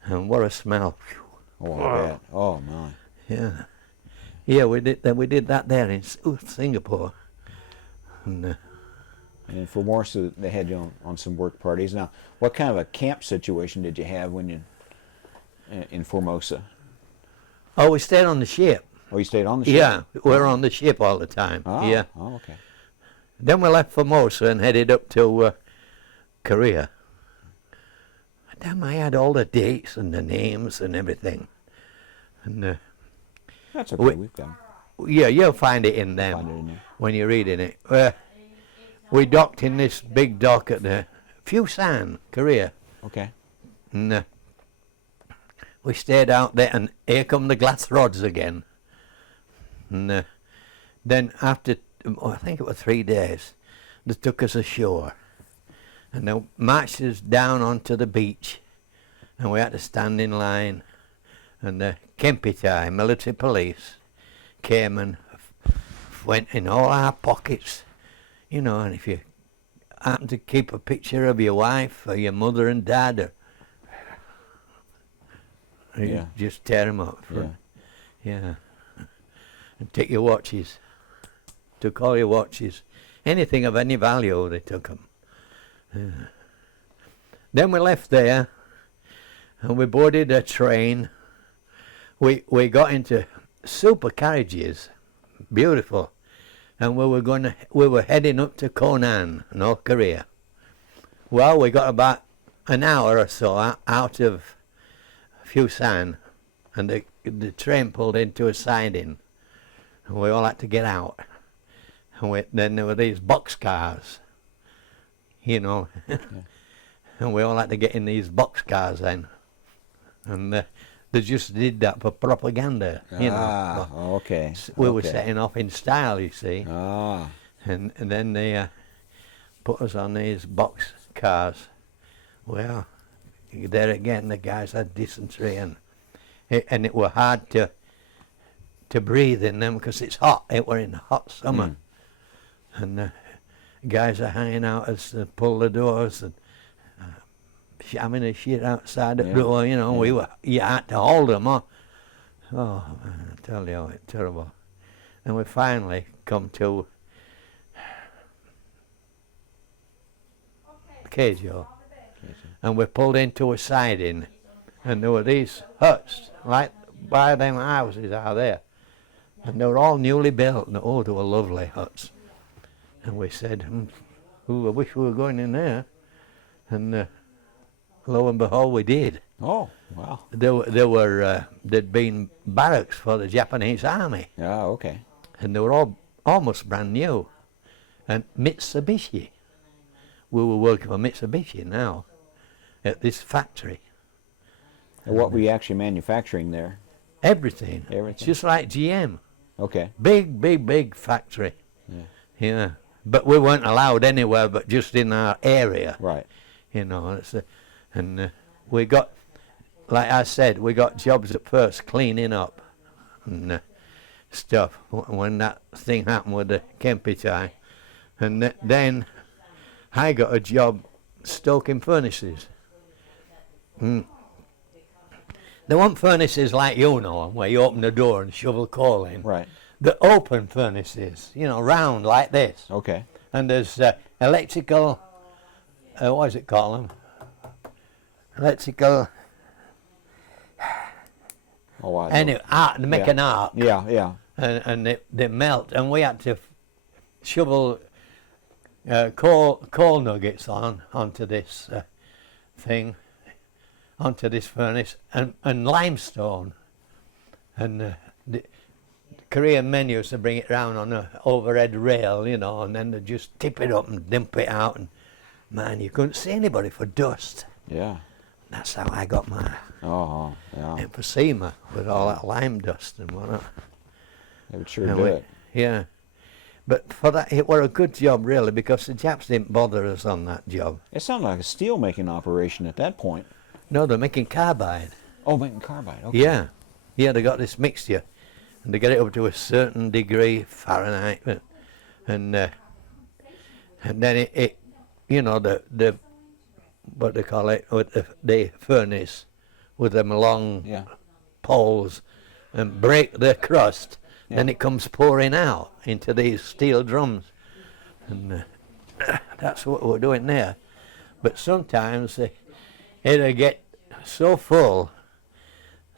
And what a smell. Oh, I bet. Oh, my. Yeah. Yeah, we did that there in Singapore. And And for Formosa, they had you on some work parties. Now, what kind of a camp situation did you have when you in Formosa? oh, we stayed on the ship. Oh, you stayed on the ship? Yeah, we were on the ship all the time. Oh, Yeah. Oh, okay. Then we left Formosa and headed up to Korea. Damn, I had all the dates and the names and everything. And That's okay. We- We've got 'em. yeah, you'll find it in them Find it in there. when you're reading it. We docked in this big dock at the Fusan, Korea. Okay. And we stayed out there, and here come the glass rods again. And then after, I think it was 3 days, they took us ashore. And they marched us down onto the beach. And we had to stand in line. And the Kempiti, military police, came and went in all our pockets. You know, and if you happen to keep a picture of your wife or your mother and dad, or you just tear them up. Yeah. And take your watches. Took all your watches. Anything of any value, they took them. Then we left there, and we boarded a train. We got into super carriages, beautiful, and we were heading up to Conan, North Korea. Well, we got about an hour or so out of Fusan, and the train pulled into a siding, and we all had to get out. And then there were these boxcars, you know, and we all had to get in these boxcars then, and they just did that for propaganda, you know. Okay. We were setting off in style, you see. And then they put us on these box cars. Well, there again, the guys had dysentery, and it were hard to breathe in them because it's hot. It were in hot summer, and guys are hanging out as they pull the doors and shamming the shit outside the door. You know, you had to hold them. Oh man, I tell you, it's terrible. And we finally come to Kejo, and we pulled into a siding, and there were these huts right by them houses out there, and they were all newly built, and they were lovely huts. And we said, I wish we were going in there, and lo and behold, we did. Oh, wow. There'd been barracks for the Japanese army. Yeah, okay. And they were all almost brand new. And Mitsubishi. We were working for Mitsubishi now at this factory. And what were you actually manufacturing there? Everything. Everything. It's just like GM. Okay. Big factory. Yeah. But we weren't allowed anywhere but just in our area. Right. You know, and we got, like I said, we got jobs at first cleaning up and stuff when that thing happened with the Kempiti. And then I got a job stoking furnaces. There weren't furnaces like you know, where you open the door and shovel coal in. Right. The open furnaces, you know, round like this. Okay. And there's electrical, what is it called? Electrical. Oh, I Anyway, arc, they make an arc. Yeah. And they melt, and we had to shovel coal nuggets onto this thing, onto this furnace, and limestone. And the Korean men used to bring it round on an overhead rail, you know, and then they just tip it up and dump it out, and man, you couldn't see anybody for dust. Yeah. That's how I got my emphysema with all that lime dust and whatnot. They would sure do it. Yeah. But for that, it were a good job, really, because the Japs didn't bother us on that job. It sounded like a steel-making operation at that point. No, they're making carbide. Oh, making carbide, okay. Yeah. Yeah, they got this mixture, and they get it up to a certain degree Fahrenheit, and then it you know, the what they call it, with the furnace with them long poles, and break the crust, then it comes pouring out into these steel drums, and that's what we're doing there. But sometimes it'll get so full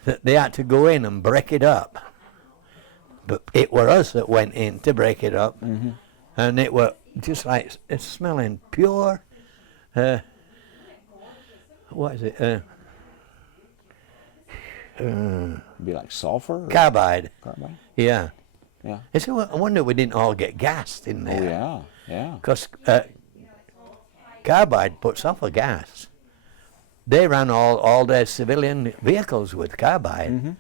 that they had to go in and break it up. But it were us that went in to break it up, and it were just like, it's smelling pure, what is it? Be like sulfur? Carbide. Carbide? Yeah. Yeah. I wonder we didn't all get gassed in there. Oh, yeah. Because carbide puts off a gas. They ran all their civilian vehicles with carbide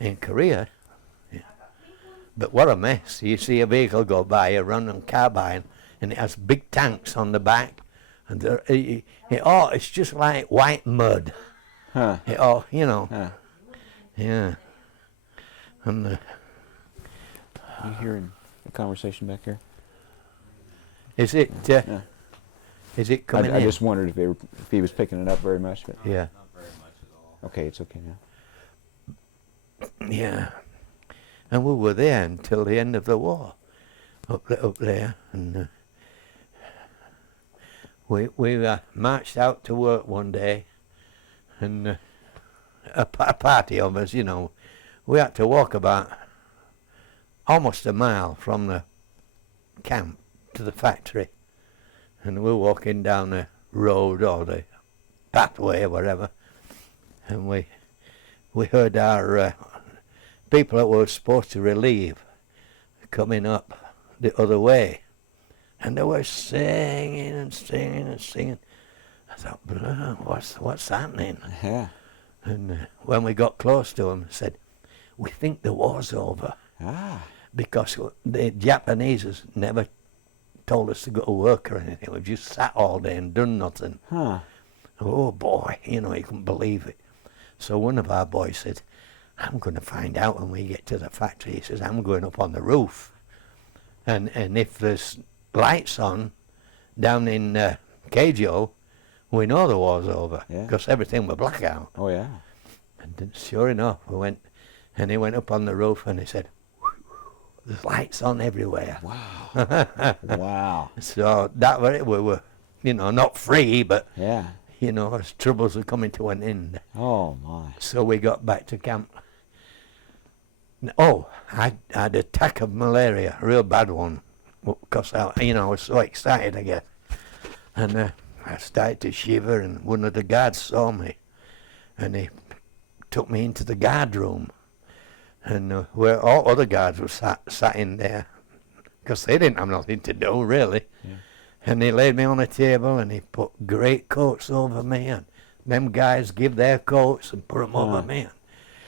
in Korea. Yeah. But what a mess. You see a vehicle go by, a random carbine, and it has big tanks on the back. And it's just like white mud. Huh. You know. Huh. Yeah. And You hearing the conversation back here? is it Yeah. is it coming I in? just wondered if he was picking it up very much. But Yeah. okay, it's okay now. Yeah. And we were there until the end of the war, up there, and we marched out to work one day, and a party of us, you know, we had to walk about almost a mile from the camp to the factory, and we were walking down the road or the pathway or whatever, and we heard our people that were supposed to relieve coming up the other way, and they were singing and singing and singing. I thought, what's happening? Yeah. And when we got close to them, said, we think the war's over, Ah. because the Japanese never told us to go to work or anything. We've just sat all day and done nothing. Huh. Oh boy, you know, you couldn't believe it. So one of our boys said, I'm going to find out when we get to the factory. He says, I'm going up on the roof. And if there's lights on down in Keijo, we know the war's over, Yeah. because everything was blackout. Oh yeah. And then sure enough, we went, and he went up on the roof and he said, there's lights on everywhere. Wow. Wow. So that was it. We were, you know, not free, but, Yeah. you know, as troubles were coming to an end. Oh my. So we got back to camp. Oh, I had an attack of malaria, a real bad one, because I was so excited, I guess. And I started to shiver, and one of the guards saw me, and he took me into the guard room, and where all other guards were sat in there, because they didn't have nothing to do, really. Yeah. And he laid me on a table, and he put great coats over me, and them guys give their coats and put them over me,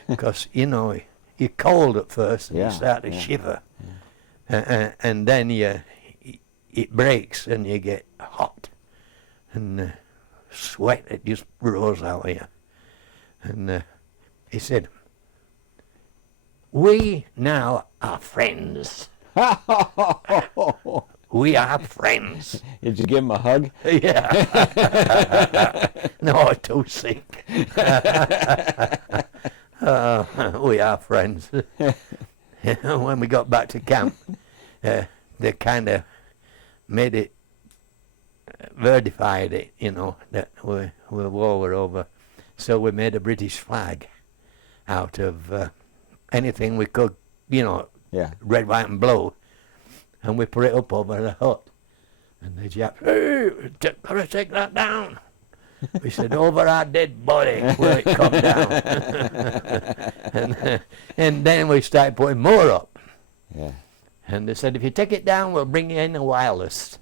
because, you know, you're cold at first, and Yeah, you start to yeah, shiver, and then it breaks, and you get hot, and sweat, it just rolls out of you. And he said, we now are friends. We are friends. Did you give him a hug? Yeah. No, too sick. We are friends. When we got back to camp, they kind of made it, verified it, you know, that we war were over. So we made a British flag out of anything we could, you know, Yeah. red, white and blue, and we put it up over the hut. And the Japs, hey, gotta take that down. We said, over our dead body will it come down. and then we started putting more up. Yeah. And they said, if you take it down, we'll bring you in the wireless.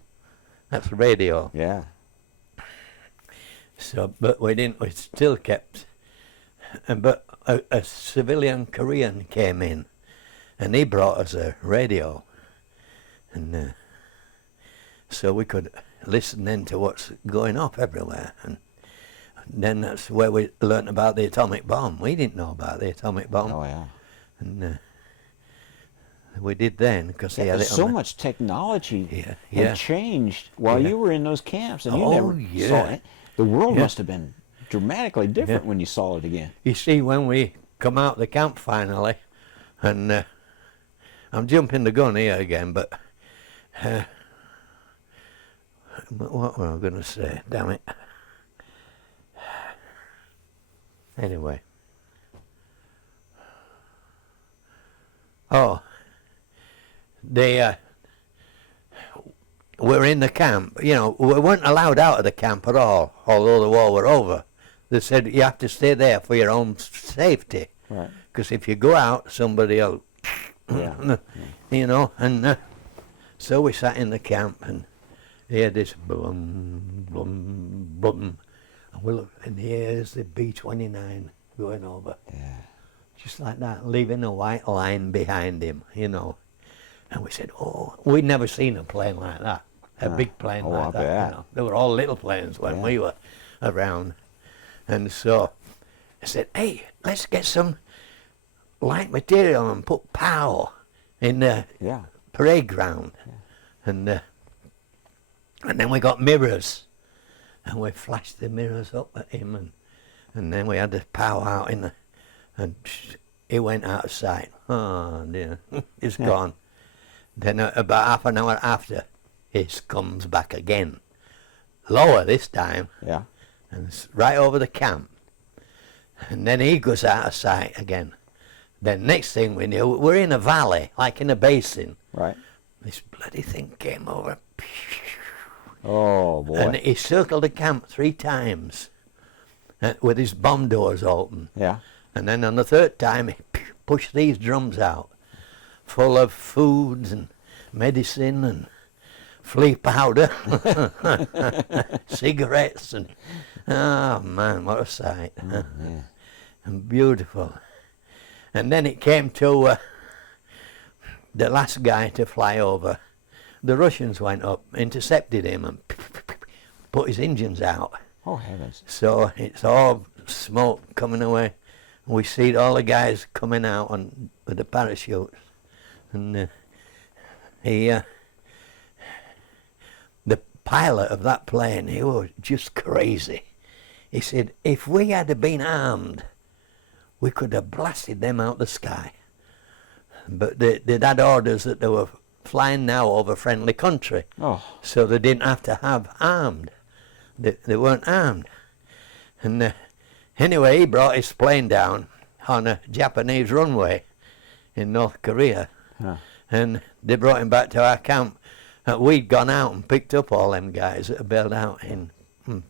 That's radio. Yeah. So, but we didn't, we still kept, but a civilian Korean came in, and he brought us a radio. And so we could listen then to what's going off everywhere. And then that's where we learnt about the atomic bomb. We didn't know about the atomic bomb. Oh yeah. And we did then, because they had it on So the- much technology Yeah, had yeah. changed while Yeah. you were in those camps, and you Oh, never yeah. saw it. The world Yeah. must have been dramatically different Yeah. when you saw it again. You see, when we come out the camp finally, and I'm jumping the gun here again, but what were I going to say? Damn it. Anyway. Oh, they were in the camp. You know, we weren't allowed out of the camp at all, although the war were over. They said you have to stay there for your own safety. Right. Because if you go out, somebody will, Yeah. you know. And so we sat in the camp, and they had this boom, boom, boom. And we looked, and here's the B-29 going over. Yeah. Just like that, leaving a white line behind him, you know. And we said, oh, we'd never seen a plane like that, a big plane Oh, like I that. bet. You know. They were all little planes when we were around. And so I said, hey, let's get some light material and put POW in the parade ground. And then we got mirrors, and we flashed the mirrors up at him, and then we had the POW out in the, and he went out of sight. Oh dear, he's gone. Then about half an hour after, he comes back again, lower this time, and it's right over the camp. And then he goes out of sight again. Then next thing we knew, we're in a valley, like in a basin. Right. This bloody thing came over. Oh, boy. And he circled the camp 3 times with his bomb doors open. Yeah. And then on the 3rd time, he pushed these drums out, full of foods and medicine and flea powder, cigarettes, and oh man, what a sight. And beautiful. And then it came to the last guy to fly over. The Russians went up, intercepted him, and put his engines out. Oh, heavens. So it's all smoke coming away. We see all the guys coming out with the parachutes. And the pilot of that plane, he was just crazy. He said, if we had been armed, we could have blasted them out the sky. But they'd had orders that they were flying now over friendly country. Oh. So they didn't have to have armed. They weren't armed. And anyway, he brought his plane down on a Japanese runway in North Korea. And they brought him back to our camp. We'd gone out and picked up all them guys that had bailed out in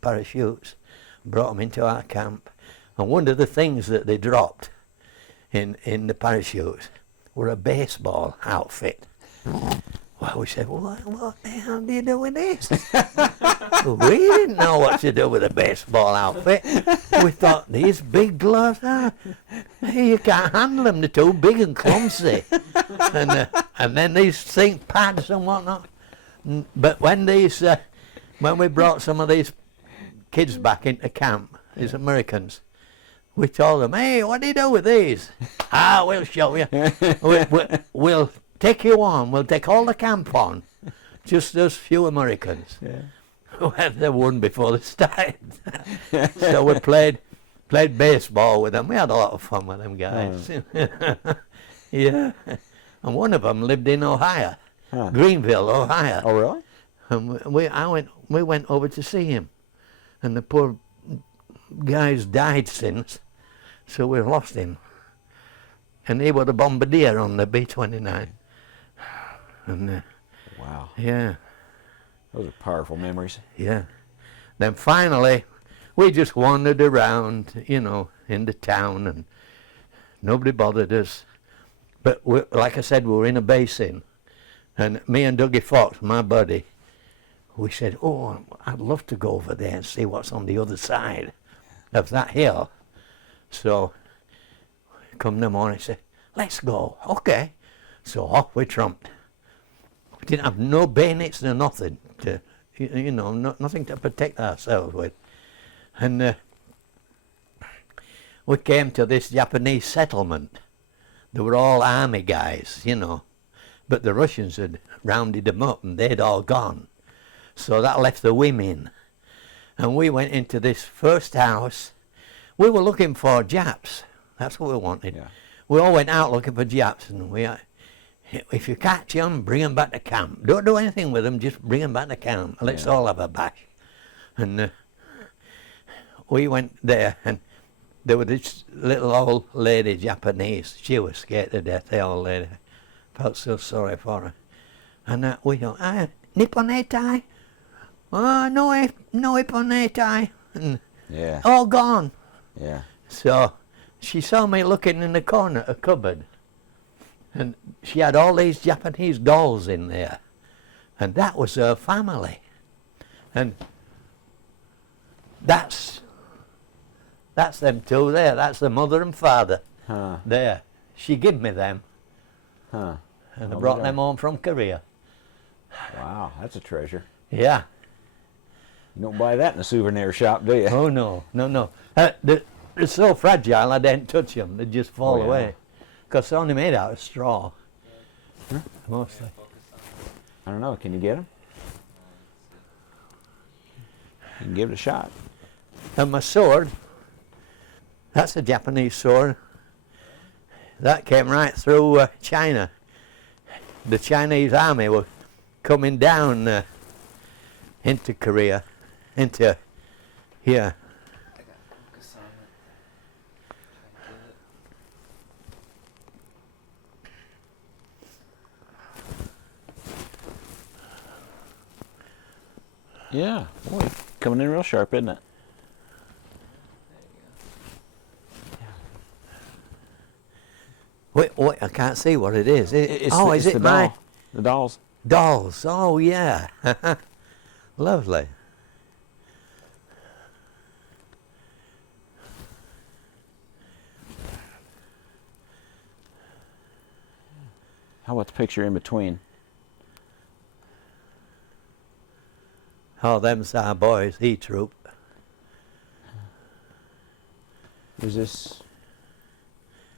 parachutes, brought them into our camp. And one of the things that they dropped in the parachutes were a baseball outfit. Well, we said, what the hell do you do with this? We didn't know what to do with a baseball outfit. We thought, these big gloves, you can't handle them, they're too big and clumsy. And then these think pads and whatnot. But when we brought some of these kids back into camp, these Americans, we told them, hey, what do you do with these? We'll show you. We'll take you on. We'll take all the camp on. Just those few Americans. Well, they won before they started. So we played baseball with them. We had a lot of fun with them guys. Yeah. And one of them lived in Ohio, Greenville, Ohio. Oh, really? And we went over to see him. And the poor guy's died since, so we lost him. And he was a bombardier on the B-29. And wow. Yeah. Those are powerful memories. Yeah. Then finally, we just wandered around, in the town, and nobody bothered us. But like I said, we were in a basin. And me and Dougie Fox, my buddy, we said, oh, I'd love to go over there and see what's on the other side of that hill. So, come the morning, say, let's go. Okay. So off we trumped. We didn't have no bayonets or nothing to, nothing to protect ourselves with. And we came to this Japanese settlement. They were all army guys, but the Russians had rounded them up and they'd all gone. So that left the women. And we went into this first house. We were looking for Japs. That's what we wanted. Yeah. We all went out looking for Japs, and if you catch them, bring them back to camp. Don't do anything with them, just bring them bash to camp. Let's all have a bash. And we went there, and there was this little old lady, Japanese. She was scared to death, the old lady. Felt so sorry for her. And we thought, Nipponetai? Oh, no Nipponetai. And Yeah. all gone. Yeah. So she saw me looking in the corner of a cupboard, and she had all these Japanese dolls in there, and that was her family. And that's them two there. That's the mother and father Huh. there. She gave me them. Huh. And I Oh, brought yeah. them home from Korea. Wow, that's a treasure. Yeah. You don't buy that in a souvenir shop, do you? Oh no, no, no. They're so fragile I didn't touch them. They just fall Oh, yeah. away. Because they're only made out of straw. Huh? Mostly. I don't know. Can you get them? You can give it a shot. And my sword, that's a Japanese sword. That came right through China. The Chinese army were coming down into Korea, into here. I got focus on it. Try and get it. Yeah. Boy, coming in real sharp, isn't it? Wait, I can't see what it is. It's Oh, the, is it's it the my doll. The dolls. dolls? Oh, yeah. Lovely. How about the picture in between? Oh, them's our boys, E-Troop. Is this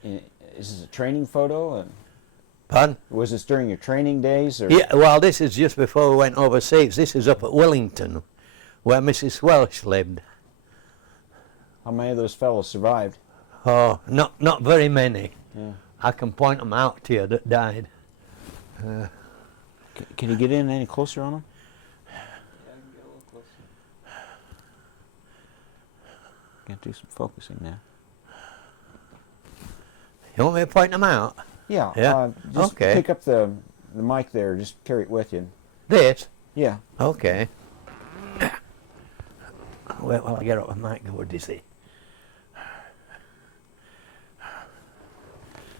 is this a training photo? Pardon? Was this during your training days? Or? Yeah, well, this is just before we went overseas. This is up at Wellington, where Mrs. Welsh lived. How many of those fellows survived? Oh, not very many. Yeah. I can point them out to you that died. Can you get in any closer on them? Yeah, I can get a little closer. Got to do some focusing now. You want me to point them out? Yeah. Yeah? Just Okay. pick up the mic there. Just carry it with you. This? Yeah. Okay. Wait while I get up, I might go dizzy.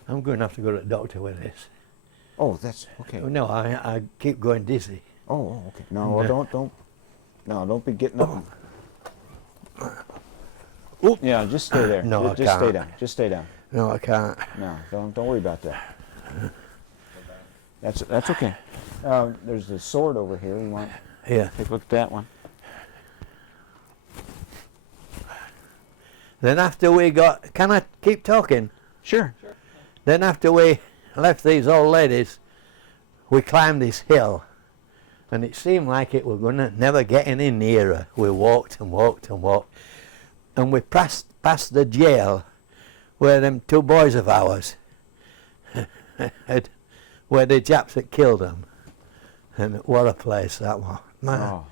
I'm going to have to go to the doctor with this. Oh, that's okay. No, I keep going dizzy. Oh, okay. No, well, don't be getting up. Oop. Yeah, just stay there. No, I just stay can't. down. Just stay down. No, I can't. No, don't worry about that. That's okay. There's a sword over here. You want to Yeah. take a look at that one? Then after we got, can I keep talking? Sure. Then after we left these old ladies, we climbed this hill, and it seemed like it was going to never get any nearer. We walked and walked and walked, and we passed the jail where them two boys of ours, where the Japs had killed them. And what a place that was. Man. Oh,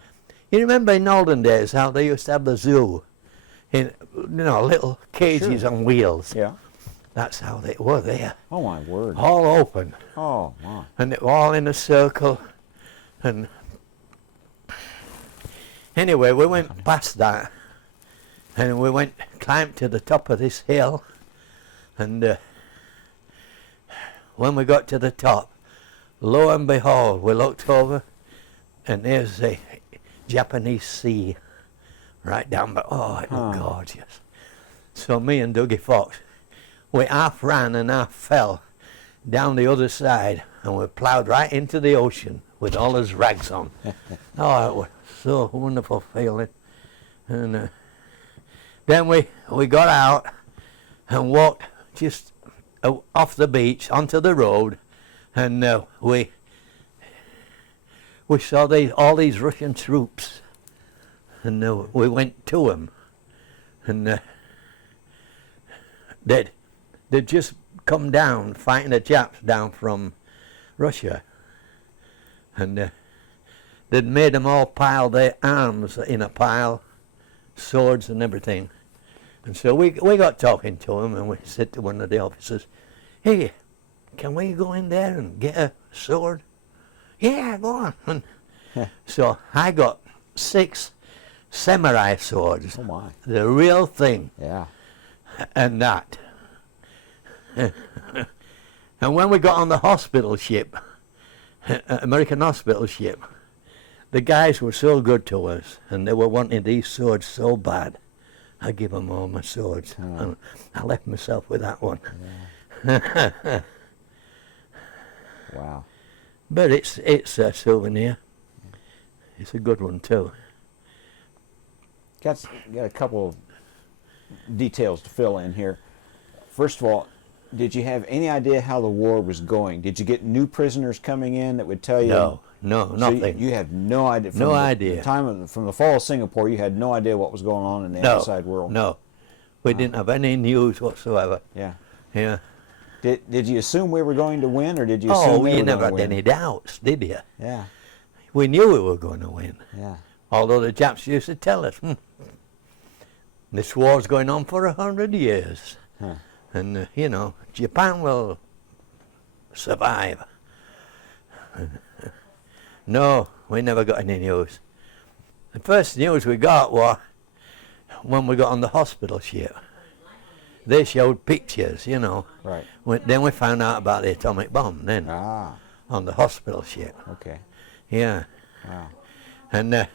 You remember in olden days how they used to have the zoo in, little cages Sure. on wheels. yeah. That's how they were there. Oh, my word. All open. Oh, my. And they were all in a circle. And anyway, we went past that. And we climbed to the top of this hill. And when we got to the top, lo and behold, we looked over, and there's the Japanese sea right down by. Oh, it was gorgeous. So me and Dougie Fox, we half ran and half fell down the other side, and we ploughed right into the ocean with all his rags on. Oh, it was so wonderful feeling. And then we got out and walked just off the beach onto the road, and we saw all these Russian troops, and we went to them, and they'd just come down fighting the Japs down from Russia, and they'd made them all pile their arms in a pile, swords and everything. And so we got talking to him, and we said to one of the officers, "Hey, can we go in there and get a sword?" "Yeah, go on." So I got 6 samurai swords, Oh, my. the real thing, Yeah. and that. And when we got on the hospital ship, American hospital ship, the guys were so good to us, and they were wanting these swords so bad. I give them all my swords. Oh. And I left myself with that one. Wow. But it's a souvenir. It's a good one too. Got a couple of details to fill in here. First of all, did you have any idea how the war was going? Did you get new prisoners coming in that would tell you? No, So nothing. you had no idea. No idea. The from the fall of Singapore, you had no idea what was going on in the outside world. No, we didn't have any news whatsoever. Yeah. Yeah. Did you assume we were going to win, or did you assume Oh, we you were never going to had win? any doubts, did you? Yeah. We knew we were going to win. Yeah. Although the Japs used to tell us, this war's going on for 100 years. Huh. And, you know, Japan will survive. No, we never got any news. The first news we got was when we got on the hospital ship. They showed pictures, you know. Right. Then we found out about the atomic bomb then Ah. on the hospital ship. Okay. Yeah. Wow. And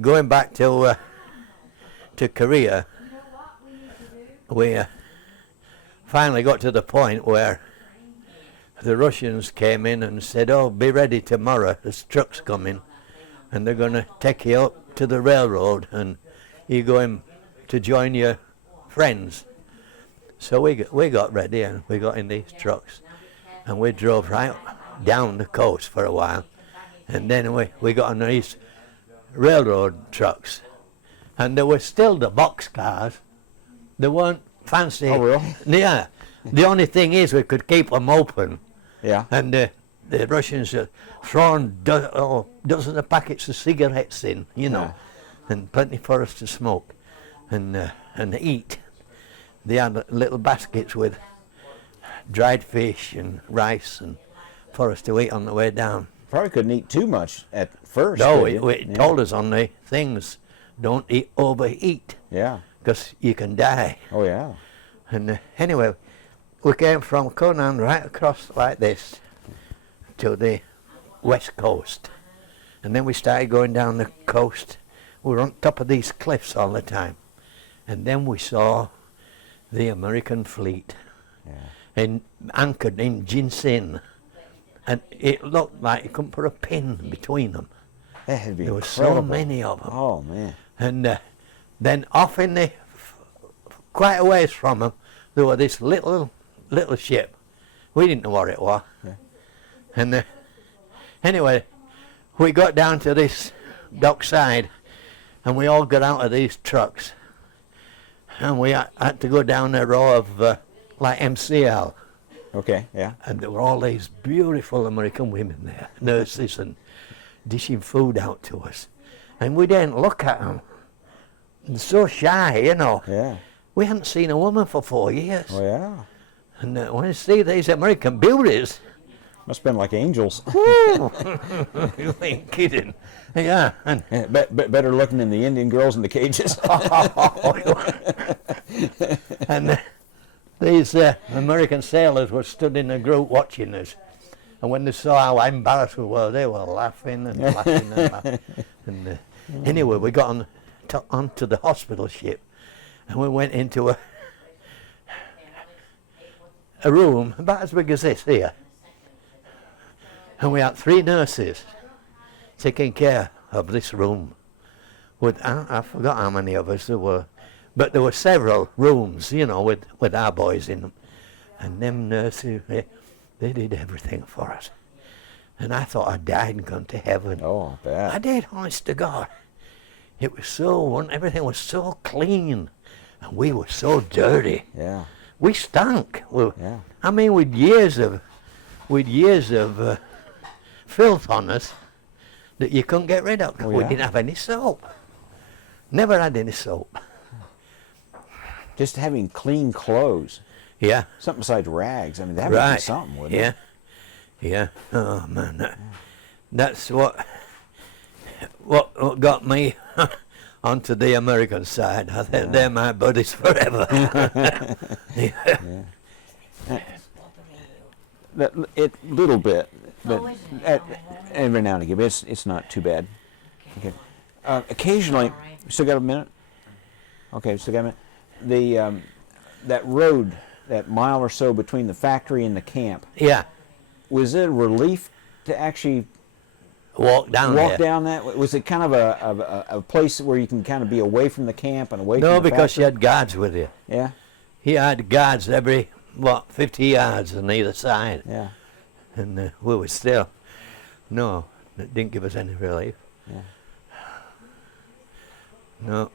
going back to Korea, we finally got to the point where the Russians came in and said, "Oh, be ready tomorrow. There's trucks coming, and they're going to take you up to the railroad, and you're going to join your friends." So we got ready, and we got in these trucks, and we drove right down the coast for a while, and then we got on these railroad trucks, and there were still the box cars. They weren't fancy. Oh, really? Yeah. The only thing is we could keep them open, Yeah. and the Russians had thrown dozens of packets of cigarettes in, you know, and plenty for us to smoke and eat. They had little baskets with dried fish and rice and for us to eat on the way down. Probably couldn't eat too much at first. No, could you? it told us on the things, don't overeat, Yeah. because you can die. Oh, yeah. And anyway, we came from Conan right across like this to the west coast. And then we started going down the coast. We were on top of these cliffs all the time. And then we saw the American fleet anchored in Jinsen. And it looked like you couldn't put a pin between them. That had to be There were so incredible. many of them. Oh, man. And then off in the, quite a ways from them, there was this little ship. We didn't know what it was. Yeah. And anyway, we got down to this dockside, and we all got out of these trucks. And we had to go down a row of like MCL. Okay, yeah. And there were all these beautiful American women there, nurses, and dishing food out to us. And we didn't look at them. They're so shy, you know. Yeah. We hadn't seen a woman for 4 years. Oh, yeah. And when you see these American beauties, Must have been like angels. whoo, you ain't kidding. Yeah. And Yeah, better looking than the Indian girls in the cages. and these American sailors were stood in a group watching us. And when they saw how embarrassed we were, they were laughing and laughing and laughing. And anyway, we got onto the hospital ship, and we went into a room about as big as this here. And we had 3 nurses taking care of this room. With I forgot how many of us there were, but there were several rooms, you know, with our boys in them. And them nurses, they did everything for us. And I thought I died and gone to heaven. Oh, I bet. I did, honest to God. It was so, everything was so clean, and we were so dirty. Yeah. We stunk. Yeah. I mean, with years of filth on us that you couldn't get rid of. Oh, We yeah? didn't have any soap. Never had any soap. Just having clean clothes. Yeah. Something besides rags. I mean, that would be Right. something, wouldn't Yeah. it? Yeah. Oh man, that's what got me onto the American side. I think they're my buddies forever. Yeah. It little bit, but Oh, is it? every now and again, but it's not too bad. Okay. Occasionally, All right. still got a minute? Okay, still got a minute. The that road, that mile or so between the factory and the camp, Yeah. Was it a relief to actually Walk down walk there. down that? Was it kind of a place where you can kind of be away from the camp and away from No, the because you factory? had guards with you. Yeah, He had guards every, 50 yards on either side. yeah, And we were still, no, it didn't give us any relief. yeah. No.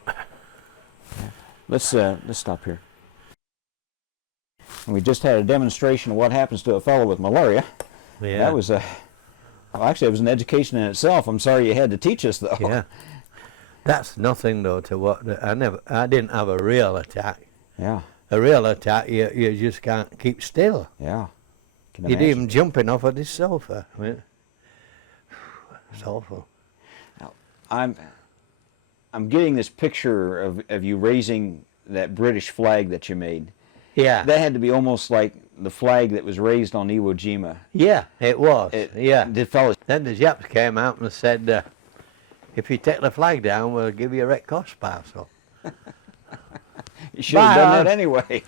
Let's stop here. We just had a demonstration of what happens to a fellow with malaria. Yeah. That was well, actually, it was an education in itself. I'm sorry you had to teach us, though. Yeah. That's nothing though to what I didn't have a real attack. Yeah, A real attack, you just can't keep still. yeah. Can You'd imagine. even jumping off of this sofa. I mean, it's awful. I'm getting this picture of you raising that British flag that you made. Yeah. That had to be almost like the flag that was raised on Iwo Jima. Yeah, it was. Yeah. The fellas, Then the Japs came out and said, if you take the flag down, we'll give you a Red Cross parcel. you should have Bye, done love. that anyway.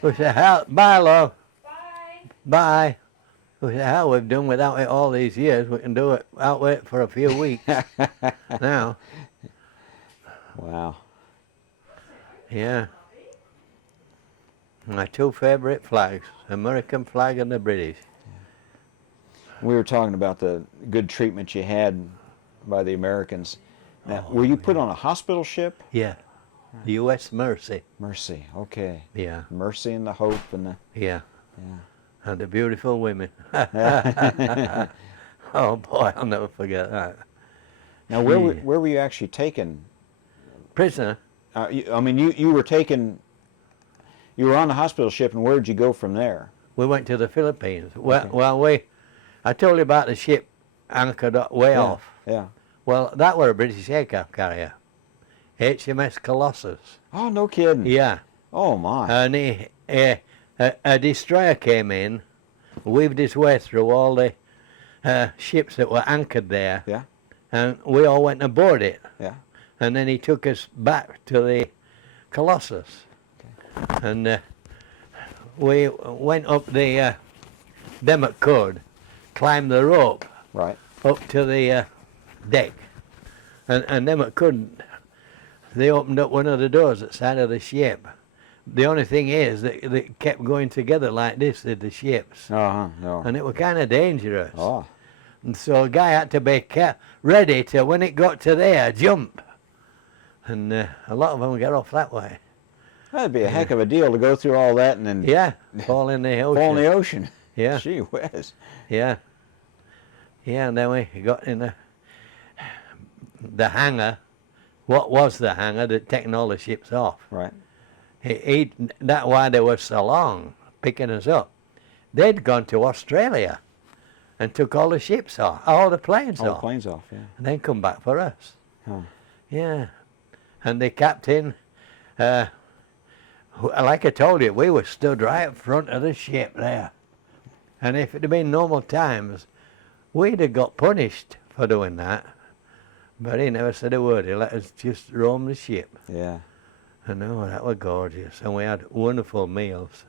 We said, hell, bye, love. Bye. Bye. We said, hell, we've done without it all these years. We can do it without it for a few weeks now. Wow. Yeah. My two favourite flags, American flag and the British. We were talking about the good treatment you had by the Americans. Now, were you put on a hospital ship? Yeah. The U.S. Mercy. Mercy, okay. Yeah. Mercy and the Hope and the... Yeah. Yeah. And the beautiful women. Oh boy, I'll never forget that. Now, where were you actually taken? Prisoner. I mean, you were taken... You were on the hospital ship, and where did you go from there? We went to the Philippines. Okay. Well, I told you about the ship anchored way off. Yeah. Well, that were a British aircraft carrier, HMS Colossus. Oh, no kidding. Yeah, Oh, my. and a destroyer came in, weaved his way through all the ships that were anchored there, Yeah. and we all went aboard it. Yeah. And then he took us back to the Colossus, and we went up the them that could climbed the rope Right. up to the deck, and them that couldn't, they opened up one of the doors at the side of the ship. The only thing is that they kept going together like this, did the ships, Uh-huh. No. and it was kind of dangerous. Oh. And so a guy had to be ready to, when it got to there, jump. And a lot of them get off that way. That'd be a heck of a deal to go through all that and then Yeah, fall in the ocean. fall in the ocean. Yeah, Gee whiz. yeah. Yeah, and then we got in the hangar. What was the hangar that taken all the ships off? Right. That's why they were so long picking us up. They'd gone to Australia and took all the ships off, all the planes All the off, planes off, yeah. and then come back for us. Huh. Yeah, and the captain, like I told you, we were stood right in front of the ship there. And if it had been normal times, we'd have got punished for doing that. But he never said a word. He let us just roam the ship. Yeah. I know, that was gorgeous. And we had wonderful meals.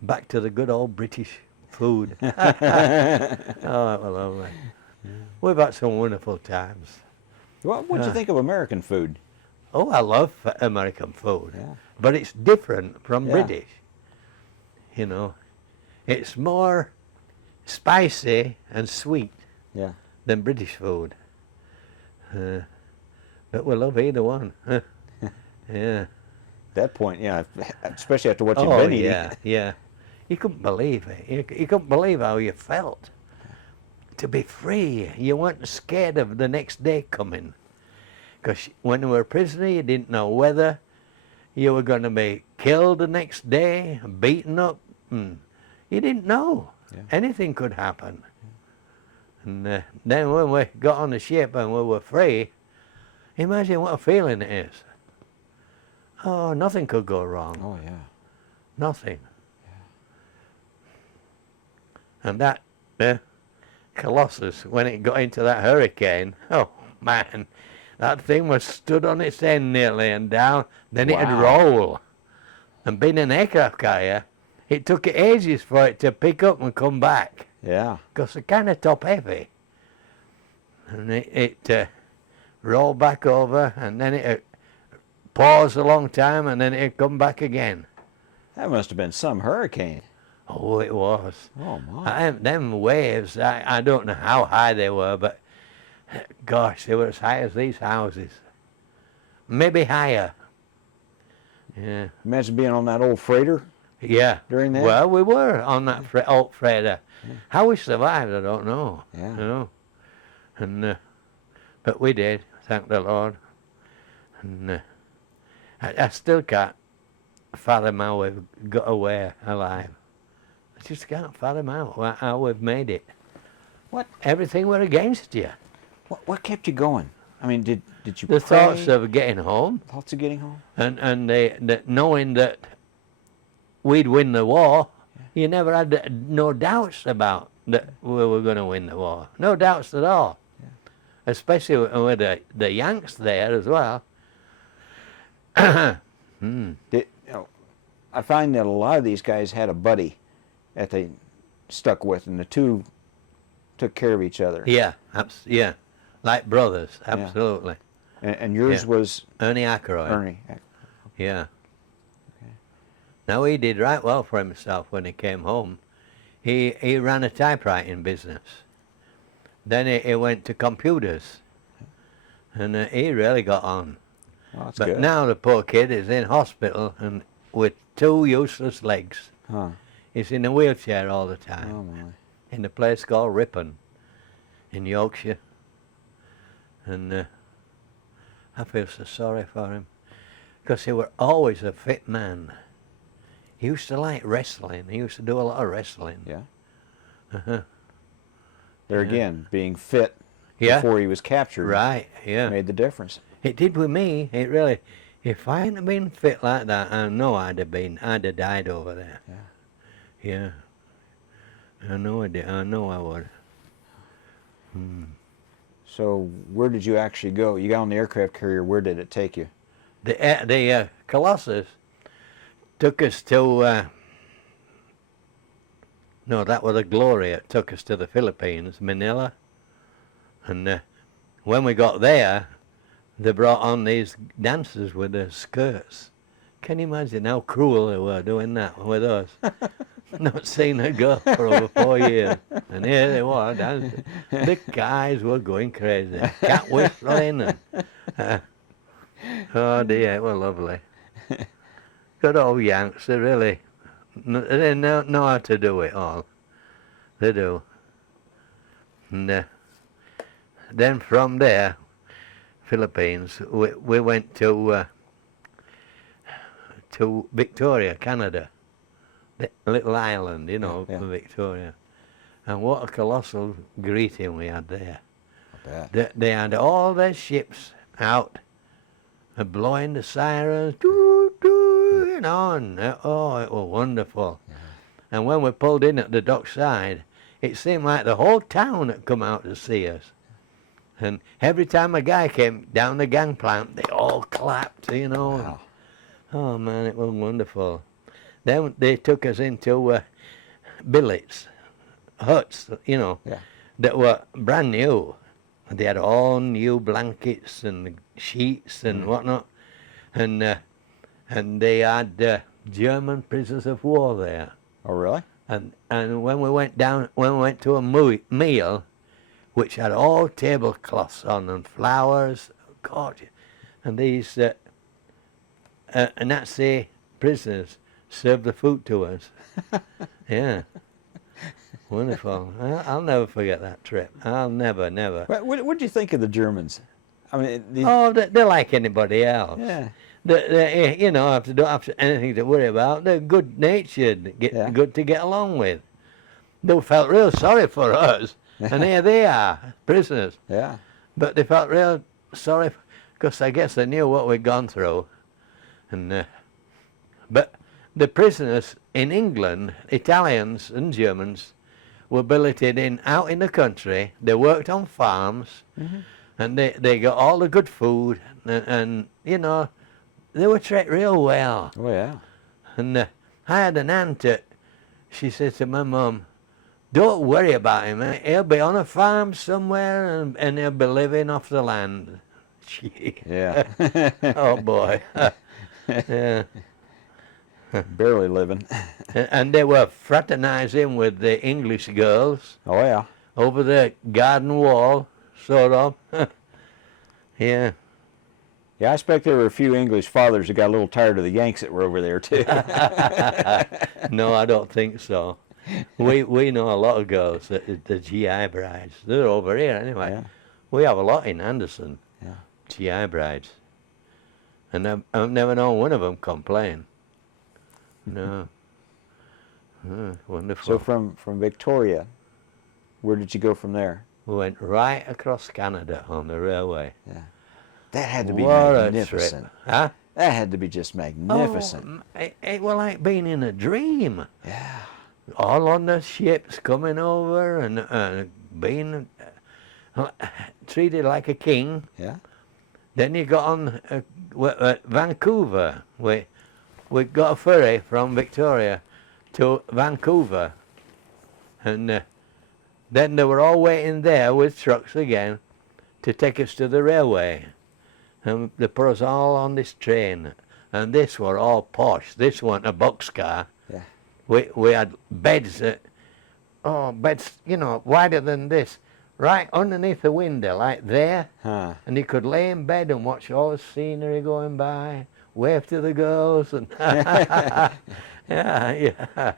Back to the good old British food. Oh, that was lovely. We've had some wonderful times. What'd you think of American food? Oh, I love American food. Yeah. But it's different from Yeah. British. You know, it's more spicy and sweet Yeah. than British food. But we love either one. Yeah. At that point, yeah, especially after what you've Oh, been eating. yeah, yeah. You couldn't believe it. You couldn't believe how you felt. To be free. You weren't scared of the next day coming. Because when you were a prisoner, you didn't know whether you were going to be killed the next day, beaten up. You didn't know. Yeah. Anything could happen. And then when we got on the ship and we were free, imagine what a feeling it is. Oh, nothing could go wrong. Oh, yeah. Nothing. And that Colossus, when it got into that hurricane, oh man, that thing was stood on its end nearly and down, then it'd Wow. roll. And being an aircraft carrier, it took ages for it to pick up and come back. Yeah. because they're kind of top heavy. And it rolled back over, and then it pause a long time, and then it'd come back again. That must have been some hurricane. Oh, it was. Oh, my. Them waves, I don't know how high they were, but gosh, they were as high as these houses. Maybe higher. Yeah. Imagine being on that old freighter Yeah. during that. Well, we were on that old freighter. How we survived, I don't know. Yeah. You know. And but we did, thank the Lord. And I still can't fathom how we've got away alive. I just can't fathom how we've made it. What? Everything were against you. What kept you going? I mean, did you The pray? thoughts of getting home, Thoughts of getting home? and the knowing that we'd win the war, you never had no doubts about that we were going to win the war. No doubts at all. Yeah. Especially with the Yanks there as well. I find that a lot of these guys had a buddy that they stuck with, and the two took care of each other. Yeah, yeah, like brothers, absolutely. And yours Yeah. was Ernie Ackroyd. Ernie. Yeah. Okay. Now he did right well for himself when he came home. He ran a typewriting business. Then he went to computers, and he really got on. Well, that's But good. now the poor kid is in hospital and with 2 useless legs. Huh. He's in a wheelchair all the time. Oh, my. In a place called Ripon in Yorkshire. And I feel so sorry for him, because he were always a fit man. He used to like wrestling. He used to do a lot of wrestling. Yeah. Uh-huh. There Yeah. again, being fit Yeah. before he was captured Right, yeah. made the difference. It did with me. It really, if I hadn't been fit like that, I know I'd have died over there. Yeah. Yeah. I know I did. I know I would. So where did you actually go? You got on the aircraft carrier. Where did it take you? The Colossus took us to, no, that was the Gloria. It took us to the Philippines, Manila. And when we got there, they brought on these dancers with their skirts. Can you imagine how cruel they were doing that with us? Not seen a girl for over 4 years. And here they were dancing. The guys were going crazy. Cat whistling and... oh dear, it was lovely. Good old Yanks, they really... They know how to do it all. They do. And then from there, Philippines, we went to Victoria, Canada. The little island, you know, Yeah. Victoria. And what a colossal greeting we had there. I bet. They had all their ships out and blowing the sirens, doo, doo, you know, and oh, it was wonderful. Yeah. And when we pulled in at the dockside, it seemed like the whole town had come out to see us. And every time a guy came down the gangplank, they all clapped, you know. Wow. Oh man, it was wonderful. Then they took us into billets, huts, you know, Yeah. that were brand new. They had all new blankets and sheets and whatnot, and they had German prisoners of war there. Oh, really? And when we went to a meal, which had all tablecloths on and flowers, gorgeous, and these Nazi prisoners served the food to us. Yeah. Wonderful. I'll never forget that trip. I'll never. What did you think of the Germans? I mean, Oh, they're like anybody else. yeah. They you know, don't have anything to worry about. They're good-natured, Yeah. good to get along with. They felt real sorry for us, and here they are, prisoners. Yeah. But they felt real sorry, because I guess they knew what we'd gone through. And but the prisoners in England, Italians and Germans, were billeted out in the country. They worked on farms, and they got all the good food, and you know, they were treated real well. Oh, yeah. And I had an aunt that, she said to my mum, Don't worry about him. He'll be on a farm somewhere and he'll be living off the land. Gee. Yeah. Oh, boy. Yeah. Barely living. And they were fraternizing with the English girls Oh, yeah. over the garden wall, sort of. Yeah. Yeah, I expect there were a few English fathers who got a little tired of the Yanks that were over there, too. No, I don't think so. We know a lot of girls, the GI brides. They're over here anyway. Yeah. We have a lot in Anderson, Yeah. GI brides. And I've never known one of them complain. No. Wonderful. So from Victoria, where did you go from there? We went right across Canada on the railway. Yeah. That had to be What magnificent. a trip. Huh? That had to be just magnificent. Oh, it was like being in a dream. Yeah. All on the ships coming over and being treated like a king. Yeah. Then you got on Vancouver. We got a ferry from Victoria to Vancouver. And then they were all waiting there with trucks again to take us to the railway. And they put us all on this train. And this were all posh. This wasn't a boxcar. Yeah. We had beds, beds, wider than this, right underneath the window, like there. Huh. And you could lay in bed and watch all the scenery going by, wave to the girls, and yeah.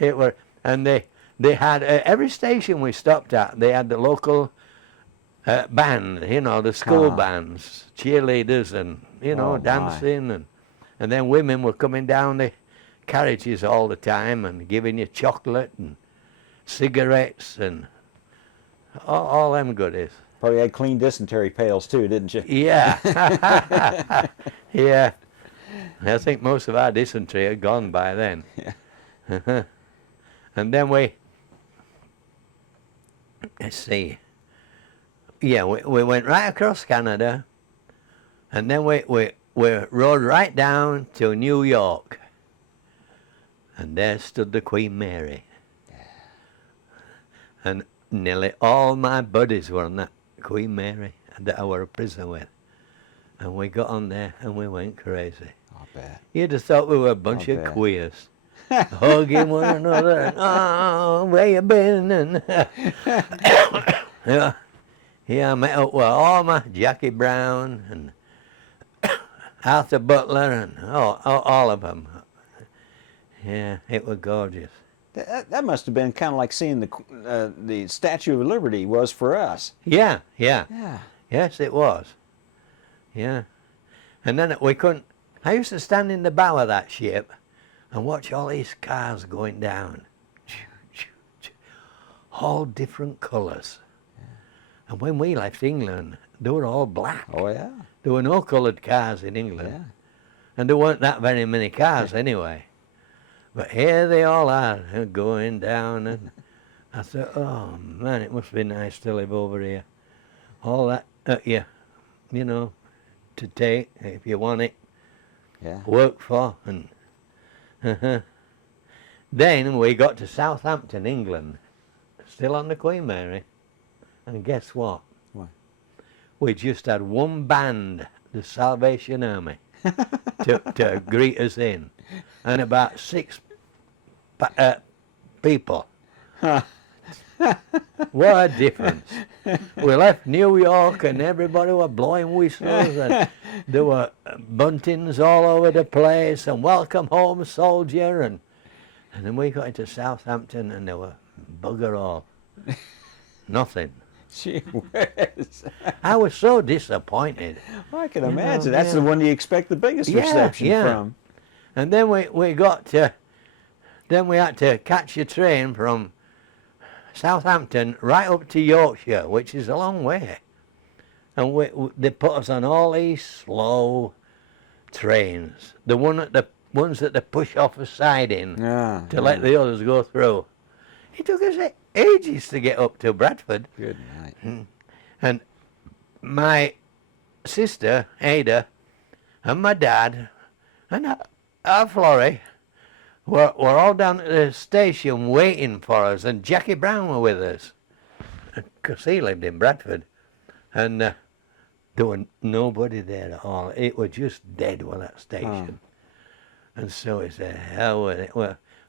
It were, and they had every station we stopped at. They had the local band, the school bands, cheerleaders, and Oh, my. dancing, and then women were coming down the carriages all the time and giving you chocolate and cigarettes and all them goodies. Probably had clean dysentery pails too, didn't you? Yeah. Yeah. I think most of our dysentery had gone by then. Yeah. And then let's see. Yeah, we went right across Canada, and then we rode right down to New York. And there stood the Queen Mary. And nearly all my buddies were on that Queen Mary that I were a prisoner with. And we got on there and we went crazy. I'll bet. You'd have thought we were a bunch I'll of bet. queers. Hugging one another and, oh, where you been? And yeah, I met up with all my Jackie Brown and Arthur Butler and all of them. Yeah, it was gorgeous. That must have been kind of like seeing the Statue of Liberty was for us. Yeah. Yeah. Yes, it was. Yeah. And then we couldn't... I used to stand in the bow of that ship and watch all these cars going down. All different colours. Yeah. And when we left England, they were all black. Oh, yeah. There were no coloured cars in England. Yeah. And there weren't that very many cars anyway. But here they all are going down, and I thought, oh man, it must be nice to live over here. All that, to take if you want it, Yeah. work for, and then we got to Southampton, England, still on the Queen Mary, and guess what? What? We just had one band, the Salvation Army, to greet us in, and about 6 people. What a difference. We left New York and everybody were blowing whistles and there were buntings all over the place and welcome home soldier, and then we got into Southampton and there were bugger all. Nothing. Gee whiz. I was so disappointed. I can imagine. That's the one you expect the biggest Yeah, reception yeah. from. And then we got to, then we had to catch a train from Southampton right up to Yorkshire, which is a long way. And they put us on all these slow trains, the ones that they push off a siding to let the others go through. It took us ages to get up to Bradford. Good night. And my sister, Ada, and my dad, and our Florrie, we're all down at the station waiting for us, and Jackie Brown were with us, because he lived in Bradford, and there was nobody there at all. It was just dead with that station. And so he said, hell with it.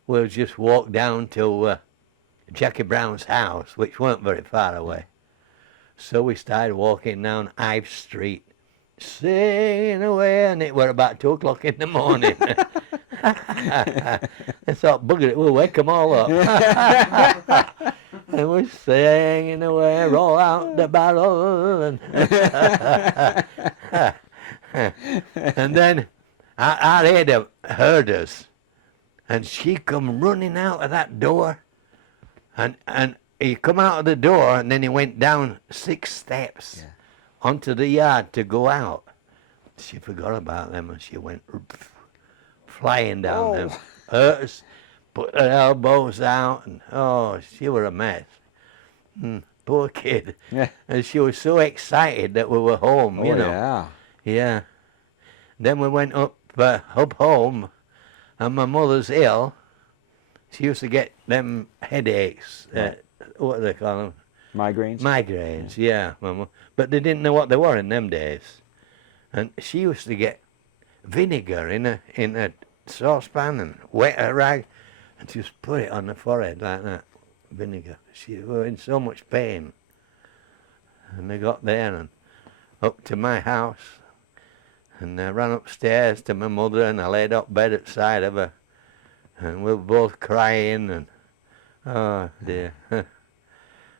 We'll just walk down to Jackie Brown's house, which weren't very far away. So we started walking down Ive Street, singing away, and it were about 2 o'clock in the morning. I thought, bugger it, we'll wake them all up. And we're singing away, roll out the barrel. And then our Ada heard us, and she come running out of that door, and he come out of the door, and then he went down 6 steps onto the yard to go out. She forgot about them, and she went flying down them. Hers, put her elbows out, and she were a mess. Poor kid. Yeah. And she was so excited that we were home, you know. Yeah. Yeah. Then we went up home, and my mother's ill. She used to get them headaches. What do they call them? Migraines? Migraines, yeah. Mama. But they didn't know what they were in them days. And she used to get vinegar in a saucepan and wet a rag and just put it on the forehead like that, vinegar. She was in so much pain. And they got there and up to my house, and I ran upstairs to my mother, and I laid up bed at side of her, and we were both crying, and oh dear, it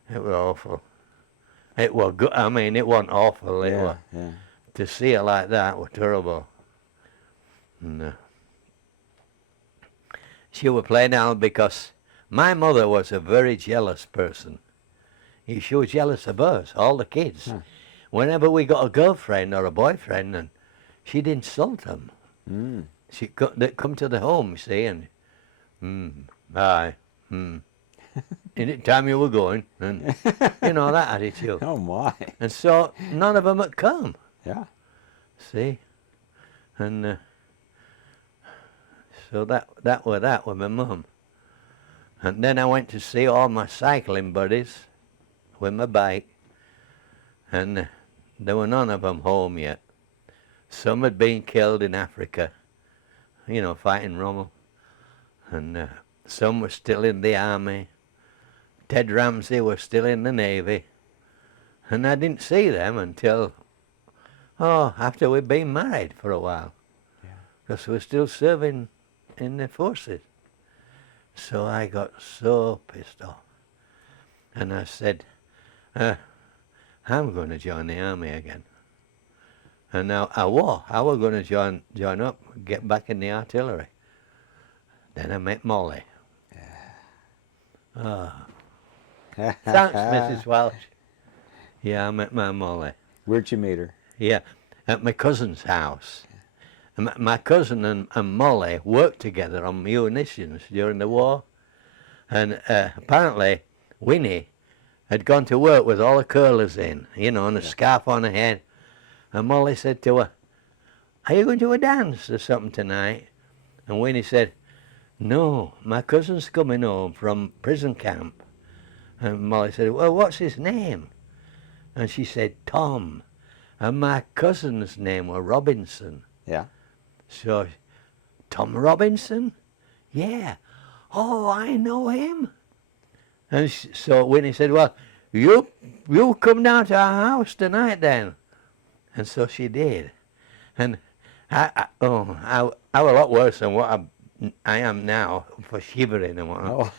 was awful. It was good. I mean, it wasn't awful. It was, to see her like that was terrible. And she would play down because my mother was a very jealous person. She was jealous of us, all the kids. Whenever we got a girlfriend or a boyfriend, and she'd insult them. They'd come to the home, you see, and any time you were going, and you know, that attitude. Oh my. And so none of them had come. Yeah. See, and so that with my mum. And then I went to see all my cycling buddies with my bike, and there were none of them home yet. Some had been killed in Africa, you know, fighting Rommel, and some were still in the army. Ted Ramsey was still in the Navy, and I didn't see them until after we'd been married for a while, because we were still serving in the forces. So I got so pissed off, and I said, I'm going to join the army again. And now I was going to join up, get back in the artillery. Then I met Molly. Thanks, Mrs. Welch. Yeah, I met my Molly. Where'd you meet her? Yeah, at my cousin's house. And my cousin and Molly worked together on munitions during the war. And apparently Winnie had gone to work with all the curlers in, you know, and a scarf on her head. And Molly said to her, "Are you going to a dance or something tonight?" And Winnie said, "No, my cousin's coming home from prison camp." And Molly said, "Well, what's his name?" And she said, "Tom." And my cousin's name was Robinson. Yeah. So, Tom Robinson? Yeah. Oh, I know him. And so Winnie said, "Well, you come down to our house tonight then." And so she did. And I was a lot worse than what I am now for shivering and whatnot.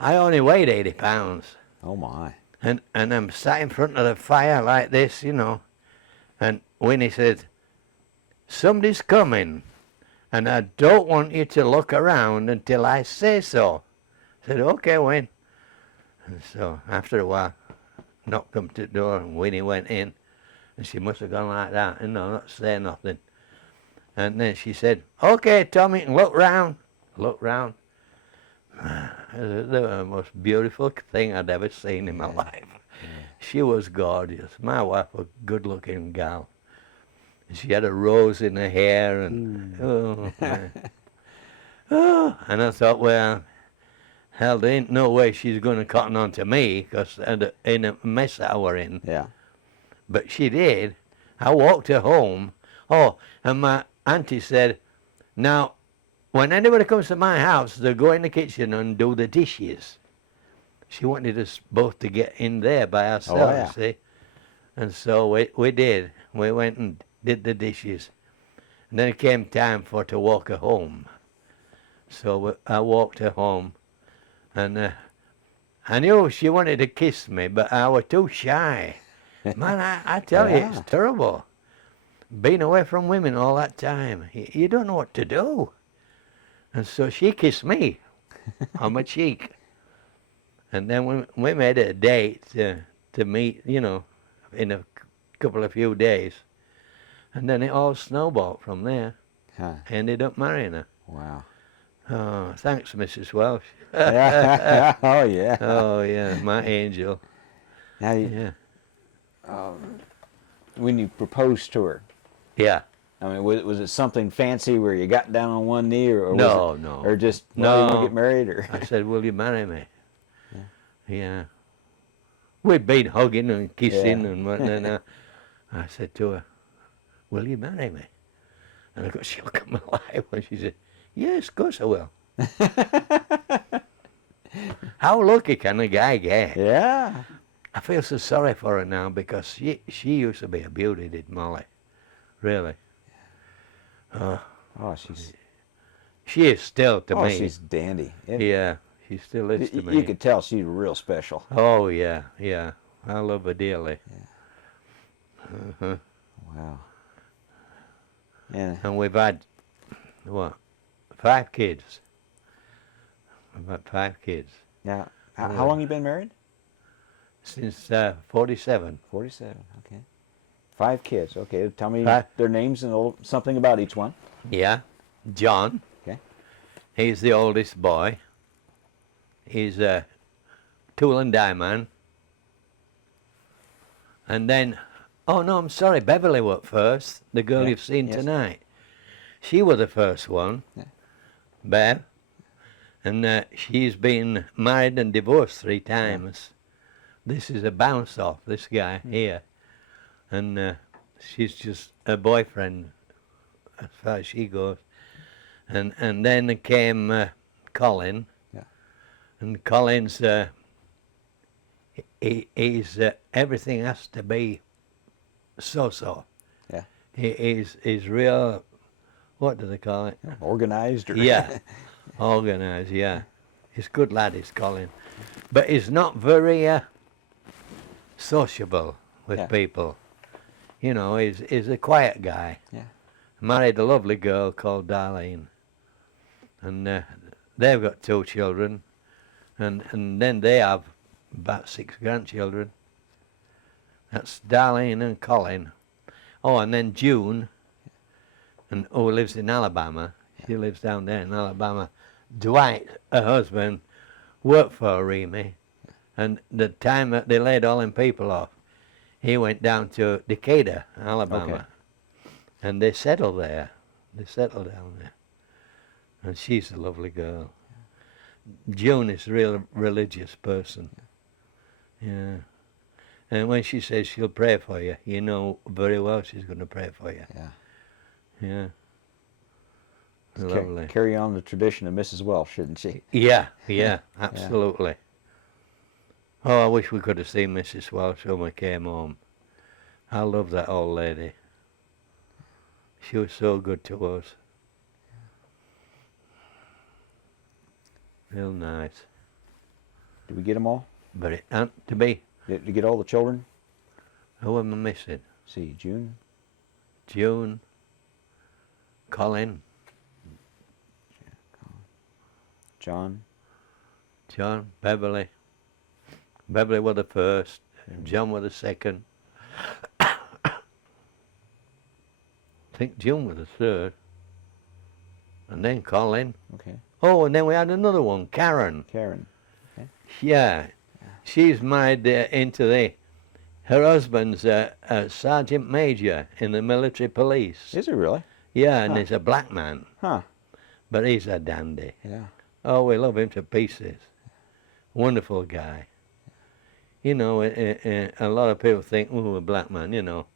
I only weighed 80 pounds. Oh my. And I'm sat in front of the fire like this, you know. And Winnie said, "Somebody's coming, and I don't want you to look around until I say so." I said, "Okay, Win." And so after a while, knocked on the door, and Winnie went in. And she must have gone like that, you know, not saying nothing. And then she said, "Okay, Tommy, look round." Look round. It was the most beautiful thing I'd ever seen in my life. She was gorgeous. My wife was a good-looking gal. She had a rose in her hair, and And I thought, well, hell, there ain't no way she's going to cotton on to me, because in a mess that I were in. Yeah. But she did. I walked her home. Oh, and my auntie said, now, when anybody comes to my house, they go in the kitchen and do the dishes. She wanted us both to get in there by ourselves, see? And so we did. We went and did the dishes. And then it came time for to walk her home. So I walked her home. And I knew she wanted to kiss me, but I was too shy. Man, I tell you, it's terrible. Being away from women all that time, you don't know what to do. And so she kissed me on my cheek. And then we made a date to meet, you know, in a couple of few days. And then it all snowballed from there. Huh. Ended up marrying her. Wow. Oh, thanks, Mrs. Welsh. Yeah. Oh, yeah. Oh, yeah, my angel. Now, when you proposed to her, Yeah. I mean, was it something fancy where you got down on one knee, or No, was it, no. or just No. you want to get married, or I said, will you marry me? Yeah. We'd been hugging and kissing and whatnot. I said to her, will you marry me? And I got shook at my life when she said, yes, of course I will. How lucky can a guy get? Yeah. I feel so sorry for her now, because she used to be a beauty, did Molly. Really. Oh, she's She is still to me. she's dandy. Yeah, she still is to me. You could tell she's real special. Oh, yeah, yeah. I love her dearly. Uh-huh. Wow. Yeah. And we've had, what, 5 kids. We've had 5 kids. Now, how long you been married? Since 47. 47. Okay. 5 kids. Okay. Tell me 5. their names and something about each one. Yeah. John. Okay. He's the oldest boy. He's a tool and die man. And then, oh no, I'm sorry, Beverly was first, the girl you've seen tonight. She was the first one, Bev. And she's been married and divorced 3 times. This is a bounce off, this guy here. And she's just a boyfriend as far as she goes. And then came Colin. Yeah. And Colin's, he's everything has to be so-so. Yeah. He's real, what do they call it? Organized, or Yeah, organised, yeah. He's a good lad, is Colin. But he's not very sociable with people. You know, he's a quiet guy. Yeah. Married a lovely girl called Darlene. And they've got 2 children. And then they have about 6 grandchildren. That's Darlene and Colin. Oh, and then June, and who lives in Alabama. She lives down there in Alabama. Dwight, her husband, worked for Remy. And the time that they laid all them people off, he went down to Decatur, Alabama. Okay. And they settled there. They settled down there. And she's a lovely girl. June is a real religious person. Yeah. And when she says she'll pray for you, you know very well she's going to pray for you. Yeah. Yeah. Lovely. Carry on the tradition of Mrs. Welsh, shouldn't she? Yeah, yeah, absolutely. Oh, I wish we could have seen Mrs. Welsh when we came home. I love that old lady. She was so good to us. Real nice. Did we get them all? But it ain't to be. Did you get all the children? Who am I missing? See, June. June, Colin, John. Beverly. Beverly was the first, and John was the second. I think June was the third. And then Colin. Okay. Oh, and then we had another one, Karen. Karen. Yeah. She's married into her husband's a sergeant major in the military police. Is it really? Yeah, and he's a black man. Huh. But he's a dandy. Yeah. Oh, we love him to pieces. Wonderful guy. You know, a lot of people think, oh, a black man, you know.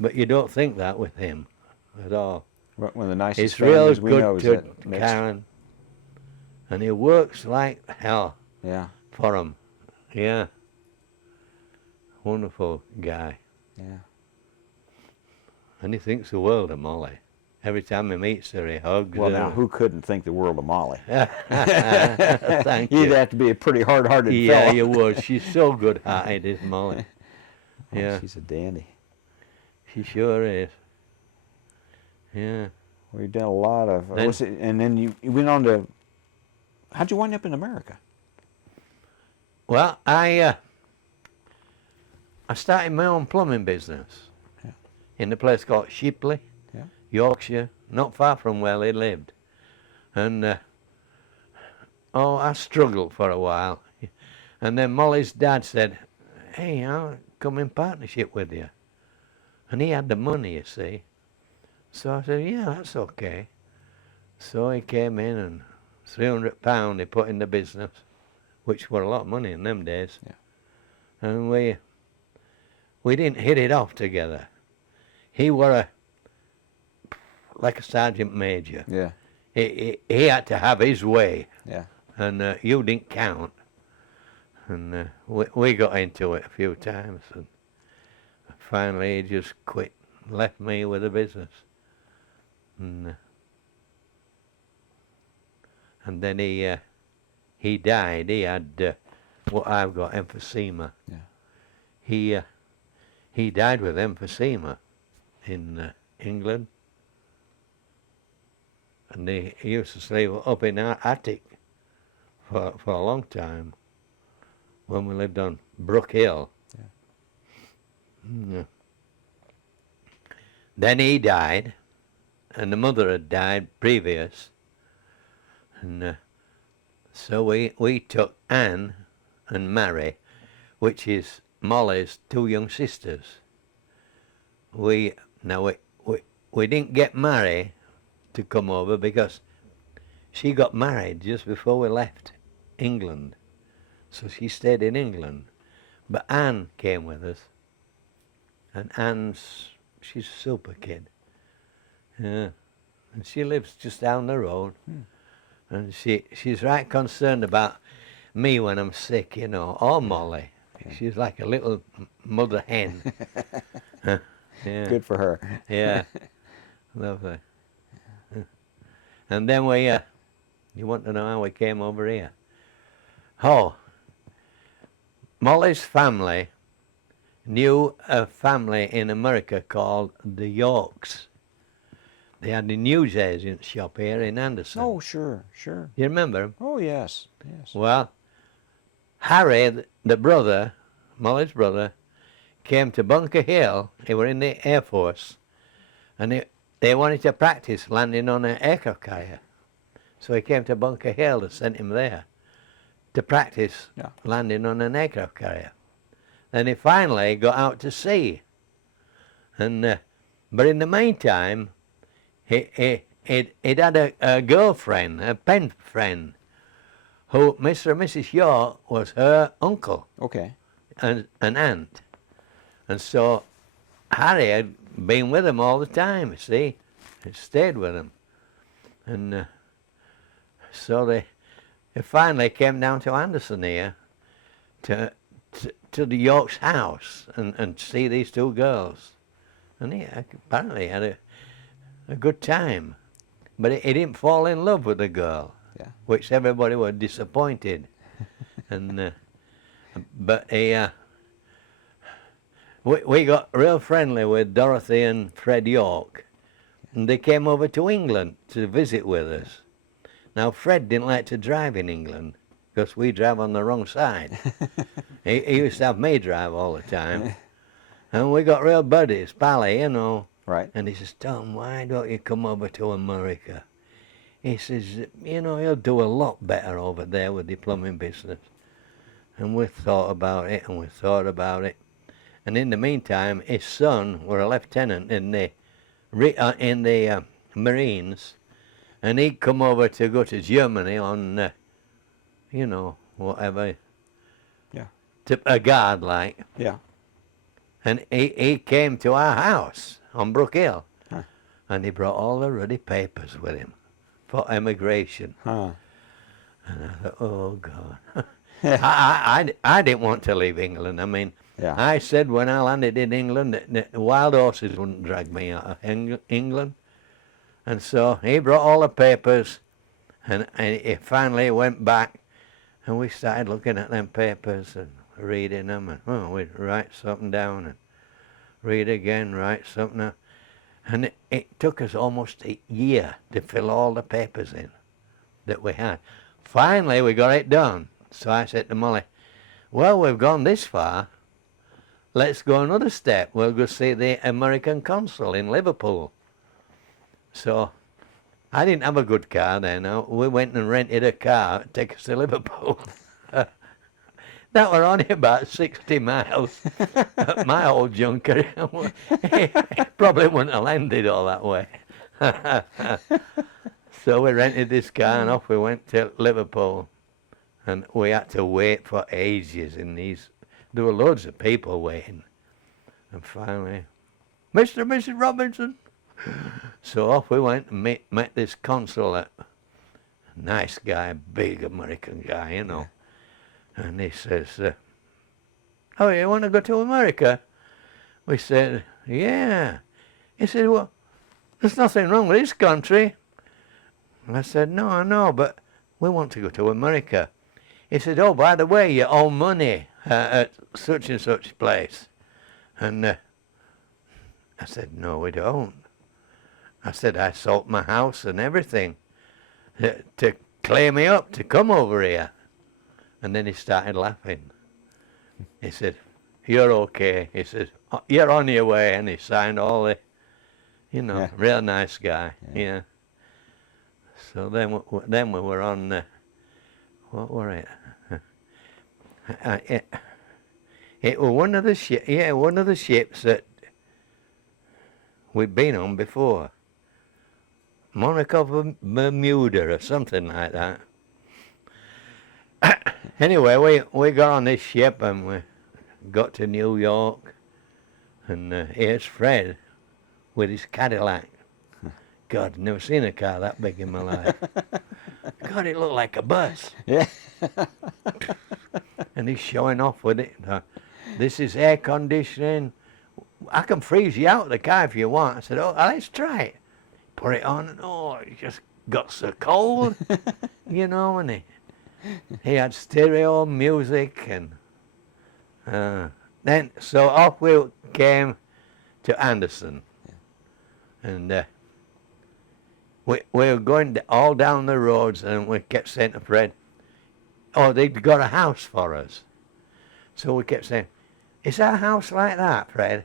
But you don't think that with him at all. One of the nicest He's real families we know good is to that mixed. Karen. And he works like hell Yeah. for him. Yeah. Wonderful guy. Yeah. And he thinks the world of Molly. Every time he meets her, he hugs Well, her. now, who couldn't think the world of Molly? Thank You'd you. have to be a pretty hard-hearted Yeah, fella. you would. She's so good-hearted, is Molly. Oh, Yeah, she's a dandy. she sure is. Yeah. We've done a lot of. Then- And then you went on to. How'd you wind up in America? Well, I started my own plumbing business in a place called Shipley, Yeah. Yorkshire, not far from where they lived. And I struggled for a while. And then Molly's dad said, hey, I'll come in partnership with you. And he had the money, you see. So I said, yeah, that's okay. So he came in and £300 he put in the business, which were a lot of money in them days. Yeah. And we didn't hit it off together. He were like a sergeant major. Yeah. He had to have his way, Yeah. and you didn't count. And we got into it a few times, and finally he just quit, left me with the business. And then he died. He had what I've got, emphysema. Yeah. He died with emphysema in England. And he used to sleep up in our attic for a long time when we lived on Brook Hill. Yeah. Then he died, and the mother had died previous. And so we took Anne and Mary, which is Molly's two young sisters. We didn't get Mary to come over because she got married just before we left England. So she stayed in England. But Anne came with us. And she's a super kid. Yeah. And she lives just down the road. And she's right concerned about me when I'm sick, you know, or Molly. She's like a little mother hen. Yeah. Good for her. Yeah. Lovely. And then you want to know how we came over here? Oh, Molly's family knew a family in America called the Yorks. They had a newsagent shop here in Anderson. Oh, sure, sure. You remember them? Oh, yes, yes. Well, Harry, the brother, Molly's brother, came to Bunker Hill. He were in the Air Force, and they wanted to practice landing on an aircraft carrier. So he came to Bunker Hill. They sent him there to practice landing on an aircraft carrier. Then he finally got out to sea. And but in the meantime, he'd had a girlfriend, a pen friend, who Mr. and Mrs. York was her uncle. Okay. And an aunt. And so Harry had been with him all the time, you see. He stayed with him. And so they finally came down to Anderson here to the York's house and see these two girls. And he apparently had a good time. But he didn't fall in love with the girl, which everybody was disappointed. And but we got real friendly with Dorothy and Fred York, and they came over to England to visit with us. Now Fred didn't like to drive in England because we drive on the wrong side. he used to have me drive all the time, and we got real buddies, pally, you know. Right. And he says, Tom, why don't you come over to America? He says, you know, you'll do a lot better over there with the plumbing business. And we thought about it, and we thought about it. And in the meantime, his son were a lieutenant in the Marines, and he'd come over to go to Germany on, you know, whatever. Yeah. To a guard like. Yeah. And he came to our house on Brook Hill. Huh. And he brought all the ruddy papers with him for emigration. Huh. And I thought, oh, God. I didn't want to leave England. I mean, Yeah. I said when I landed in England that the wild horses wouldn't drag me out of England. And so he brought all the papers, and he finally went back, and we started looking at them papers and reading them, and we'd write something down and read again, write something down. And it took us almost a year to fill all the papers in that we had. Finally, we got it done. So I said to Molly, well, we've gone this far. Let's go another step. We'll go see the American consul in Liverpool. So I didn't have a good car then. We went and rented a car to take us to Liverpool. That were only about 60 miles. My old junker probably wouldn't have landed all that way. So we rented this car and off we went to Liverpool. And we had to wait for ages in these. There were loads of people waiting. And finally, Mr. and Mrs. Robinson. So off we went and met this consul, a nice guy, big American guy, you know. And he says, oh, you want to go to America? We said, yeah. He said, well, there's nothing wrong with this country. And I said, no, I know, but we want to go to America. He said, oh, by the way, you owe money at such and such place. And I said, no, we don't. I said, I sold my house and everything to clear me up to come over here. And then he started laughing. He said, you're okay. He said, you're on your way. And he signed all the, you know, real nice guy. Yeah. So then we were on, what were it? It was one of the ships that we'd been on before. Monaco, Bermuda or something like that. Anyway, we got on this ship and we got to New York, and here's Fred with his Cadillac. God, never seen a car that big in my life. God, it looked like a bus. Yeah. And he's showing off with it. This is air conditioning. I can freeze you out of the car if you want. I said, oh, let's try it. Put it on, and oh, it just got so cold, you know, and he had stereo music, and then, so off we came to Anderson. And we were going all down the roads, and we kept saying to Fred, oh, they'd got a house for us. So we kept saying, is our house like that, Fred?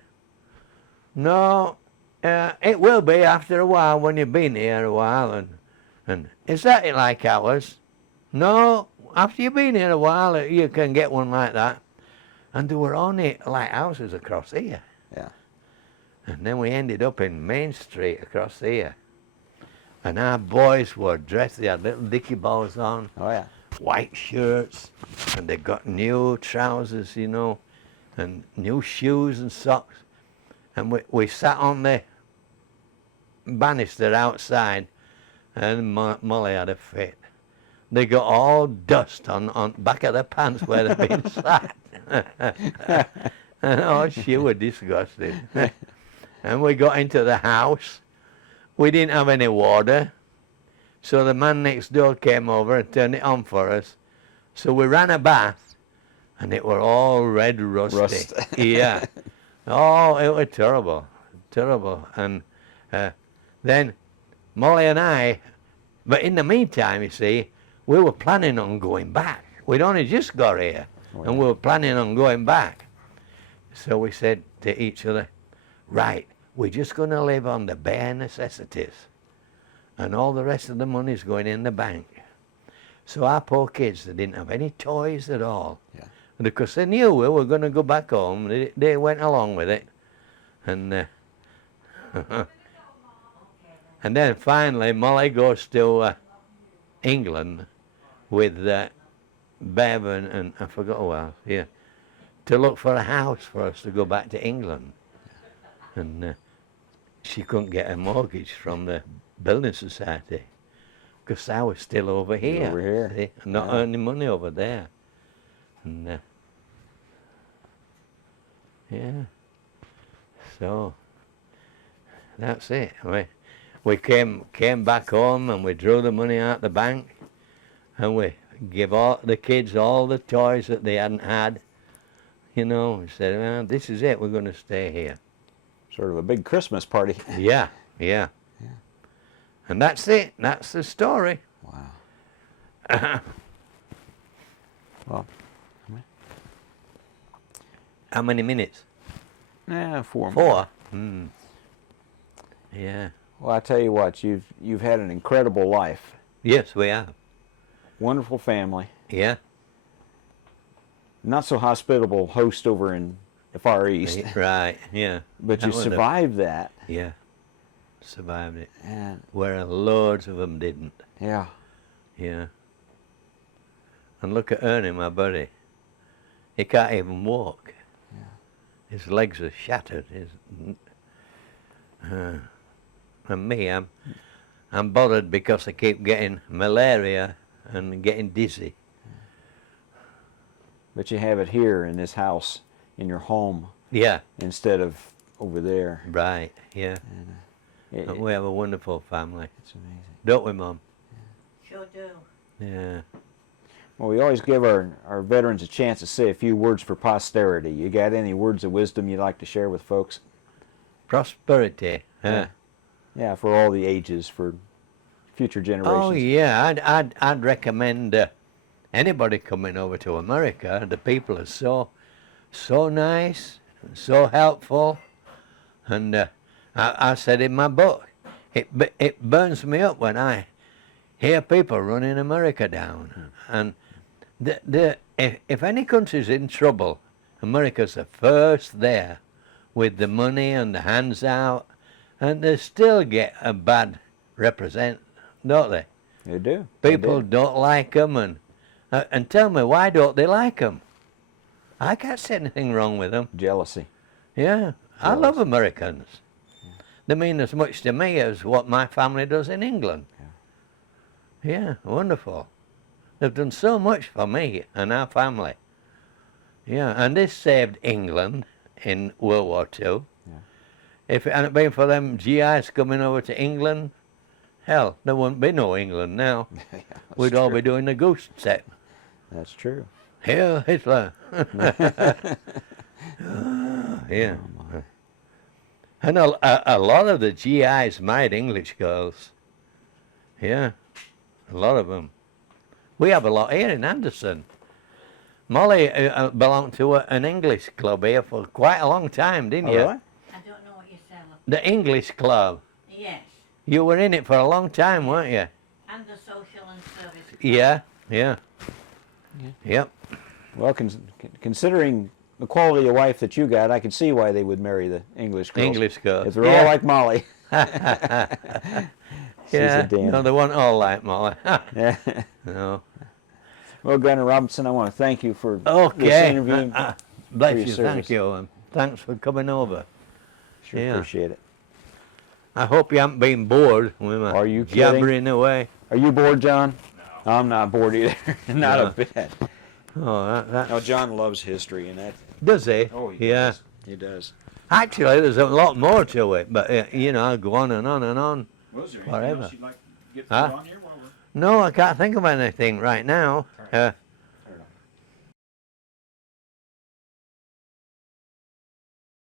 No, it will be after a while when you've been here a while. And is that it like ours? No, after you've been here a while, you can get one like that. And there were only like houses across here. Yeah. And then we ended up in Main Street across here. And our boys were dressed, they had little dicky balls on. Oh, yeah. White shirts, and they got new trousers, you know, and new shoes and socks. And we sat on the banister outside, and Molly had a fit. They got all dust on back of their pants where they'd been sat. And oh, she was disgusted. And we got into the house. We didn't have any water. So the man next door came over and turned it on for us. So we ran a bath, and it were all red rusty. Yeah. Oh, it was terrible, terrible. And then Molly and I, but in the meantime, you see, we were planning on going back. We'd only just got here, and we were planning on going back. So we said to each other, right, we're just going to live on the bare necessities, and all the rest of the money's going in the bank. So our poor kids, they didn't have any toys at all. Yeah. And because they knew we were going to go back home, they went along with it. And And then finally, Molly goes to England with Bev and I forgot who else, yeah, to look for a house for us to go back to England. And she couldn't get a mortgage from the building society because I was still over here. Over here. See, not earning money over there. And yeah, so that's it. We came back home and we drew the money out the bank and we give all the kids all the toys that they hadn't had. You know, we said, well, this is it, we're going to stay here. Sort of a big Christmas party. Yeah. And that's it. That's the story. Wow. Well, how many minutes? 4 more. 4. Mm. Yeah. Well, I tell you what, you've had an incredible life. Yes, we have. Wonderful family. Yeah. Not so hospitable host over in the Far East. Right. Yeah. But you That was a- survived that. Yeah. Survived it. And Where loads of them didn't. yeah. Yeah. And look at Ernie, my buddy. He can't even walk. His legs are shattered. And me, I'm bothered because I keep getting malaria and getting dizzy. But you have it here in this house, in your home, Yeah. instead of over there. Right. Yeah. And, And we have a wonderful family, it's amazing. don't we, Mum? Sure do. Yeah. Well, we always give our veterans a chance to say a few words for posterity. You got any words of wisdom you'd like to share with folks? Prosperity. Yeah. Yeah, for all the ages, for future generations. Oh yeah, I'd recommend anybody coming over to America. The people are so nice, so helpful, and I said in my book, it burns me up when I hear people running America down. And if any country's in trouble, America's the first there with the money and the hands out, and they still get a bad represent, don't they? They do. People They do. don't like them, and tell me, why don't they like them? I can't see anything wrong with them. Jealousy. Yeah, I Jealous. love Americans. They mean as much to me as what my family does in England. Yeah, wonderful. They've done so much for me and our family. Yeah, and this saved England in World War II. Yeah. If it hadn't been for them GIs coming over to England, hell, there wouldn't be no England now. Yeah, We'd that's all true. be doing the goose step. That's true. Hail Hitler. Yeah. And a lot of the GIs married English girls. Yeah, a lot of them. We have a lot here in Anderson. Molly belonged to an English club here for quite a long time, didn't Oh, you? really? I don't know what you're selling. The English club. Yes. You were in it for a long time, weren't you? And the social and service. club. Yeah, yeah. Yep. Well, considering the quality of wife that you got, I can see why they would marry the English girls. English girls. If they're Yeah. all like Molly. She's Yeah. a dandy. No, they weren't all like Molly. Yeah. No. Well, Gunnar Robinson, I want to thank you for this Okay. interview. Bless for you. your Thank service. you. And thanks for coming over. Sure Yeah. appreciate it. I hope you haven't been bored with my Are you kidding? jabbering away. Are you bored, John? No. I'm not bored either. Not No. a bit. Oh, that No, John loves history, and that does he? Oh, he Yeah. does. He does. Actually, there's a lot more to it, but you know, I'll go on and on and on. Was there Whatever. anything else you'd like to get Huh? put on here while we're... No, I can't think of anything right now.